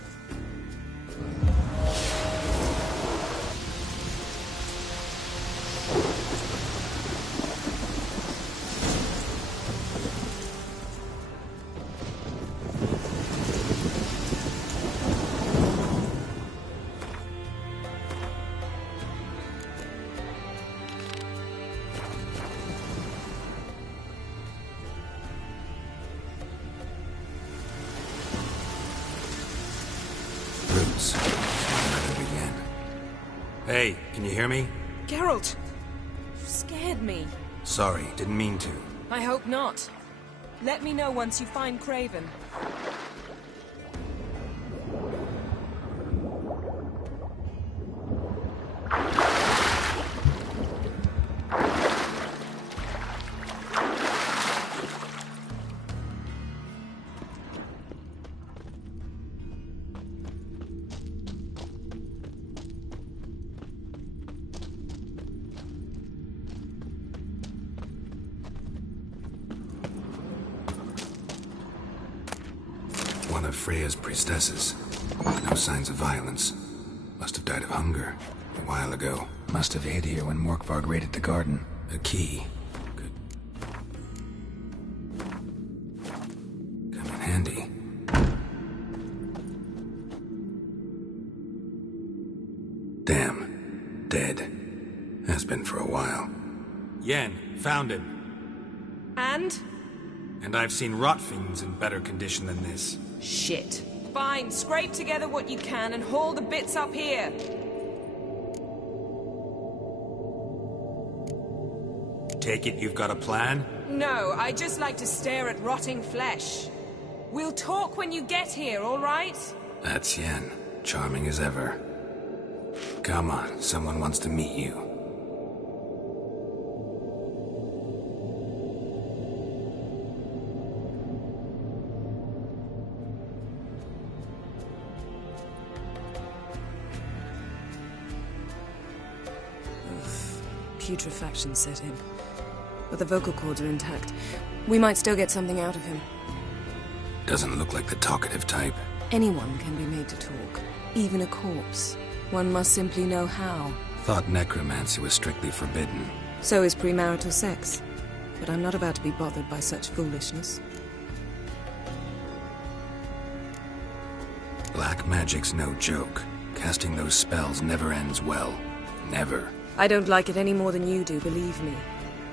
Hey, can you hear me? Geralt! You scared me. Sorry, didn't mean to. I hope not. Let me know once you find Craven. One of Freya's priestesses. No signs of violence. Must have died of hunger a while ago. Must have hid here when Morkvarg raided the garden. A key. Could come in handy. Damn. Dead. Has been for a while. Yen, found him. And? And I've seen rot fiends in better condition than this. Shit. Fine, scrape together what you can and haul the bits up here. Take it you've got a plan? No, I just like to stare at rotting flesh. We'll talk when you get here, all right? That's Yen. Charming as ever. Come on, someone wants to meet you. Putrefaction set in. But the vocal cords are intact. We might still get something out of him. Doesn't look like the talkative type. Anyone can be made to talk. Even a corpse. One must simply know how. Thought necromancy was strictly forbidden. So is premarital sex. But I'm not about to be bothered by such foolishness. Black magic's no joke. Casting those spells never ends well. Never. I don't like it any more than you do, believe me.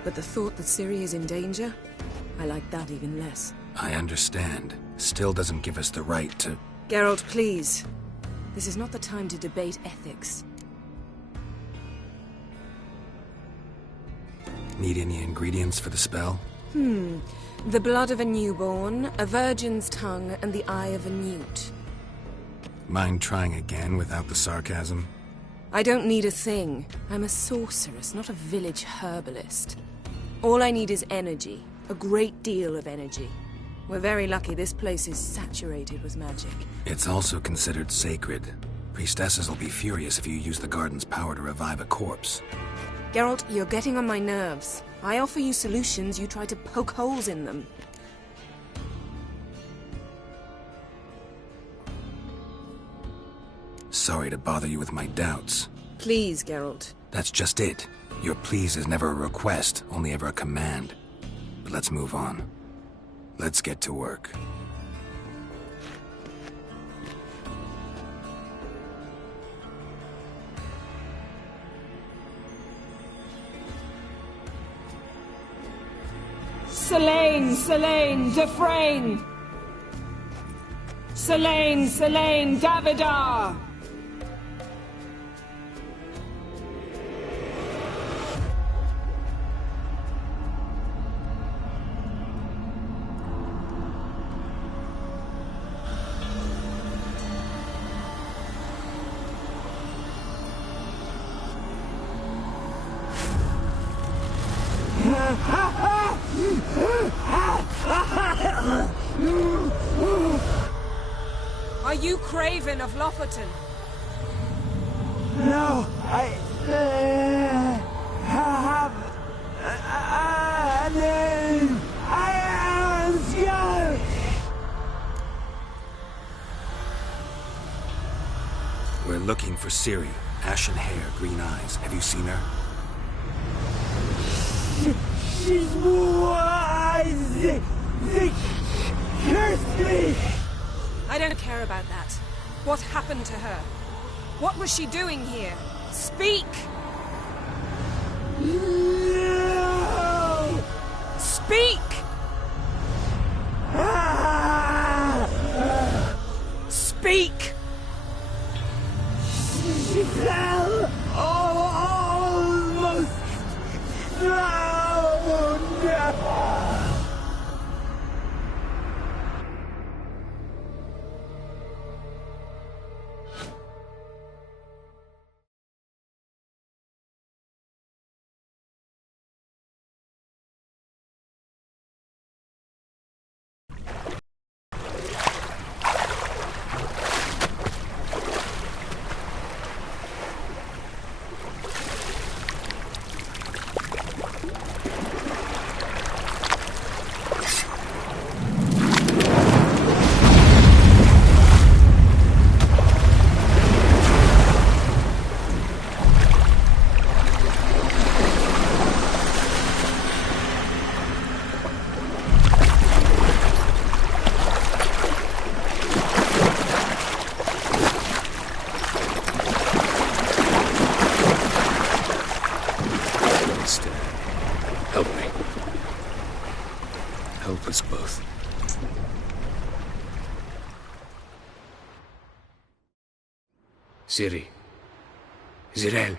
But the thought that Ciri is in danger, I like that even less. I understand. Still doesn't give us the right to... Geralt, please. This is not the time to debate ethics. Need any ingredients for the spell? The blood of a newborn, a virgin's tongue, and the eye of a newt. Mind trying again without the sarcasm? I don't need a thing. I'm a sorceress, not a village herbalist. All I need is energy. A great deal of energy. We're very lucky this place is saturated with magic. It's also considered sacred. Priestesses will be furious if you use the garden's power to revive a corpse. Geralt, you're getting on my nerves. I offer you solutions, you try to poke holes in them. Sorry to bother you with my doubts. Please, Geralt. That's just it. Your please is never a request, only ever a command. But let's move on. Let's get to work. Selene, Dufresne! Selene, Davidar! Are you Craven of Lofoten? No, I have a name. I am Skelige. We're looking for Ciri. Ashen hair, green eyes. Have you seen her? She's wise. They cursed me. I don't care about that. What happened to her? What was she doing here? Speak! No! Speak! Speak! She fell almost drowned. Help me. Help us both. Ciri. Zirel.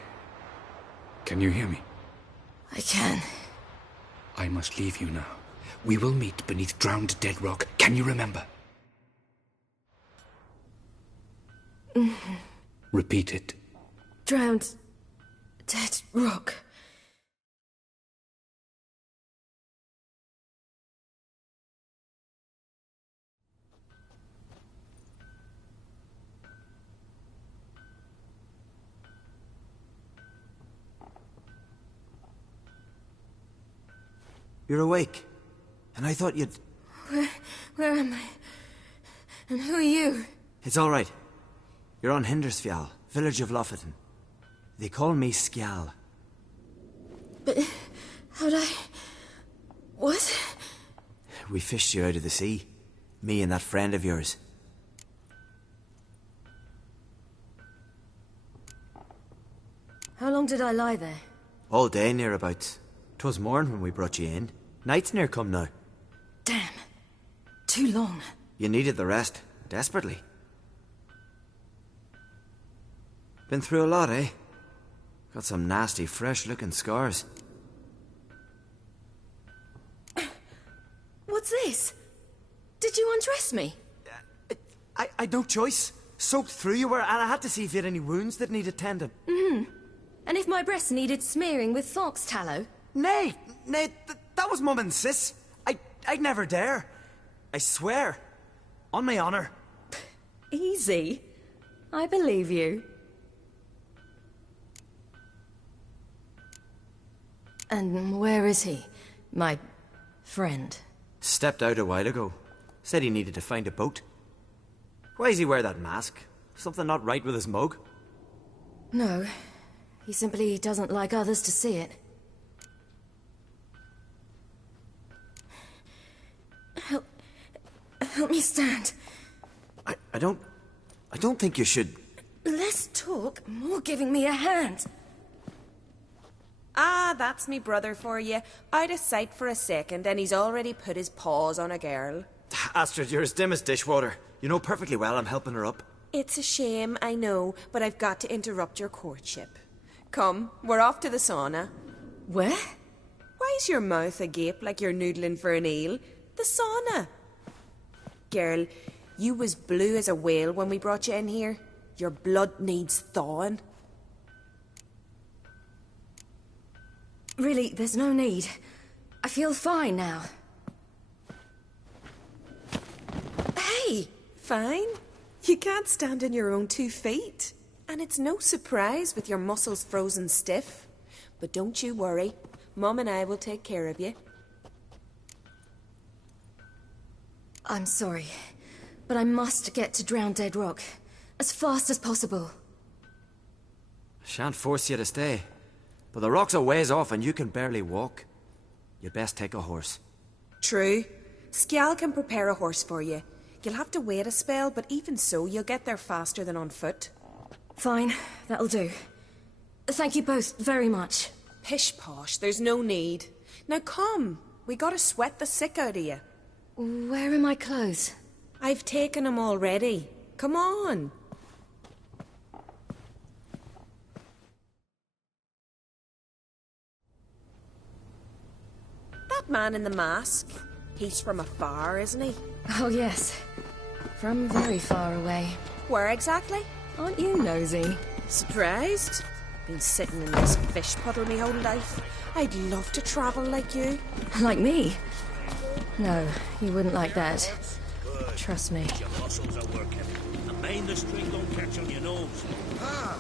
Can you hear me? I can. I must leave you now. We will meet beneath drowned dead rock. Can you remember? Repeat it. Drowned. Dead rock. You're awake. And I thought you'd... Where am I? And who are you? It's all right. You're on Hindersfjall, village of Lofoten. They call me Skjal. But how'd I... What? We fished you out of the sea. Me and that friend of yours. How long did I lie there? All day nearabouts. 'Twas morn when we brought you in. Night's near come now. Damn. Too long. You needed the rest. Desperately. Been through a lot, eh? Got some nasty, fresh-looking scars. What's this? Did you undress me? I'd no choice. Soaked through you were, and I had to see if you had any wounds that needed tending. And if my breasts needed smearing with fox tallow? Nay, that was Mum and Sis. I'd never dare. I swear. On my honor. Easy. I believe you. And where is he? My friend? Stepped out a while ago. Said he needed to find a boat. Why does he wear that mask? Something not right with his mug? No. He simply doesn't like others to see it. Help me stand. I don't think you should... Less talk, more giving me a hand. Ah, that's me brother for you. Out of sight for a second, and he's already put his paws on a girl. Astrid, you're as dim as dishwater. You know perfectly well I'm helping her up. It's a shame, I know, but I've got to interrupt your courtship. Come, we're off to the sauna. Where? Why's your mouth agape like you're noodling for an eel? The sauna. Girl, you was blue as a whale when we brought you in here. Your blood needs thawing. Really, there's no need. I feel fine now. Hey, fine? You can't stand on your own 2 feet. And it's no surprise with your muscles frozen stiff. But don't you worry. Mum and I will take care of you. I'm sorry, but I must get to Drowned Dead Rock. As fast as possible. Shan't force you to stay. But the rock's a ways off and you can barely walk. You'd best take a horse. True. Skjal can prepare a horse for you. You'll have to wait a spell, but even so, you'll get there faster than on foot. Fine, that'll do. Thank you both very much. Pish-posh, there's no need. Now come, we gotta sweat the sick out of you. Where are my clothes? I've taken them already. Come on. That man in the mask, he's from afar, isn't he? Oh, yes. From very far away. Where exactly? Aren't you nosy? Surprised? Been sitting in this fish puddle me whole life. I'd love to travel like you. Like me? No, you wouldn't like that. Trust me. Your muscles are working. And mind the string don't catch on your nose. Ah!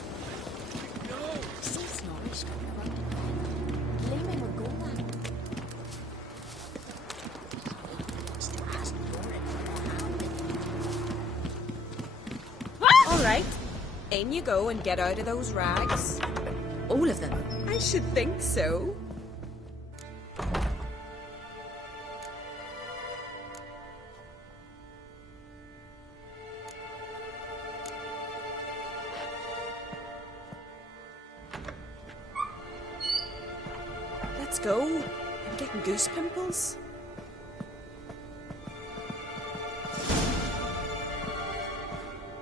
All right. In you go and get out of those rags. All of them? I should think so. Let's go. I'm getting goose pimples.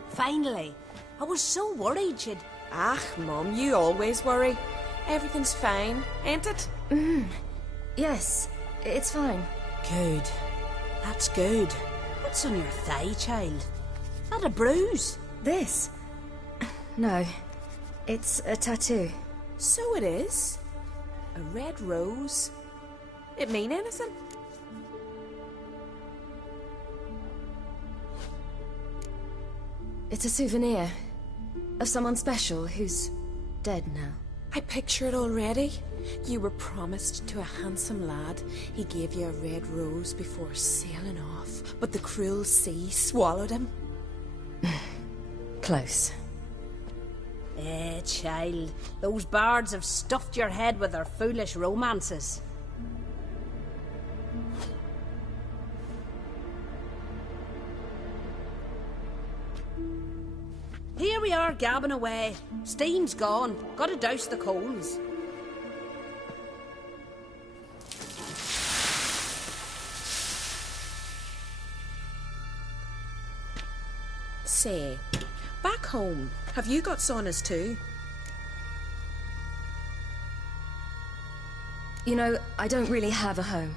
Finally. I was so worried you'd... Ah, Mum, you always worry. Everything's fine, ain't it? Yes, it's fine. Good. That's good. What's on your thigh, child? That a bruise? This? No. It's a tattoo. So it is. A red rose. It mean anything? It's a souvenir of someone special who's dead now. I picture it already. You were promised to a handsome lad. He gave you a red rose before sailing off, but the cruel sea swallowed him. Close. Child. Those bards have stuffed your head with their foolish romances. Here we are, gabbing away. Steam's gone. Gotta douse the coals. Say, back home, have you got saunas too? You know, I don't really have a home.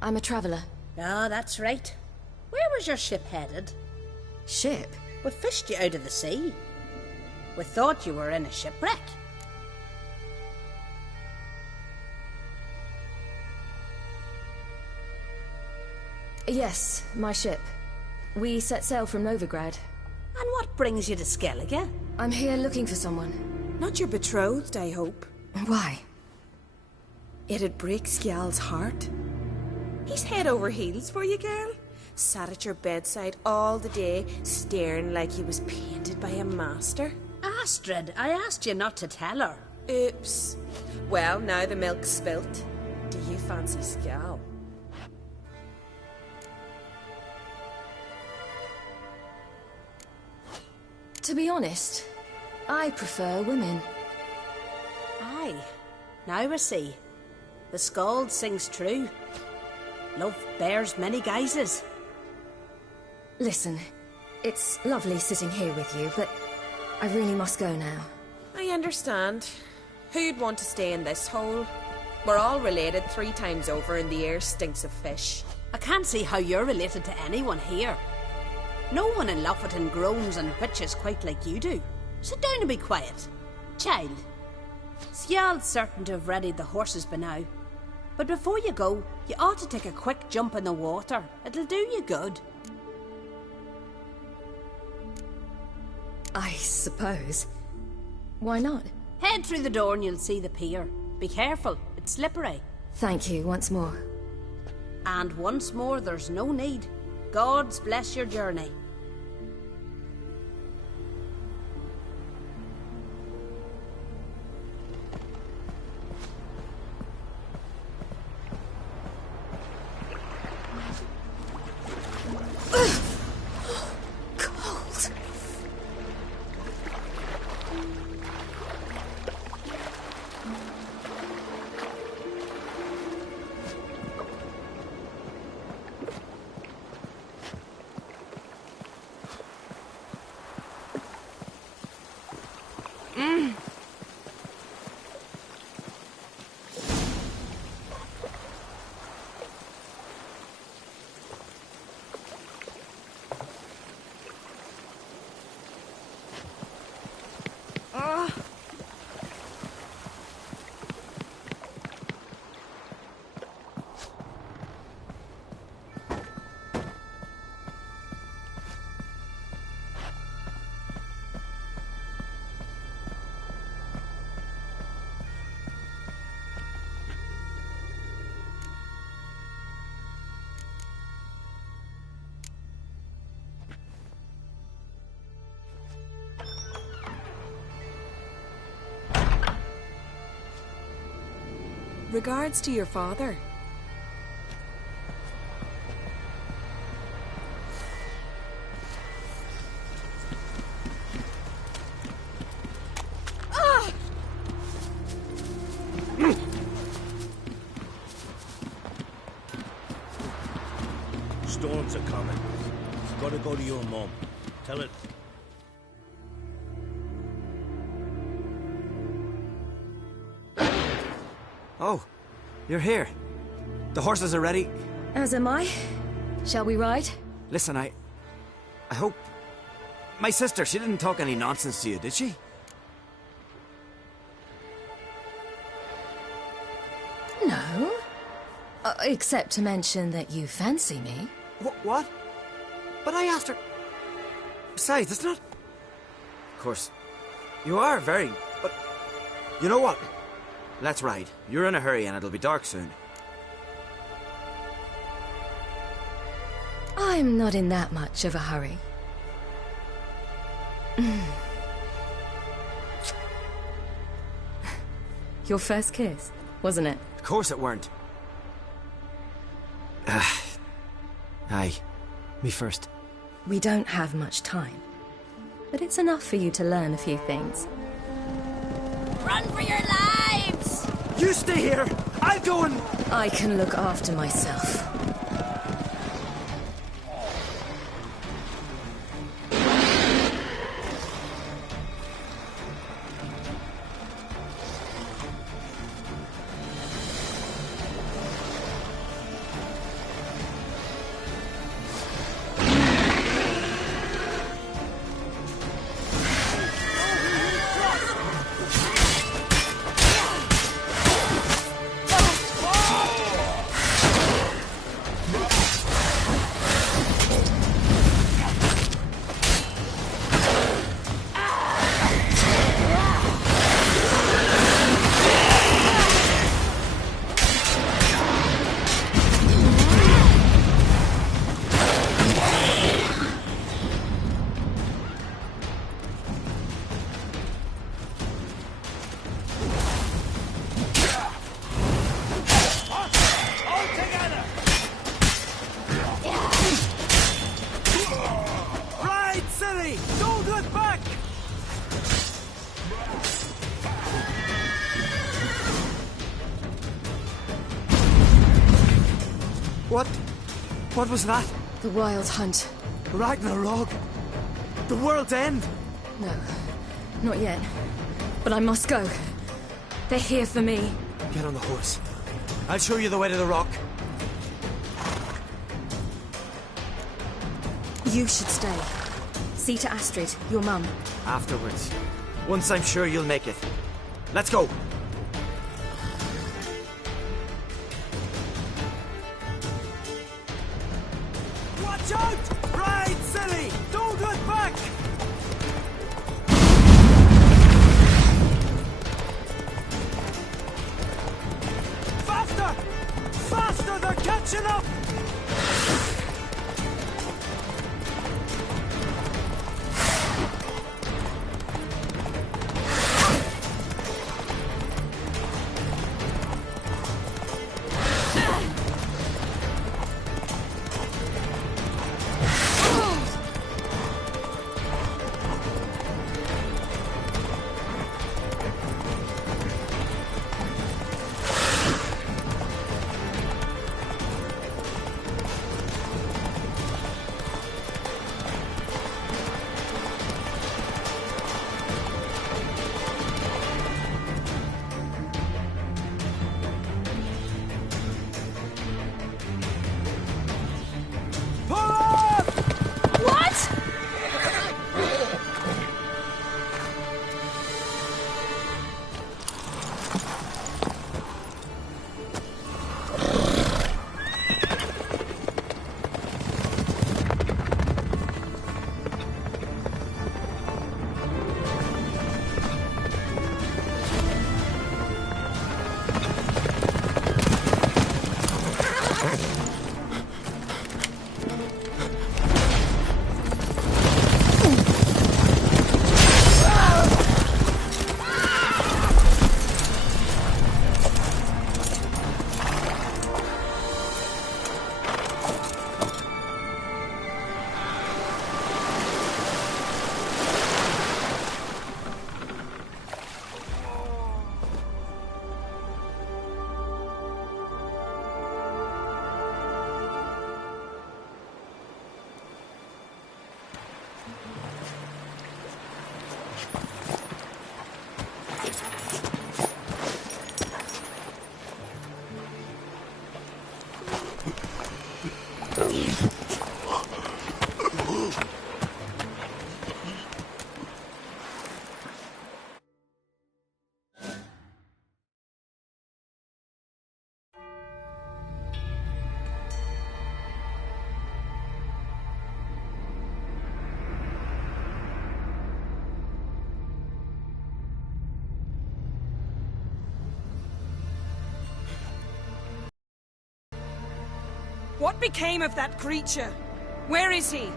I'm a traveller. Ah, that's right. Where was your ship headed? Ship? We fished you out of the sea. We thought you were in a shipwreck. Yes, my ship. We set sail from Novigrad. And what brings you to Skelige? I'm here looking for someone. Not your betrothed, I hope. Why? It'd break Skjal's heart. He's head over heels for you, girl. Sat at your bedside all the day, staring like he was painted by a master. Astrid, I asked you not to tell her. Oops. Well, now the milk's spilt. Do you fancy Skjal? To be honest, I prefer women. Aye. Now I see. The skald sings true. Love bears many guises. Listen, it's lovely sitting here with you, but I really must go now. I understand. Who'd want to stay in this hole? We're all related 3 times over and the air stinks of fish. I can't see how you're related to anyone here. No one in Lofferton groans and bitches quite like you do. Sit down and be quiet. Child, Skjal's certain to have readied the horses by now. But before you go, you ought to take a quick jump in the water. It'll do you good. I suppose. Why not? Head through the door and you'll see the pier. Be careful, it's slippery. Thank you once more. And once more, there's no need. Gods bless your journey. Regards to your father. Storms are coming. Gotta go to your mum. Tell it. Oh, you're here. The horses are ready. As am I. Shall we ride? Listen, I hope... My sister, she didn't talk any nonsense to you, did she? No. Except to mention that you fancy me. What? But I asked her... Besides, it's not... Of course, you are very... But... You know what? Let's ride. You're in a hurry and it'll be dark soon. I'm not in that much of a hurry. Your first kiss, wasn't it? Of course it weren't. Aye. Me first. We don't have much time. But it's enough for you to learn a few things. Run for your lives! You stay here! I'll go and... I can look after myself. What was that? The Wild Hunt. Ragnarok? The world's end? No, not yet. But I must go. They're here for me. Get on the horse. I'll show you the way to the rock. You should stay. See to Astrid, your mum. Afterwards. Once I'm sure you'll make it. Let's go. Watch out! Ride, silly! Don't look back! Faster! Faster! They're catching up! What became of that creature? Where is he?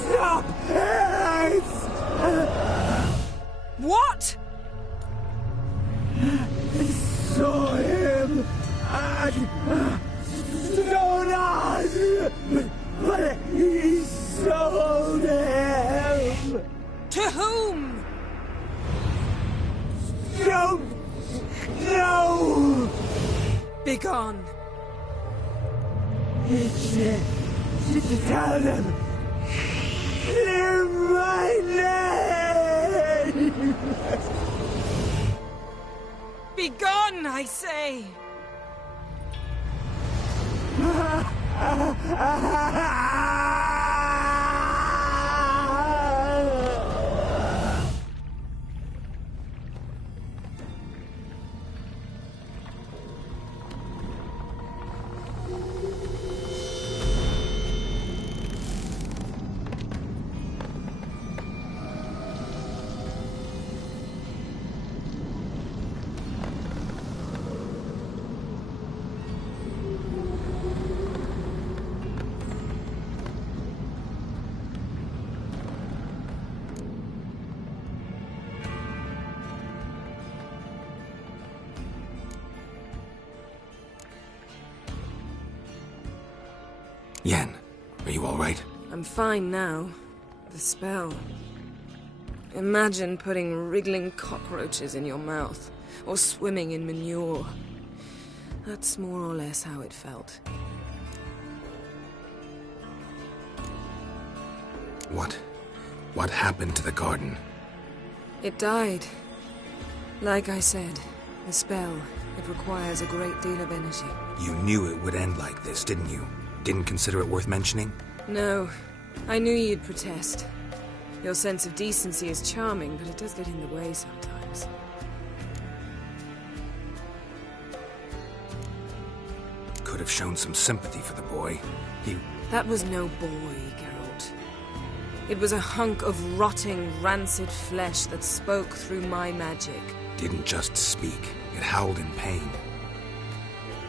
Stop! What? Saw him at Stonas, but he sold him. To whom? Don't know. Begone. To tell them. Clear my name. Begone, I say! Yen, are you all right? I'm fine now. The spell. Imagine putting wriggling cockroaches in your mouth, or swimming in manure. That's more or less how it felt. What happened to the garden? It died. Like I said, the spell, it requires a great deal of energy. You knew it would end like this, didn't you? Didn't consider it worth mentioning? No. I knew you'd protest. Your sense of decency is charming, but it does get in the way sometimes. Could have shown some sympathy for the boy. That was no boy, Geralt. It was a hunk of rotting, rancid flesh that spoke through my magic. Didn't just speak. It howled in pain.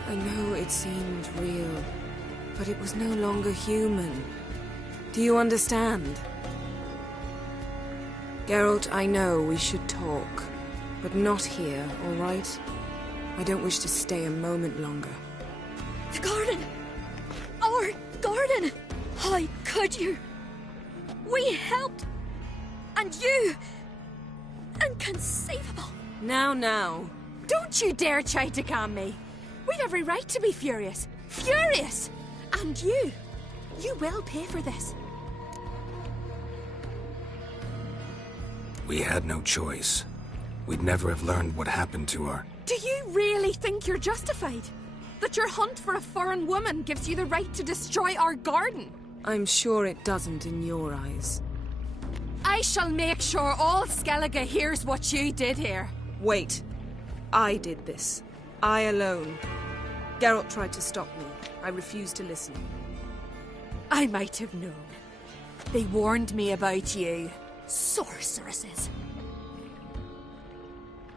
I know it seemed real, but it was no longer human. Do you understand? Geralt, I know we should talk, but not here, all right? I don't wish to stay a moment longer. The garden! Our garden! How could you? We helped! And you! Inconceivable! Now. Don't you dare try to calm me. We've every right to be furious. Furious! And you will pay for this. We had no choice. We'd never have learned what happened to her. Do you really think you're justified? That your hunt for a foreign woman gives you the right to destroy our garden? I'm sure it doesn't in your eyes. I shall make sure all Skelige hears what you did here. Wait. I did this. I alone. Geralt tried to stop me. I refused to listen. I might have known. They warned me about you. Sorceresses.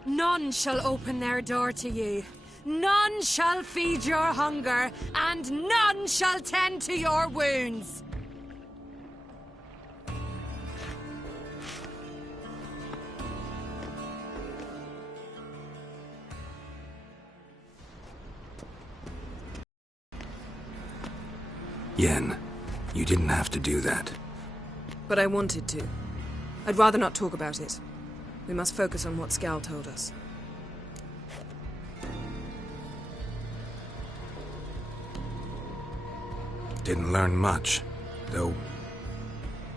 None shall open their door to you. None shall feed your hunger, and none shall tend to your wounds. Yen, you didn't have to do that. But I wanted to. I'd rather not talk about it. We must focus on what Skal told us. Didn't learn much, though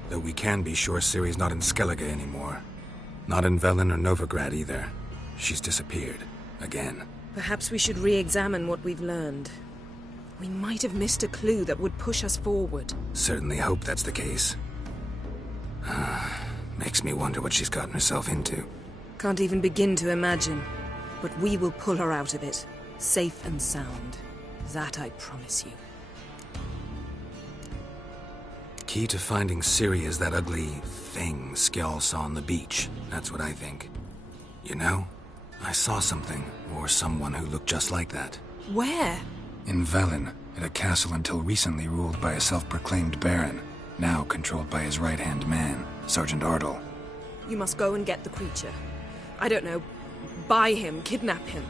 we can be sure Ciri's not in Skelige anymore. Not in Velen or Novigrad either. She's disappeared. Again. Perhaps we should re-examine what we've learned. We might have missed a clue that would push us forward. Certainly hope that's the case. Makes me wonder what she's gotten herself into. Can't even begin to imagine. But we will pull her out of it. Safe and sound. That I promise you. Key to finding Ciri is that ugly thing Skjall saw on the beach. That's what I think. You know? I saw something, or someone who looked just like that. Where? In Velen, at a castle until recently ruled by a self-proclaimed baron, now controlled by his right-hand man, Sergeant Ardle. You must go and get the creature. I don't know, buy him, kidnap him.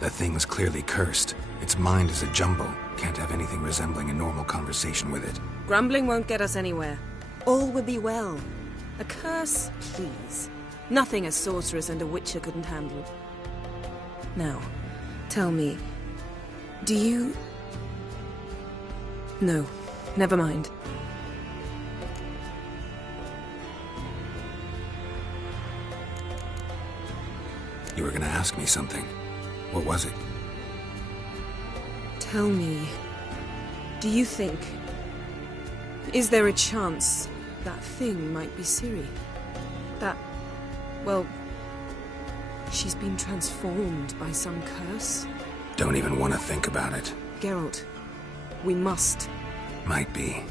The thing's clearly cursed. Its mind is a jumble. Can't have anything resembling a normal conversation with it. Grumbling won't get us anywhere. All will be well. A curse, please. Nothing a sorceress and a witcher couldn't handle. Now, tell me, do you... No, never mind. You were gonna ask me something. What was it? Tell me, do you think... Is there a chance that thing might be Ciri? That... well... she's been transformed by some curse? Don't even want to think about it. Geralt, we must. Might be.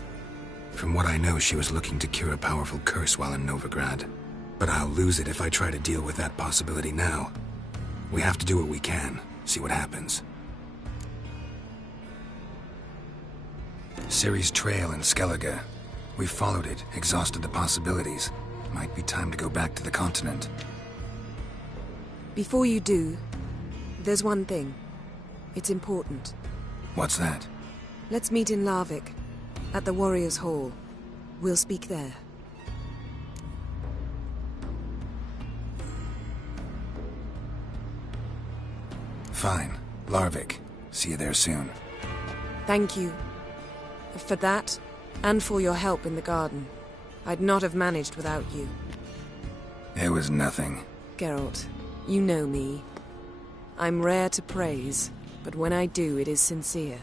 From what I know, she was looking to cure a powerful curse while in Novigrad. But I'll lose it if I try to deal with that possibility now. We have to do what we can, see what happens. Ciri's trail in Skelige. We followed it, exhausted the possibilities. Might be time to go back to the continent. Before you do, there's one thing. It's important. What's that? Let's meet in Larvik, at the Warriors' Hall. We'll speak there. Fine. Larvik. See you there soon. Thank you. For that, and for your help in the garden. I'd not have managed without you. It was nothing. Geralt, you know me. I'm rare to praise, but when I do, it is sincere.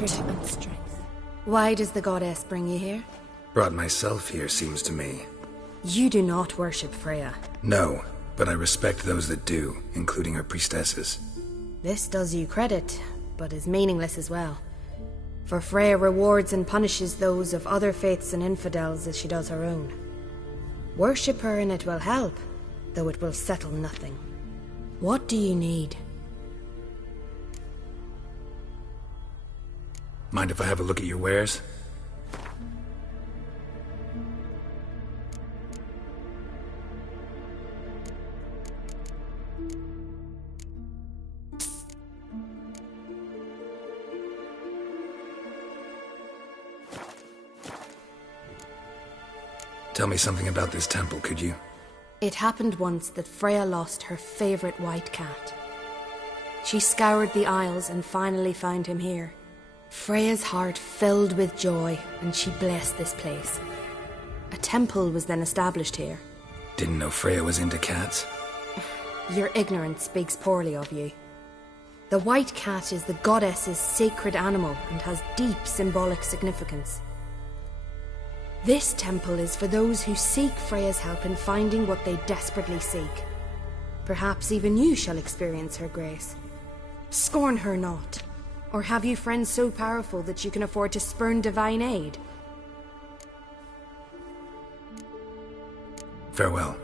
And strength. Why does the goddess bring you here? Brought myself here, seems to me. You do not worship Freya. No, but I respect those that do, including her priestesses. This does you credit, but is meaningless as well. For Freya rewards and punishes those of other faiths and infidels as she does her own. Worship her and it will help, though it will settle nothing. What do you need? Mind if I have a look at your wares? Tell me something about this temple, could you? It happened once that Freya lost her favorite white cat. She scoured the Isles and finally found him here. Freya's heart filled with joy, and she blessed this place. A temple was then established here. Didn't know Freya was into cats. Your ignorance speaks poorly of you. The white cat is the goddess's sacred animal and has deep symbolic significance. This temple is for those who seek Freya's help in finding what they desperately seek. Perhaps even you shall experience her grace. Scorn her not. Or have you friends so powerful that you can afford to spurn divine aid? Farewell.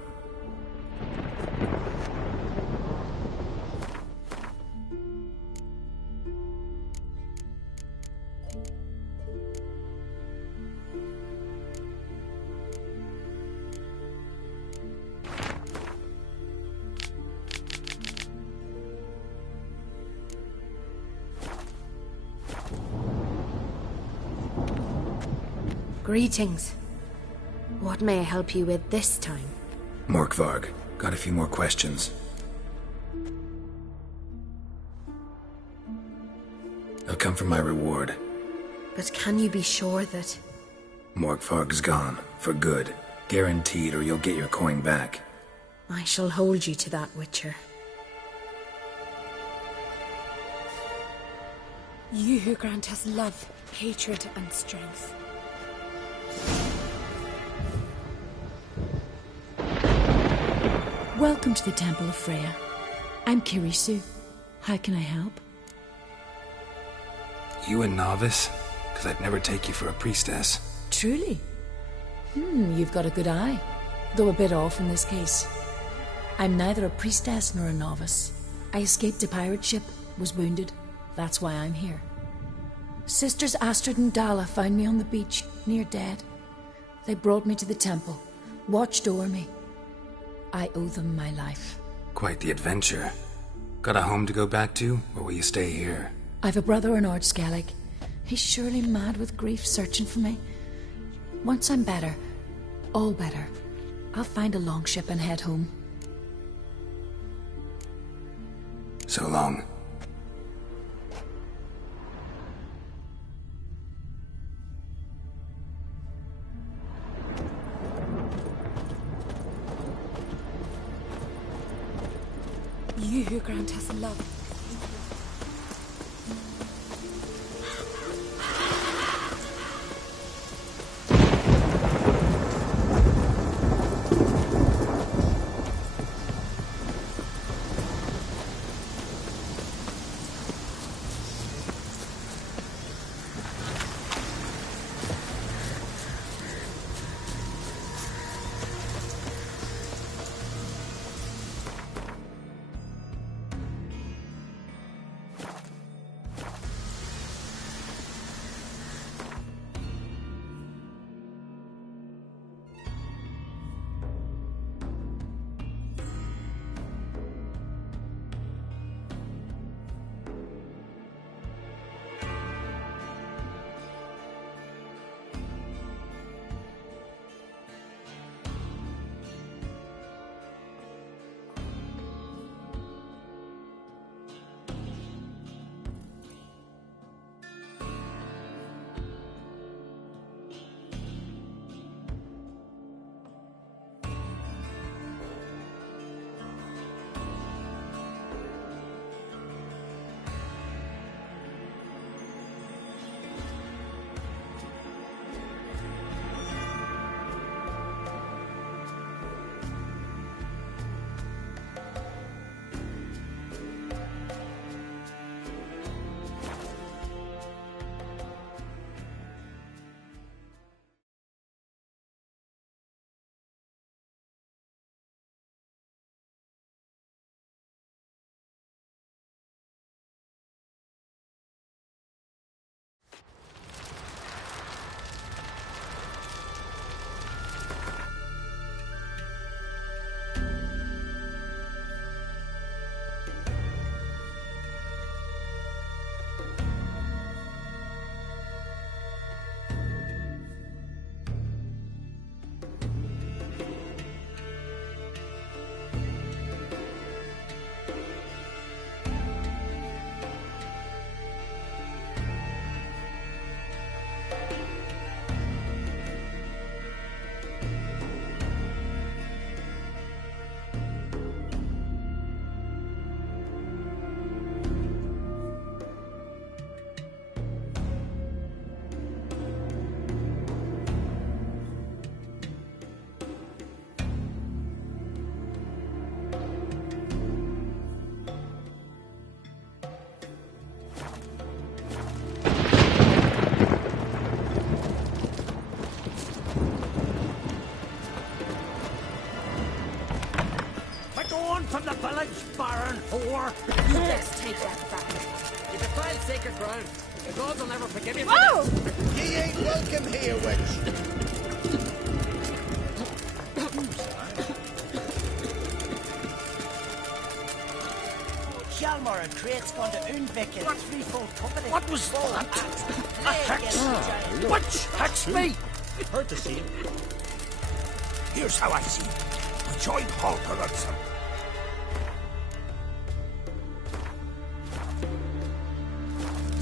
Greetings. What may I help you with this time? Morkvarg, got a few more questions. They'll come for my reward. But can you be sure that... Morkvarg's gone, for good. Guaranteed, or you'll get your coin back. I shall hold you to that, Witcher. You who grant us love, hatred, and strength. Welcome to the Temple of Freya. I'm Kirisu. How can I help? You a novice? Because I'd never take you for a priestess. Truly? You've got a good eye. Though a bit off in this case. I'm neither a priestess nor a novice. I escaped a pirate ship, was wounded. That's why I'm here. Sisters Astrid and Dala found me on the beach, near dead. They brought me to the temple, watched over me. I owe them my life. Quite the adventure. Got a home to go back to, or will you stay here? I've a brother in Skelige. He's surely mad with grief searching for me. Once I'm better, all better, I'll find a longship and head home. So long. You who grant us love. wench, barren whore! You best take that back. You defiled sacred ground. The gods will never forgive you. Whoa! Ye ain't welcome here, wench. Hjalmar and Crate's gone to Unviken. What threefold company? What was that? A hex! Which hex me? Heard the same. Here's how I see it. We join Halper on some.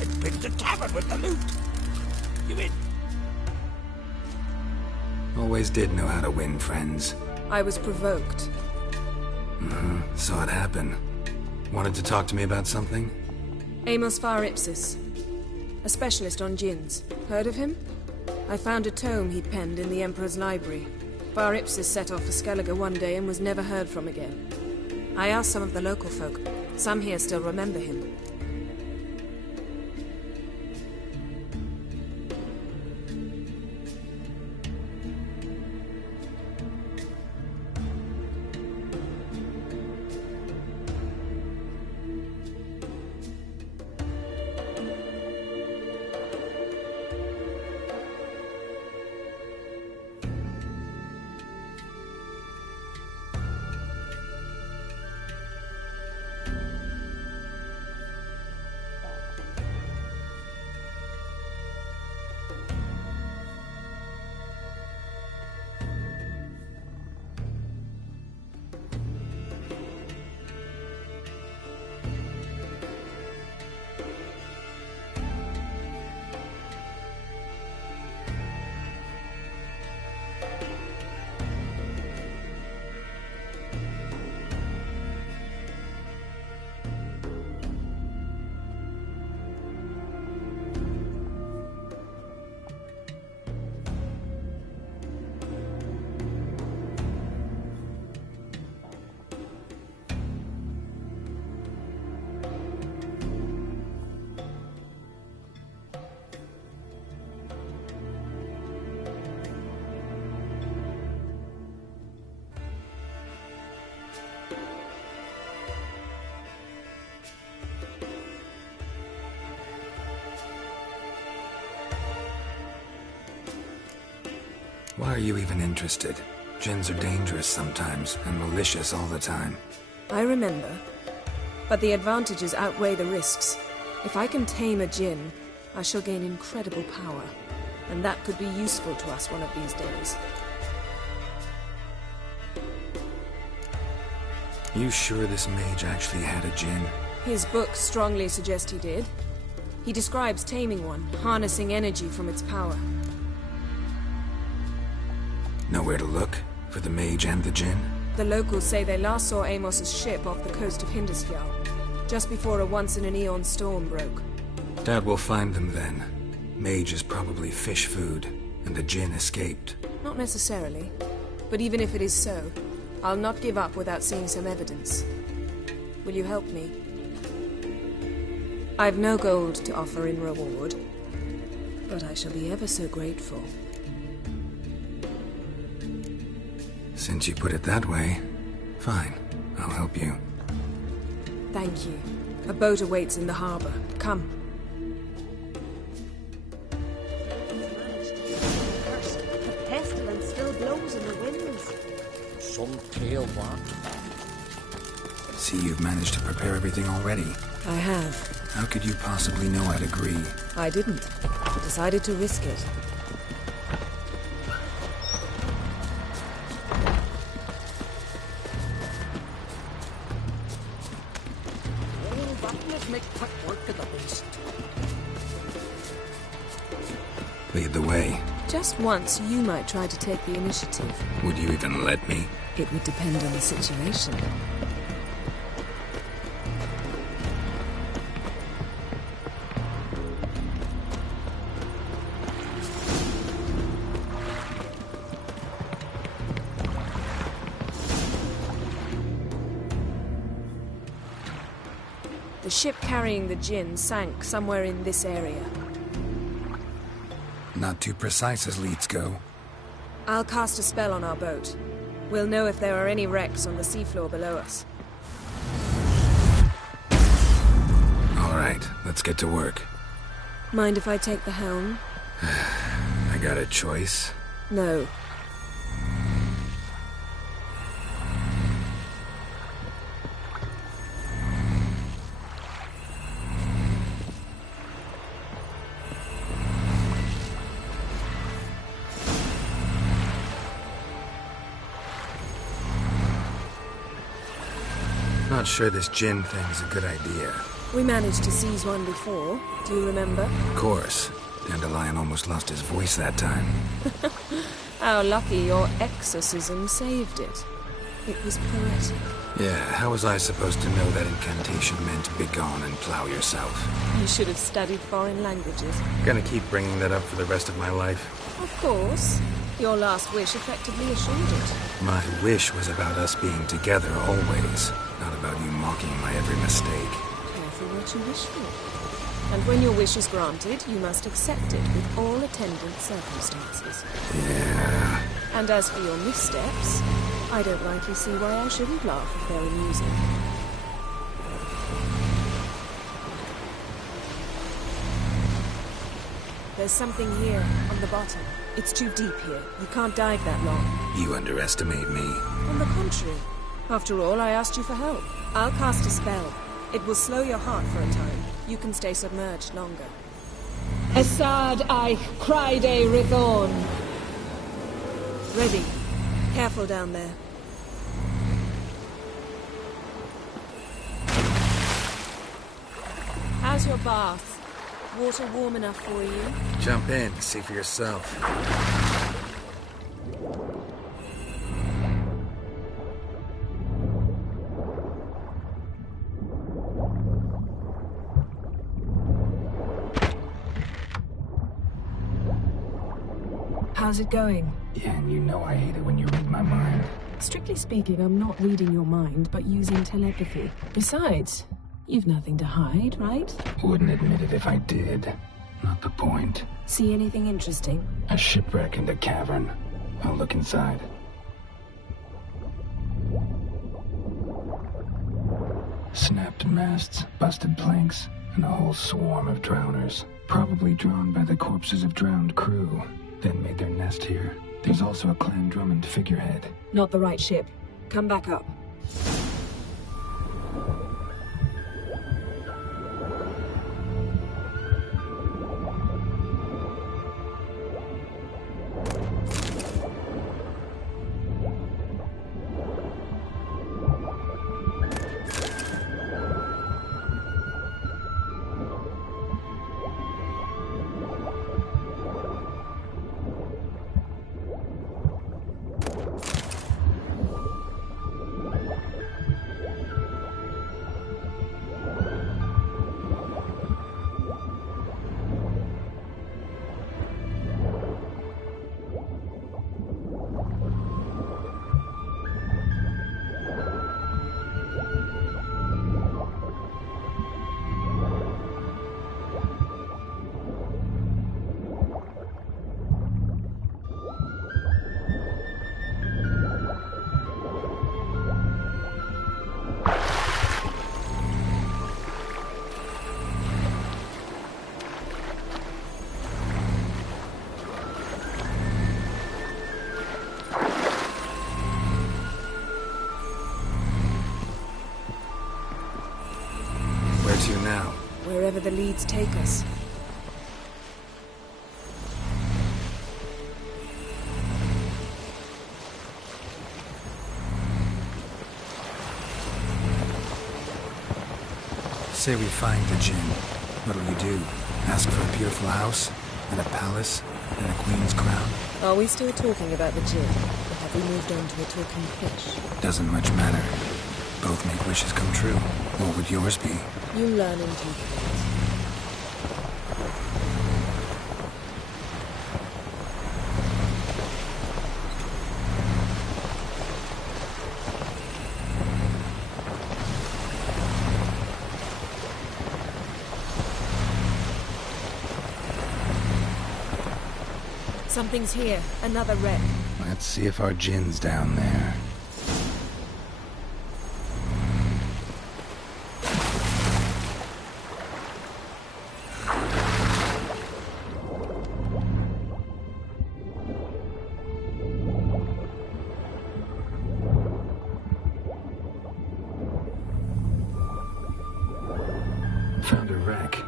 And pick the tavern with the loot. You in? Always did know how to win, friends. I was provoked. Saw it happen. Wanted to talk to me about something? Amos Far Ipsis. A specialist on djinns. Heard of him? I found a tome he'd penned in the Emperor's library. Far Ipsis set off for Skelige one day and was never heard from again. I asked some of the local folk. Some here still remember him. Why are you even interested? Djinns are dangerous sometimes, and malicious all the time. I remember. But the advantages outweigh the risks. If I can tame a djinn, I shall gain incredible power. And that could be useful to us one of these days. You sure this mage actually had a djinn? His books strongly suggest he did. He describes taming one, harnessing energy from its power. Nowhere to look? For the mage and the djinn? The locals say they last saw Amos's ship off the coast of Hindisfjall, just before a once-in-an-eon storm broke. Doubt we'll find them then. Mage is probably fish food, and the djinn escaped. Not necessarily. But even if it is so, I'll not give up without seeing some evidence. Will you help me? I've no gold to offer in reward, but I shall be ever so grateful. Since you put it that way, fine. I'll help you. Thank you. A boat awaits in the harbor. Come. The pestilence still blows in the winds. Some tale what? See, you've managed to prepare everything already. I have. How could you possibly know I'd agree? I didn't. I decided to risk it. Lead the way. Just once, you might try to take the initiative. Would you even let me? It would depend on the situation. The ship carrying the djinn sank somewhere in this area. Not too precise as leads go. I'll cast a spell on our boat. We'll know if there are any wrecks on the seafloor below us. Let's get to work. Mind if I take the helm? I got a choice? No. Not sure this gin thing's a good idea. We managed to seize one before. Do you remember? Of course. Dandelion almost lost his voice that time. How lucky your exorcism saved it. It was poetic. Yeah, how was I supposed to know that incantation meant begone and plow yourself? You should have studied foreign languages. Gonna keep bringing that up for the rest of my life? Of course. Your last wish effectively assured it. My wish was about us being together always, not about you mocking my every mistake. Careful what you wish for. And when your wish is granted, you must accept it with all attendant circumstances. Yeah. And as for your missteps, I don't rightly see why I shouldn't laugh if they're amusing. There's something here, on the bottom. It's too deep here. You can't dive that long. You underestimate me. On the contrary. After all, I asked you for help. I'll cast a spell. It will slow your heart for a time. You can stay submerged longer. Assad I Cride Rithorn. Ready. Careful down there. How's your bath? Water warm enough for you? Jump in, see for yourself. How's it going? Yeah, and you know I hate it when you read my mind. Strictly speaking, I'm not reading your mind, but using telepathy. Besides, you've nothing to hide, right? Wouldn't admit it if I did. Not the point. See anything interesting? A shipwreck and a cavern. I'll look inside. Snapped masts, busted planks, and a whole swarm of drowners. Probably drawn by the corpses of drowned crew. Then made their nest here. There's also a Clan Drummond figurehead. Not the right ship. Come back up. To now? Wherever the leads take us. Say we find the gin. What'll you do? Ask for a beautiful house? And a palace? And a queen's crown? Are we still talking about the gin? Or have we moved on to a talking fish? Doesn't much matter. Both make wishes come true. What would yours be? You learn in due course. Something's here. Another wreck. Let's see if our gin's down there. wreck.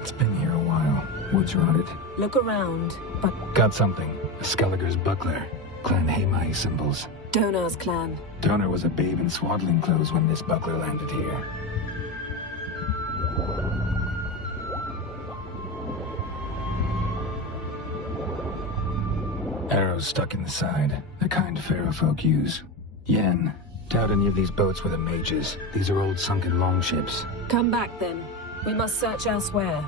It's been here a while. Woods rotted. Look around, but Got something. A Skellige's buckler. Clan Hamai symbols. Donar's clan. Donar was a babe in swaddling clothes when this buckler landed here. Arrows stuck in the side. The kind Pharaoh folk use. Yen. Doubt any of these boats were the mages. These are old sunken longships. Come back then. We must search elsewhere.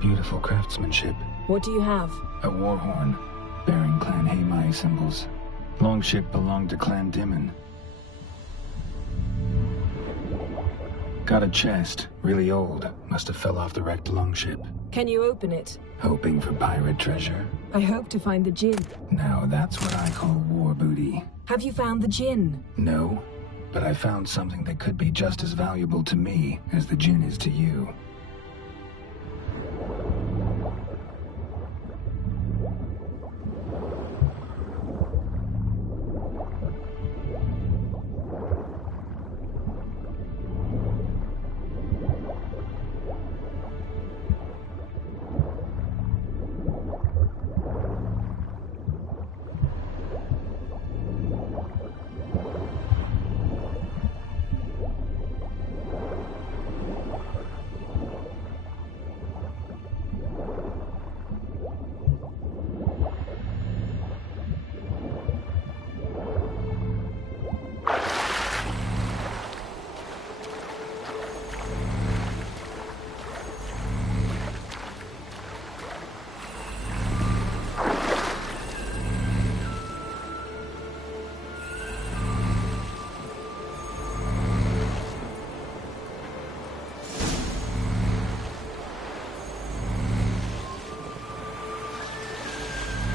Beautiful craftsmanship. What do you have? A war horn, bearing Clan Hamai symbols. Longship belonged to Clan Dimon. Got a chest, really old. Must have fell off the wrecked longship. Can you open it? Hoping for pirate treasure. I hope to find the gin. Now that's what I call war booty. Have you found the gin? No, but I found something that could be just as valuable to me as the gin is to you.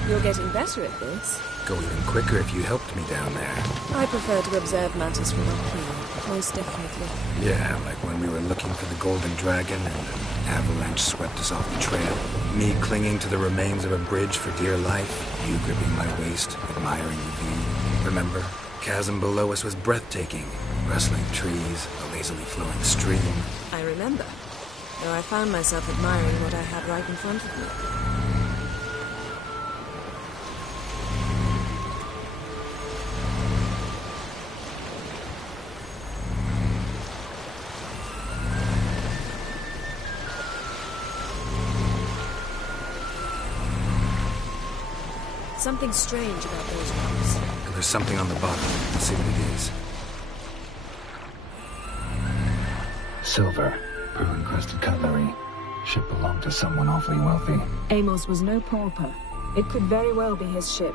You're getting better at this. Go even quicker if you helped me down there. I prefer to observe matters from up here, most definitely. Yeah, like when we were looking for the Golden Dragon and an avalanche swept us off the trail. Me clinging to the remains of a bridge for dear life. You gripping my waist, admiring the view. Remember? Chasm below us was breathtaking. Rustling trees, a lazily flowing stream. I remember. Though I found myself admiring what I had right in front of me. Something strange about those rocks. And there's something on the bottom. Let's see what it is. Silver. Pearl-encrusted cutlery. Ship belonged to someone awfully wealthy. Amos was no pauper. It could very well be his ship.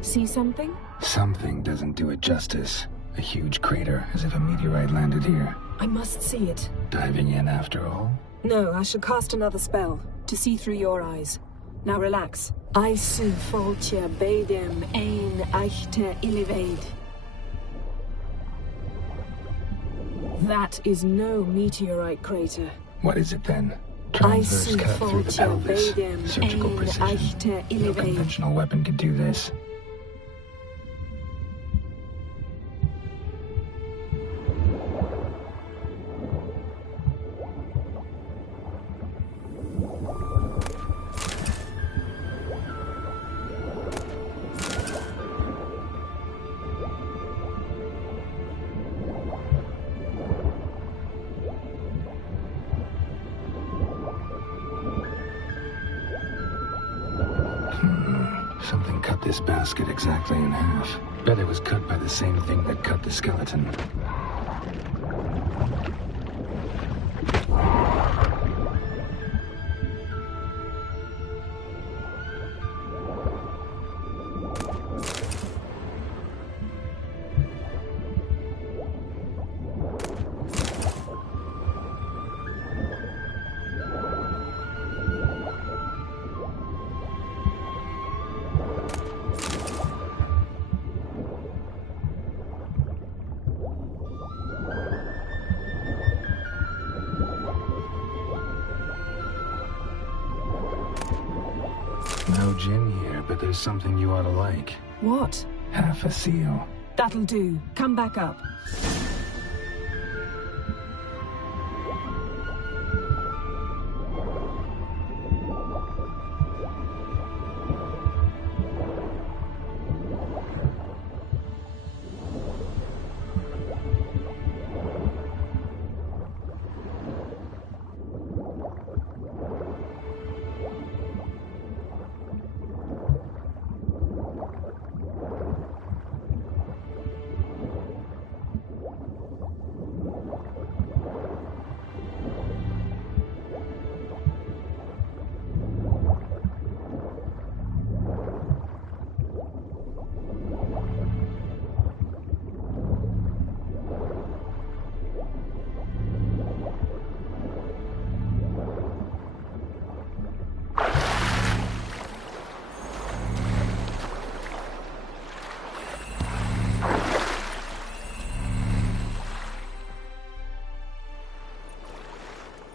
See something? Something doesn't do it justice. A huge crater, as if a meteorite landed here. I must see it. Diving in after all? No, I shall cast another spell, to see through your eyes. Now relax. Aisu foltia beidem ein eichte ilivaid. That is no meteorite crater. What is it then? Transverse cut through the pelvis. Surgical precision. No conventional weapon could do this. cut this basket exactly in half. Bet it was cut by the same thing that cut the skeleton. No gin here, but there's something you ought to like. What? Half a seal. That'll do. Come back up.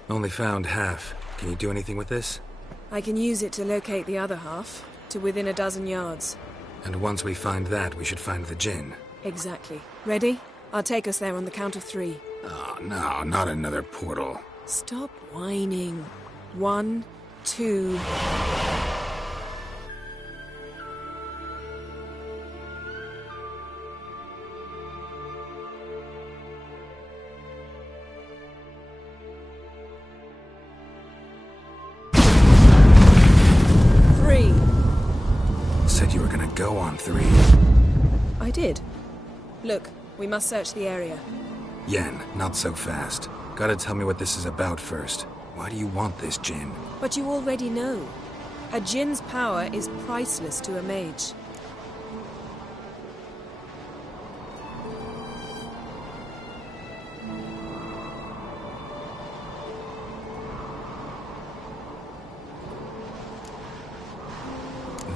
Only found half. Can you do anything with this? I can use it to locate the other half, to within a dozen yards. And once we find that, we should find the gin. Exactly. Ready? I'll take us there on the count of 3. Oh, no, not another portal. Stop whining. 1, 2... Said you were gonna go on 3. I did. Look, we must search the area. Yen, not so fast. Gotta tell me what this is about first. Why do you want this gin? But you already know. A djinn's power is priceless to a mage.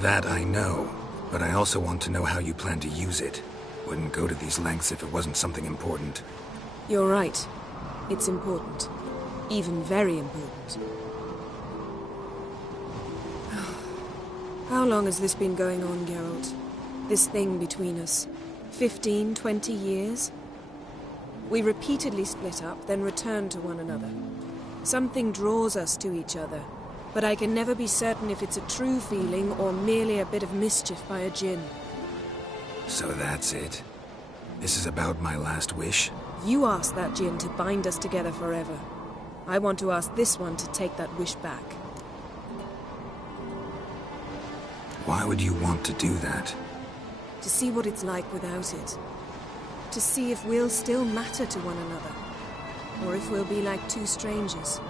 That I know, but I also want to know how you plan to use it. Wouldn't go to these lengths if it wasn't something important. You're right. It's important. Even very important. How long has this been going on, Geralt? This thing between us? 15, 20 years? We repeatedly split up, then return to one another. Something draws us to each other, but I can never be certain if it's a true feeling or merely a bit of mischief by a djinn. So that's it? This is about my last wish? You asked that djinn to bind us together forever. I want to ask this one to take that wish back. Why would you want to do that? To see what it's like without it. To see if we'll still matter to one another. Or if we'll be like two strangers.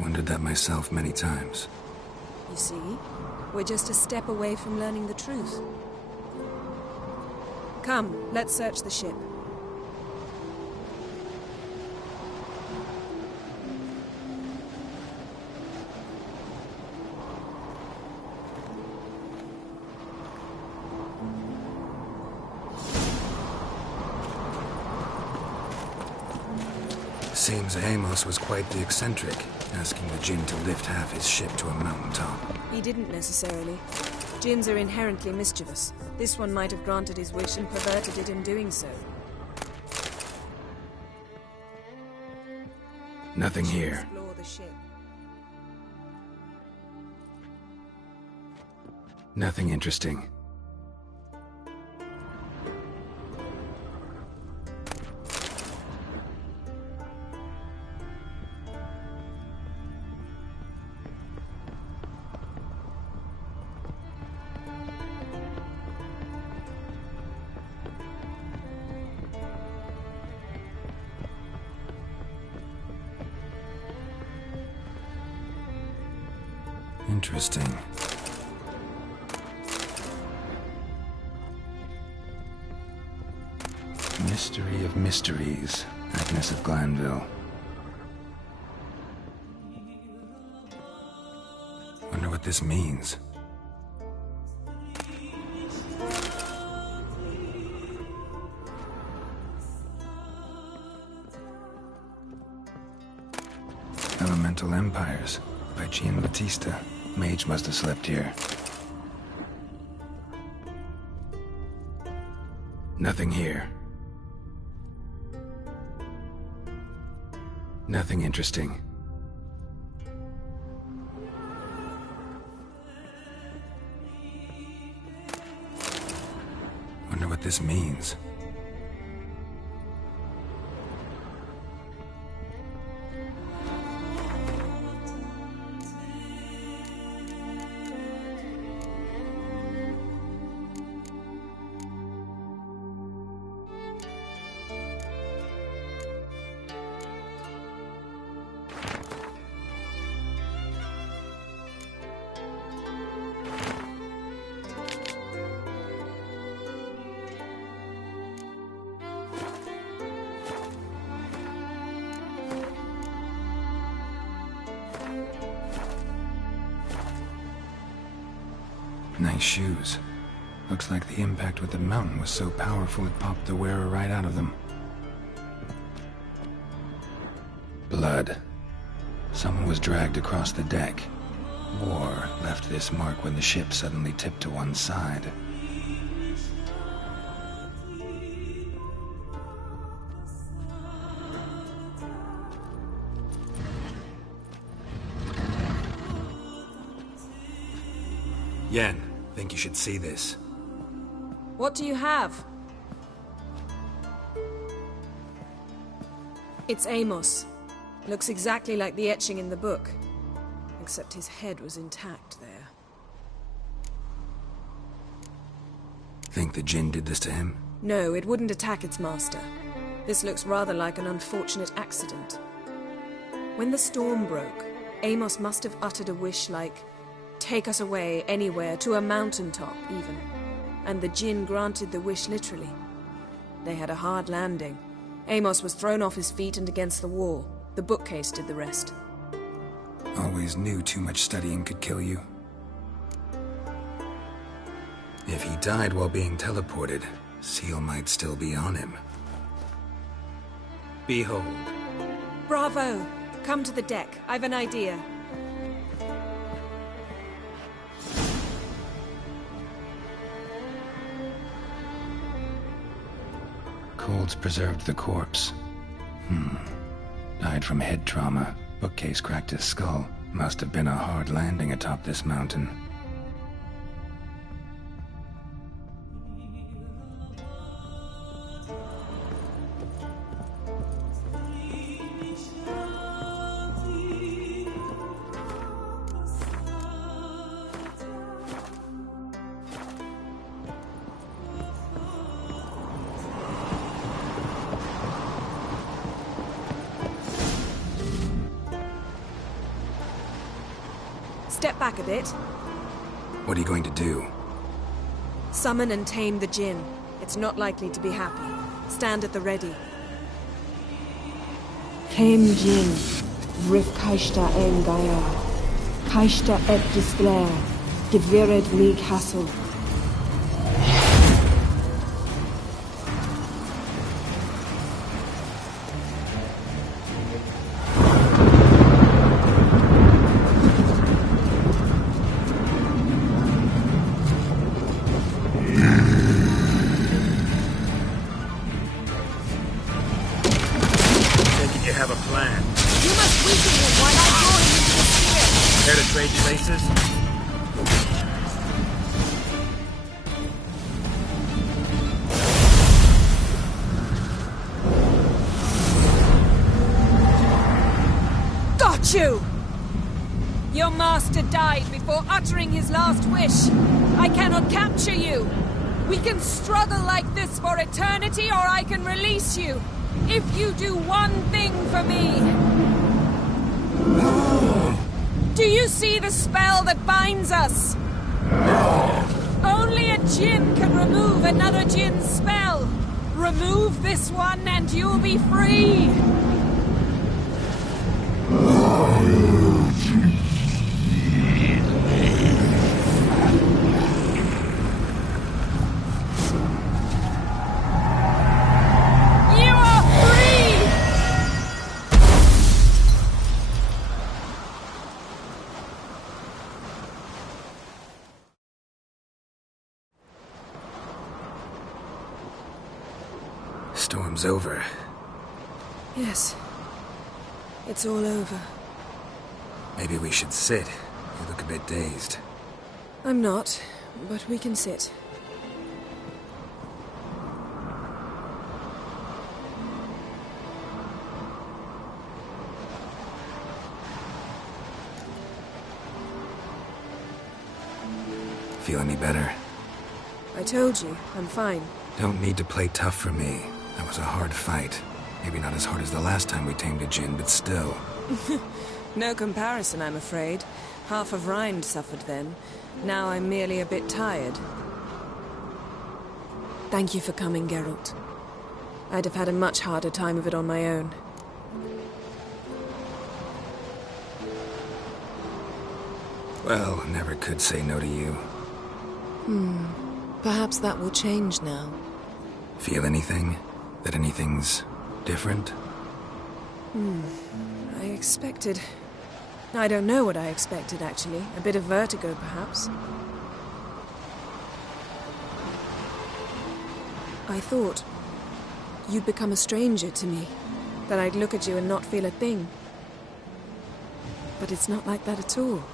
Wondered that myself many times. You see, we're just a step away from learning the truth. Come, let's search the ship. Seems Amos was quite the eccentric, asking the djinn to lift half his ship to a mountaintop. He didn't necessarily. Djinns are inherently mischievous. This one might have granted his wish and perverted it in doing so. Nothing here. Explore the ship. Nothing interesting. Interesting. Mystery of Mysteries, Agnes of Glanville. Wonder what this means. Elemental Empires by Gian Battista. Mage must have slept here. Nothing here. Nothing interesting. Wonder what this means. Nice shoes. Looks like the impact with the mountain was so powerful it popped the wearer right out of them. Blood. Someone was dragged across the deck. War left this mark when the ship suddenly tipped to one side. Yen, think you should see this. What do you have? It's Amos. Looks exactly like the etching in the book. Except his head was intact there. Think the Jinn did this to him? No, it wouldn't attack its master. This looks rather like an unfortunate accident. When the storm broke, Amos must have uttered a wish like, "Take us away, anywhere, to a mountaintop, even." And the Jinn granted the wish literally. They had a hard landing. Amos was thrown off his feet and against the wall. The bookcase did the rest. Always knew too much studying could kill you. If he died while being teleported, Seal might still be on him. Behold. Bravo! Come to the deck. I've an idea. Cold's preserved the corpse. Died from head trauma. Bookcase cracked his skull. Must have been a hard landing atop this mountain. Step back a bit. What are you going to do? Summon and tame the Jinn. It's not likely to be happy. Stand at the ready. Tame Jinn, Vrif Kaishta en Gaia, Kaishta et Disflair, Gevired League Hassel. Your master died before uttering his last wish. I cannot capture you. We can struggle like this for eternity, or I can release you. If you do one thing for me. Do you see the spell that binds us? Only a djinn can remove another djinn's spell. Remove this one and you'll be free. You are free! Storm's over. Yes. It's all over. Maybe we should sit. You look a bit dazed. I'm not, but we can sit. Feel any better? I told you, I'm fine. Don't need to play tough for me. That was a hard fight. Maybe not as hard as the last time we tamed a djinn, but still. No comparison, I'm afraid. Half of Rind suffered then. Now I'm merely a bit tired. Thank you for coming, Geralt. I'd have had a much harder time of it on my own. Well, never could say no to you. Perhaps that will change now. Feel anything? That anything's different? I expected... I don't know what I expected, actually. A bit of vertigo, perhaps. I thought you'd become a stranger to me. That I'd look at you and not feel a thing. But it's not like that at all.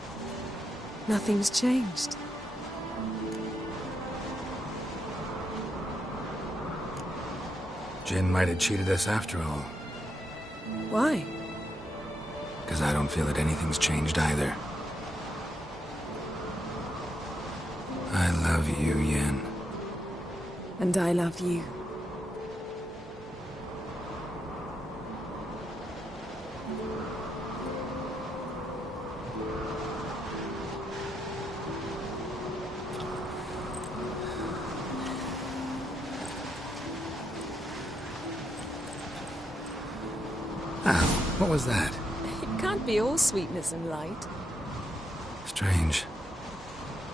Nothing's changed. Jinn might have cheated us after all. Why? Because I don't feel that anything's changed either. I love you, Yen. And I love you. What was that? It can't be all sweetness and light. Strange.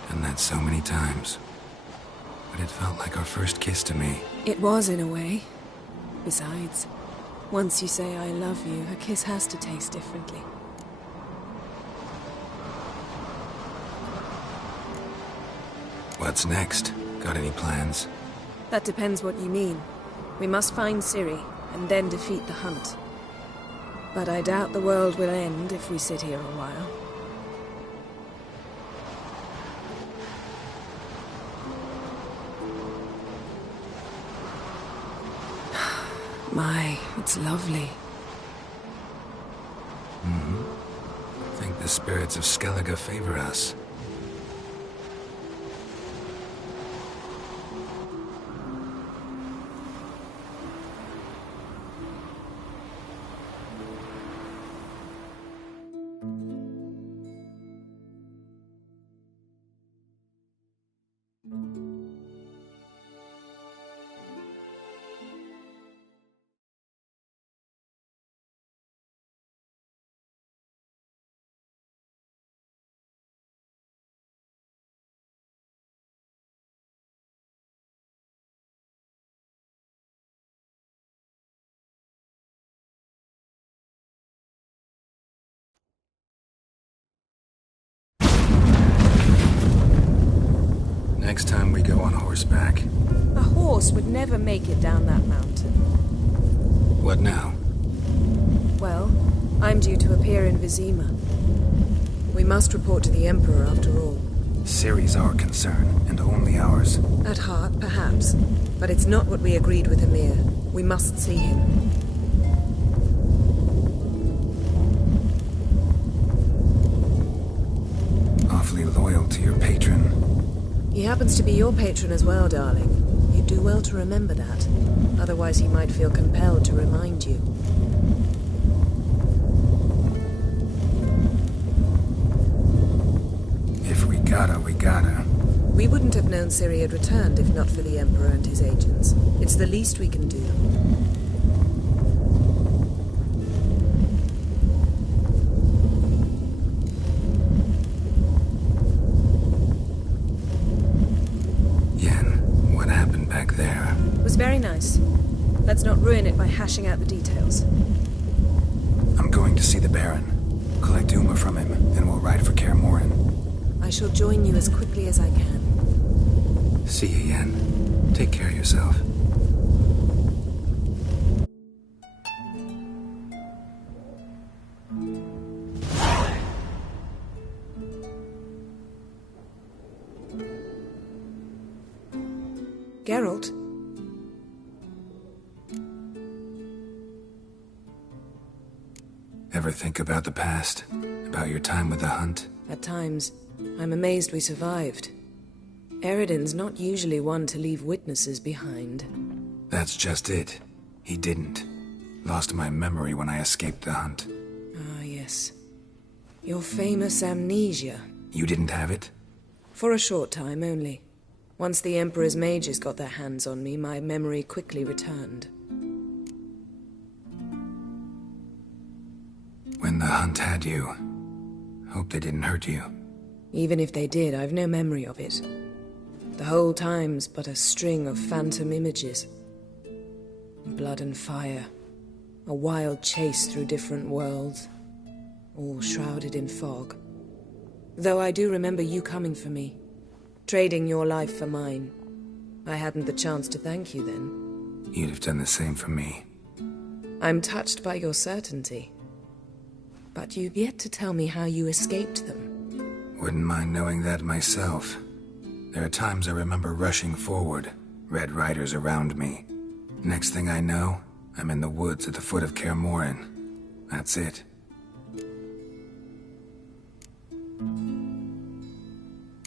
Done that so many times. But it felt like our first kiss to me. It was, in a way. Besides, once you say I love you, a kiss has to taste differently. What's next? Got any plans? That depends what you mean. We must find Ciri, and then defeat the hunt. But I doubt the world will end if we sit here a while. My, it's lovely. I think the spirits of Skelige favor us. Next time we go on horseback. A horse would never make it down that mountain. What now? Well, I'm due to appear in Vizima. We must report to the Emperor after all. Ciri's our concern, and only ours. At heart, perhaps. But it's not what we agreed with Emir. We must see him. Awfully loyal to your patron. He happens to be your patron as well, darling. You'd do well to remember that. Otherwise he might feel compelled to remind you. we gotta. We wouldn't have known Ciri had returned if not for the Emperor and his agents. It's the least we can do. Yen, what happened back there? It was very nice. Let's not ruin it by hashing out the details. I'm going to see the Baron. Collect Uma from him, then we'll ride for Kaer Morhen. I shall join you as quickly as I can. See you, Yen. Take care of yourself. Geralt? Ever think about the past? About your time with the Hunt? At times, I'm amazed we survived. Eredin's not usually one to leave witnesses behind. That's just it. He didn't. Lost my memory when I escaped the Hunt. Ah, yes. Your famous amnesia. You didn't have it? For a short time only. Once the Emperor's mages got their hands on me, my memory quickly returned. When the Hunt had you, hope they didn't hurt you. Even if they did, I've no memory of it. The whole time's but a string of phantom images. Blood and fire. A wild chase through different worlds. All shrouded in fog. Though I do remember you coming for me. Trading your life for mine. I hadn't the chance to thank you then. You'd have done the same for me. I'm touched by your certainty. But you've yet to tell me how you escaped them. Wouldn't mind knowing that myself. There are times I remember rushing forward, Red Riders around me. Next thing I know, I'm in the woods at the foot of Kaer Morhen. That's it.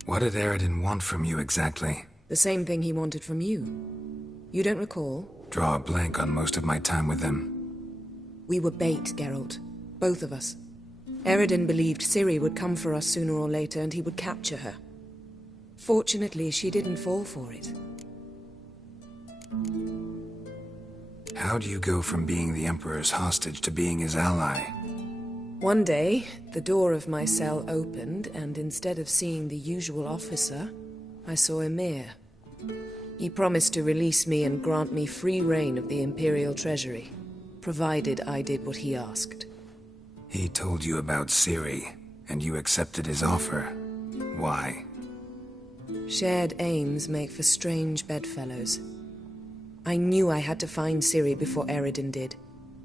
What did Eredin want from you exactly? The same thing he wanted from you. You don't recall? Draw a blank on most of my time with them. We were bait, Geralt. Both of us. Eredin believed Ciri would come for us sooner or later and he would capture her. Fortunately, she didn't fall for it. How do you go from being the Emperor's hostage to being his ally? One day, the door of my cell opened, and instead of seeing the usual officer, I saw Emir. He promised to release me and grant me free reign of the Imperial Treasury, provided I did what he asked. He told you about Ciri, and you accepted his offer. Why? Shared aims make for strange bedfellows. I knew I had to find Ciri before Eredin did,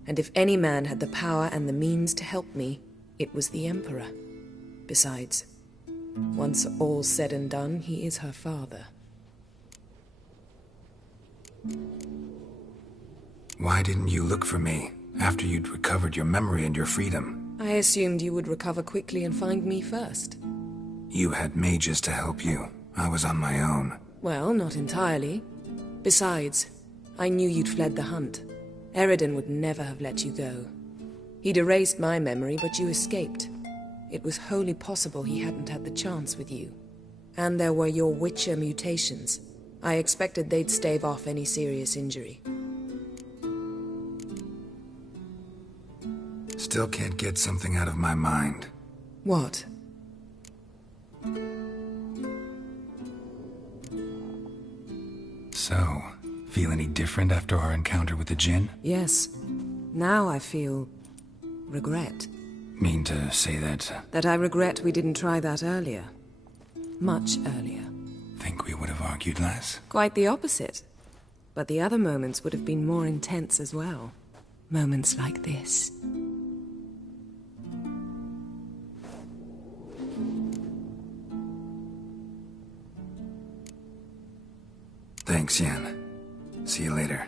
and if any man had the power and the means to help me, it was the Emperor. Besides, once all's said and done, he is her father. Why didn't you look for me, after you'd recovered your memory and your freedom? I assumed you would recover quickly and find me first. You had mages to help you. I was on my own. Well, not entirely. Besides, I knew you'd fled the Hunt. Eredin would never have let you go. He'd erased my memory, but you escaped. It was wholly possible he hadn't had the chance with you. And there were your Witcher mutations. I expected they'd stave off any serious injury. Still can't get something out of my mind. What? So, feel any different after our encounter with the Djinn? Yes. Now I feel... regret. Mean to say that... That I regret we didn't try that earlier. Much earlier. Think we would have argued less? Quite the opposite. But the other moments would have been more intense as well. Moments like this. Thanks, Yen. See you later.